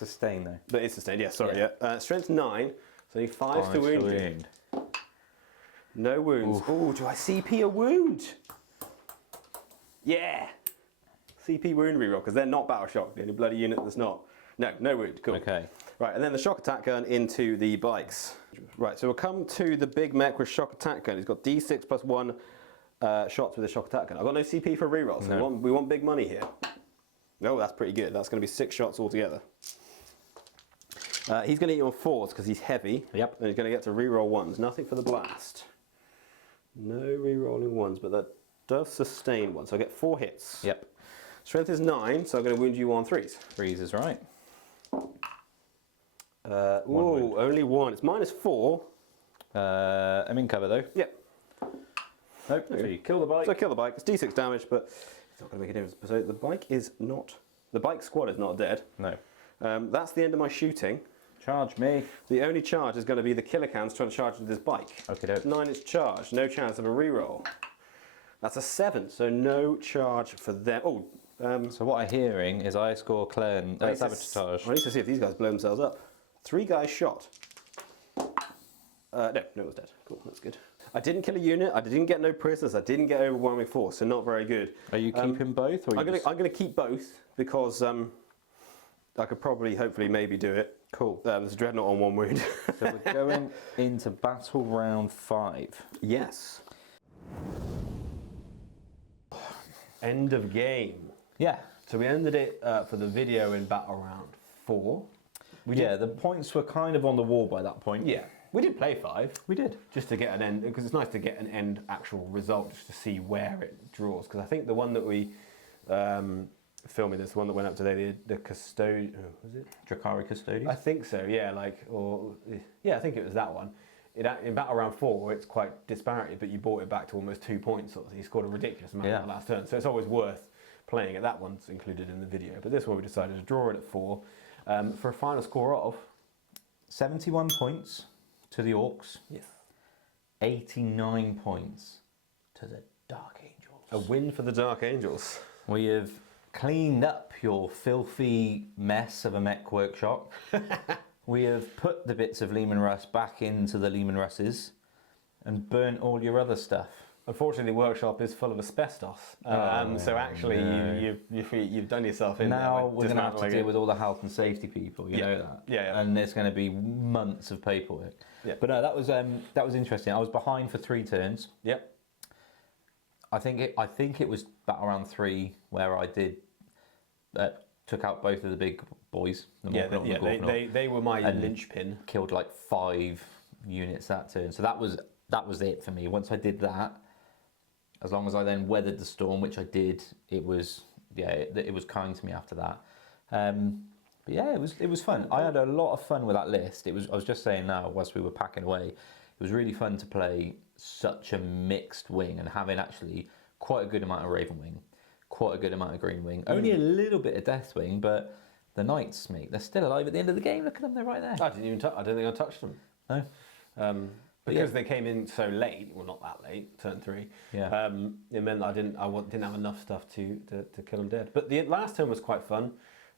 Sustain though. But it's sustained, yeah, sorry, Yeah. yeah. Strength 9, so I need 5 to wound you. No wounds. Oh, do I CP a wound? Yeah. CP wound reroll, because they're not battle shock, the only bloody unit that's not. No wound, cool. Okay. Right, and then the shock attack gun into the bikes. Right, so we'll come to the big mech with shock attack gun. He's got D6 plus 1 shots with the shock attack gun. I've got no CP for reroll, so we want big money here. No, that's pretty good. That's going to be 6 shots altogether. He's going to hit you on 4s because he's heavy. Yep. And he's going to get to reroll 1s. Nothing for the blast. No rerolling 1s, but that does sustain 1. So I get 4 hits. Yep. Strength is 9, so I'm going to wound you on 3s. 3s is right. Ooh, only 1. It's -4. I'm in cover though. Yep. Nope. So you kill the bike. So kill the bike. It's D6 damage, but it's not going to make a difference. So the bike is not. The bike squad is not dead. No. That's the end of my shooting. Charge me. The only charge is going to be the killer cans trying to charge with this bike. Okay, 9 is charged. No chance of a reroll. That's a 7, so no charge for them. Oh. So what I'm hearing is I score sabotage. I need to see if these guys blow themselves up. 3 guys shot. No, it was dead. Cool, that's good. I didn't kill a unit. I didn't get no prisoners. I didn't get overwhelming force, so not very good. Are you keeping both? Or I'm going to keep both because I could probably, hopefully, maybe do it. Cool. There's a dreadnought on 1 wound. So we're going into battle round 5. Yes. End of game. Yeah. So we ended it for the video in battle round 4. The points were kind of on the wall by that point. Yeah. We did play 5. We did. Just to get an end, because it's nice to get an end actual result, just to see where it draws. Because I think the one that we filming this, the one that went up today, the custodian, was it? Drakari Custodian? I think so, yeah, I think it was that one. In battle round 4, it's quite disparate, but you brought it back to almost 2 points, so you scored a ridiculous amount on the last turn. So it's always worth playing it. That one's included in the video, but this one we decided to draw it at 4 for a final score of 71 points to the Orks. Yes. 89 points to the Dark Angels. A win for the Dark Angels. We have cleaned up your filthy mess of a mech workshop. We have put the bits of Lehman Russ back into the Lehman Russes and burnt all your other stuff. Unfortunately, the workshop is full of asbestos, so actually you've done yourself in now there. We're going to have to deal with all the health and safety people. You know that. Yeah. And there's going to be months of paperwork. Yeah. But no, that was interesting. I was behind for 3 turns. Yep. I think it was battle round 3 where I did took out both of the big boys. They were my linchpin. Killed like 5 units that turn. So that was it for me. Once I did that, as long as I then weathered the storm, which I did, it was kind to me after that. But yeah, it was fun. I had a lot of fun with that list. I was just saying now, whilst we were packing away, it was really fun to play such a mixed wing and having actually quite a good amount of Raven Wing, quite a good amount of Green Wing, only a little bit of Deathwing, but the Knights, mate, they're still alive at the end of the game. Look at them, they're right there. I don't think I touched them. No. Because they came in so late, well, not that late, turn 3. Yeah. It meant I didn't have enough stuff to kill them dead. But the last turn was quite fun.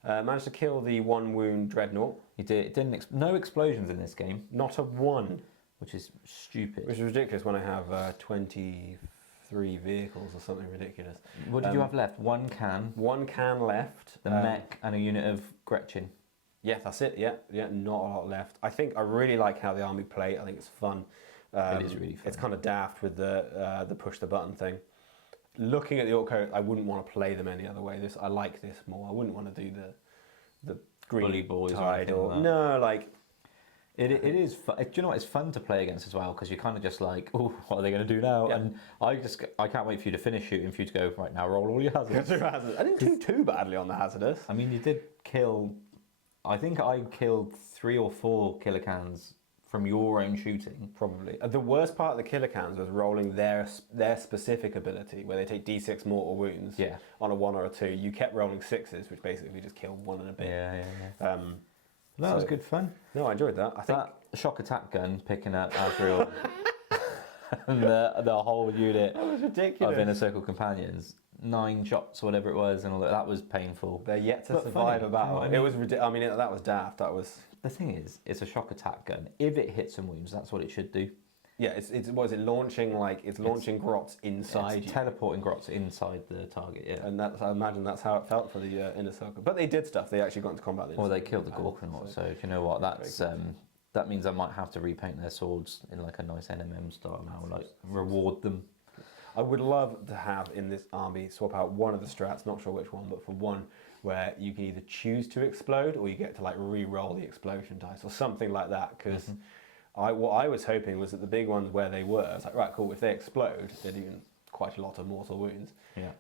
Managed to kill the 1 wound dreadnought. You did. It didn't. No explosions in this game. Not a 1. Which is stupid. Which is ridiculous when I have 23 vehicles or something ridiculous. What did you have left? 1 can. 1 can left. The mech and a unit of Gretchen. Yeah, that's it. Yeah, not a lot left. I think I really like how the army play. I think it's fun. It is really fun. It's kind of daft with the push the button thing. Looking at the Ork code, I wouldn't want to play them any other way. I like this more. I wouldn't want to do the green Bully boys tide or no, like. It is fun. Do you know what? It's fun to play against as well because you're kind of just like, oh, what are they going to do now? Yeah. And I can't wait for you to finish shooting, for you to go right now. Roll all your hazards. I didn't do too badly on the hazardous. I mean, you did kill. I think I killed 3 or 4 killer cans from your own shooting. Probably. The worst part of the killer cans was rolling their specific ability, where they take D6 mortal wounds on a 1 or a 2. You kept rolling 6s, which basically just killed 1 and a bit. Yeah. That was good fun. No, I enjoyed that. I think that shock attack gun picking up Azrael and the whole unit that was ridiculous. of Inner Circle companions. 9 shots or whatever it was, and all that. That was painful. They're yet to But survive funny, a battle. you know what I It was I mean, that was daft. That was. The thing is, it's a shock attack gun. If it hits some wounds, that's what it should do. Yeah, it's what is it launching launching grots inside It's you, teleporting grots inside the target. Yeah. and I imagine that's how it felt for the inner circle. But they did stuff. They actually got into combat. Well, they killed the Gorkanaut, so do you know what? That's that means I might have to repaint their swords in like a nice NMM style now, like reward them. I would love to have in this army swap out one of the strats, not sure which one, but for one where you can either choose to explode or you get to like re-roll the explosion dice or something like that. Because what I was hoping was that the big ones where they were, I was like, right, cool. If they explode, they're doing quite a lot of mortal wounds. Yeah.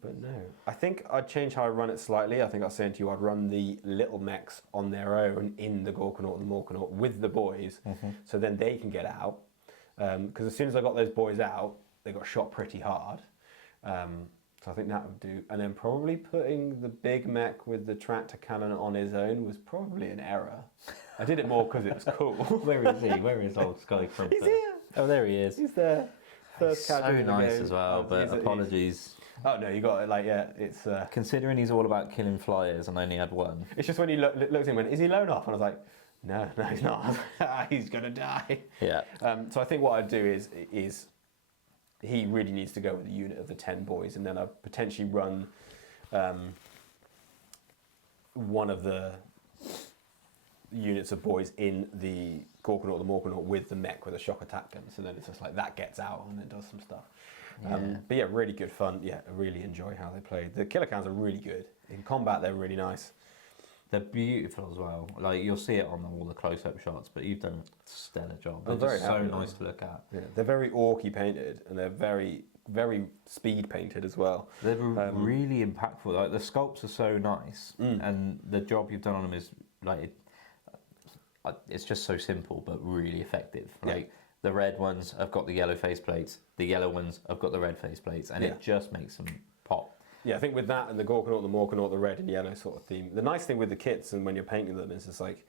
But no, I think I'd change how I run it slightly. I think I was saying to you, I'd run the little mechs on their own in the Gorkanaut and the Morkanaut with the boys, so then they can get out. Because as soon as I got those boys out, they got shot pretty hard. So I think that would do. And then probably putting the big mech with the tractor cannon on his own was probably an error. I did it more because it was cool. Where is he? Where is old Sky from? He's here. Oh, there he is. He's there. First So casualty of the nice game. as well, but He's- apologies. Oh no, you got it. Like it's. Considering he's all about killing flyers and I only had one. It's just when you looked at him and went, is he lone off? And I was like, no, he's not. He's gonna die. Yeah. So I think what I'd do is he really needs to go with a unit of the 10 boys, and then I'd potentially run one of the units of boys in the Gorkanaut or the Morkanaut with the mech with a shock attack gun. So then it's just like that gets out and it does some stuff. But yeah, really good fun. Yeah, I really enjoy how they played. The killer cans are really good. In combat, they're really nice. They're beautiful as well. Like you'll see it on all the close-up shots, but you've done a stellar job. I'm They're very just so happy with nice them. to look at. Yeah, they're very orky painted, and they're very, very speed painted as well. They're really impactful. Like the sculpts are so nice, and the job you've done on them is like it's just so simple but really effective. Yeah. Like the red ones have got the yellow faceplates, the yellow ones have got the red faceplates, and Yeah. it just makes them pop. Yeah, I think with that and the Gorkanaut, the Morkanaut, the red and yellow sort of theme. The nice thing with the kits and when you're painting them is it's like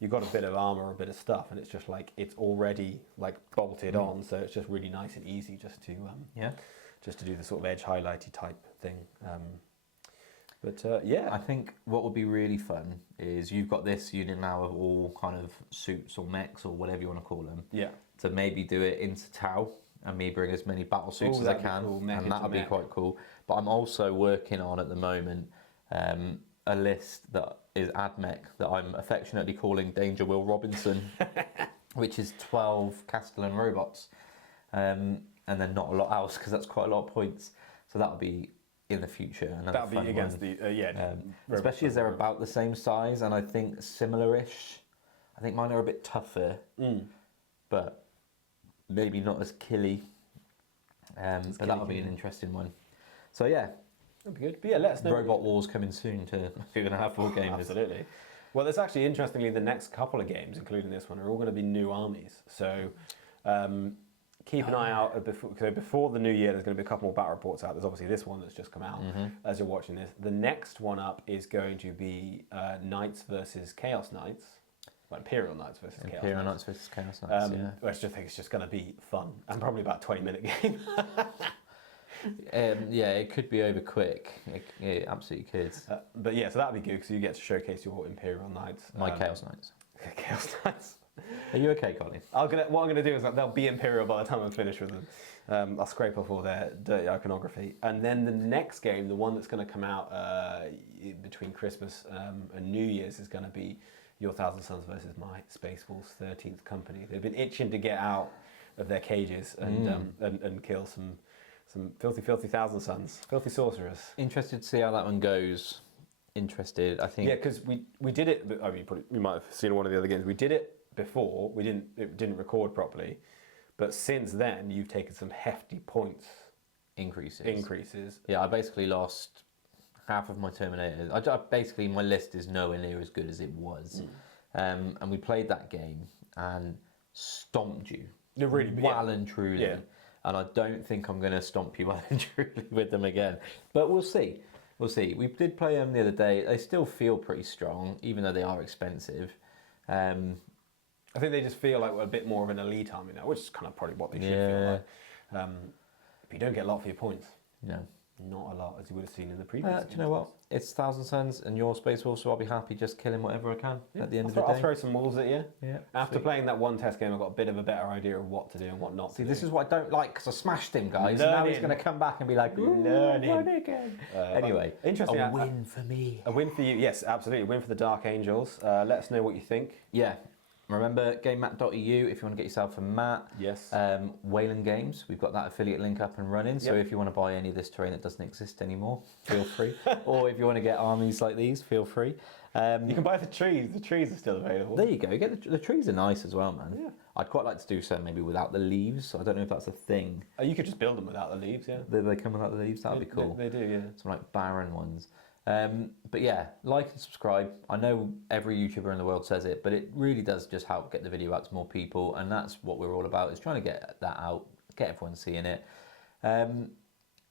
you've got a bit of armor or a bit of stuff, and it's just like it's already like bolted on, so it's just really nice and easy just to do the sort of edge highlighty type thing. Yeah, I think what would be really fun is you've got this unit now of all kind of suits or mechs or whatever you want to call them. yeah, To maybe do it into Tau and me bring as many battle suits Ooh, as I that'd be can, cool. Mech and into that would be mech. quite cool. But I'm also working on at the moment a list that is AdMech that I'm affectionately calling Danger Will Robinson, which is 12 Castellan robots, and then not a lot else because that's quite a lot of points. So that'll be in the future. Another that'd be fun against one. the Especially as they're about the same size, and I think similar-ish. I think mine are a bit tougher, but maybe not as killy. But that'll be an interesting one. So yeah, that'd be good. But yeah, let us know. Robot Wars coming soon to if you're going to have 4 games. Absolutely. Well, there's actually, interestingly, the next couple of games, including this one, are all going to be new armies. So keep an eye out. Before the new year, there's going to be a couple more battle reports out. There's obviously this one that's just come out as you're watching this. The next one up is going to be Knights versus Chaos Knights. Well, Imperial Knights versus Chaos Imperial Knights. Knights versus Chaos Knights, yeah. I just think it's just going to be fun and probably about a 20-minute game. Yeah, it could be over quick. It absolutely could. But yeah, so that'd be good because you get to showcase your Imperial Knights. My Chaos Knights. Chaos Knights. Are you okay, Colin? What I'm going to do is they'll be Imperial by the time I'm finished with them. I'll scrape off all their dirty iconography. And then the next game, the one that's going to come out between Christmas and New Year's, is going to be Your Thousand Sons versus My Space Wolves 13th Company. They've been itching to get out of their cages and kill some filthy Thousand Sons, filthy sorcerers. Interested to see how that one goes. Interested, I think. Yeah, because we did it. I mean, you might have seen one of the other games. We did it before. It didn't record properly, but since then you've taken some hefty points increases. Yeah, I basically lost half of my Terminators. Basically, my list is nowhere near as good as it was. And we played that game and stomped you. Really, well and truly. Yeah. And I don't think I'm going to stomp you well and truly with them again. But we'll see. We'll see. We did play them the other day. They still feel pretty strong, even though they are expensive. I think they just feel like we're a bit more of an elite army now, which is kind of probably what they should feel like. But you don't get a lot for your points. No. Not a lot, as you would have seen in the previous. Do you know what? It's Thousand Suns and your Space Wolf, so I'll be happy just killing whatever I can at the end of the day. I'll throw some wolves at you. Yeah, After sweet. playing that one test game, I got a bit of a better idea of what to do and what not to do. This is what I don't like, because I smashed him, guys. And now he's going to come back and be like, Learning. run again. Anyway, interesting. a win for me. A win for you, yes, absolutely. A win for the Dark Angels. Let us know what you think. Yeah. Remember, gamemat.eu if you want to get yourself a mat. Yes. Wayland Games, we've got that affiliate link up and running. So if you want to buy any of this terrain that doesn't exist anymore, feel free. Or if you want to get armies like these, feel free. You can buy the trees. The trees are still available. There you go. Get the trees are nice as well, man. Yeah. I'd quite like to do so maybe without the leaves. I don't know if that's a thing. You could just build them without the leaves, yeah. They come without the leaves. That'd be cool. They do, yeah. Some like barren ones. But yeah, like and subscribe. I know every YouTuber in the world says it, but it really does just help get the video out to more people, and that's what we're all about, is trying to get that out, get everyone seeing it.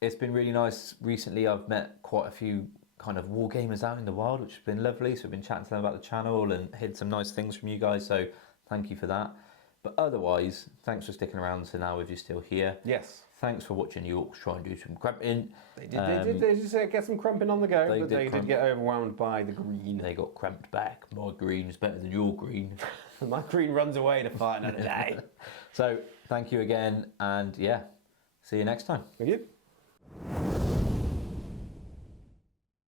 It's been really nice recently. I've met quite a few kind of war gamers out in the wild, which has been lovely. So I've been chatting to them about the channel and heard some nice things from you guys, so thank you for that. But otherwise, thanks for sticking around to now if you're still here. Yes. Thanks for watching the Orks try and do some cramping. They just get some crumping on the go, but they did get overwhelmed by the green. They got cramped back. My green is better than your green. My green runs away to fight another day. So, thank you again, and yeah, see you next time. Thank you.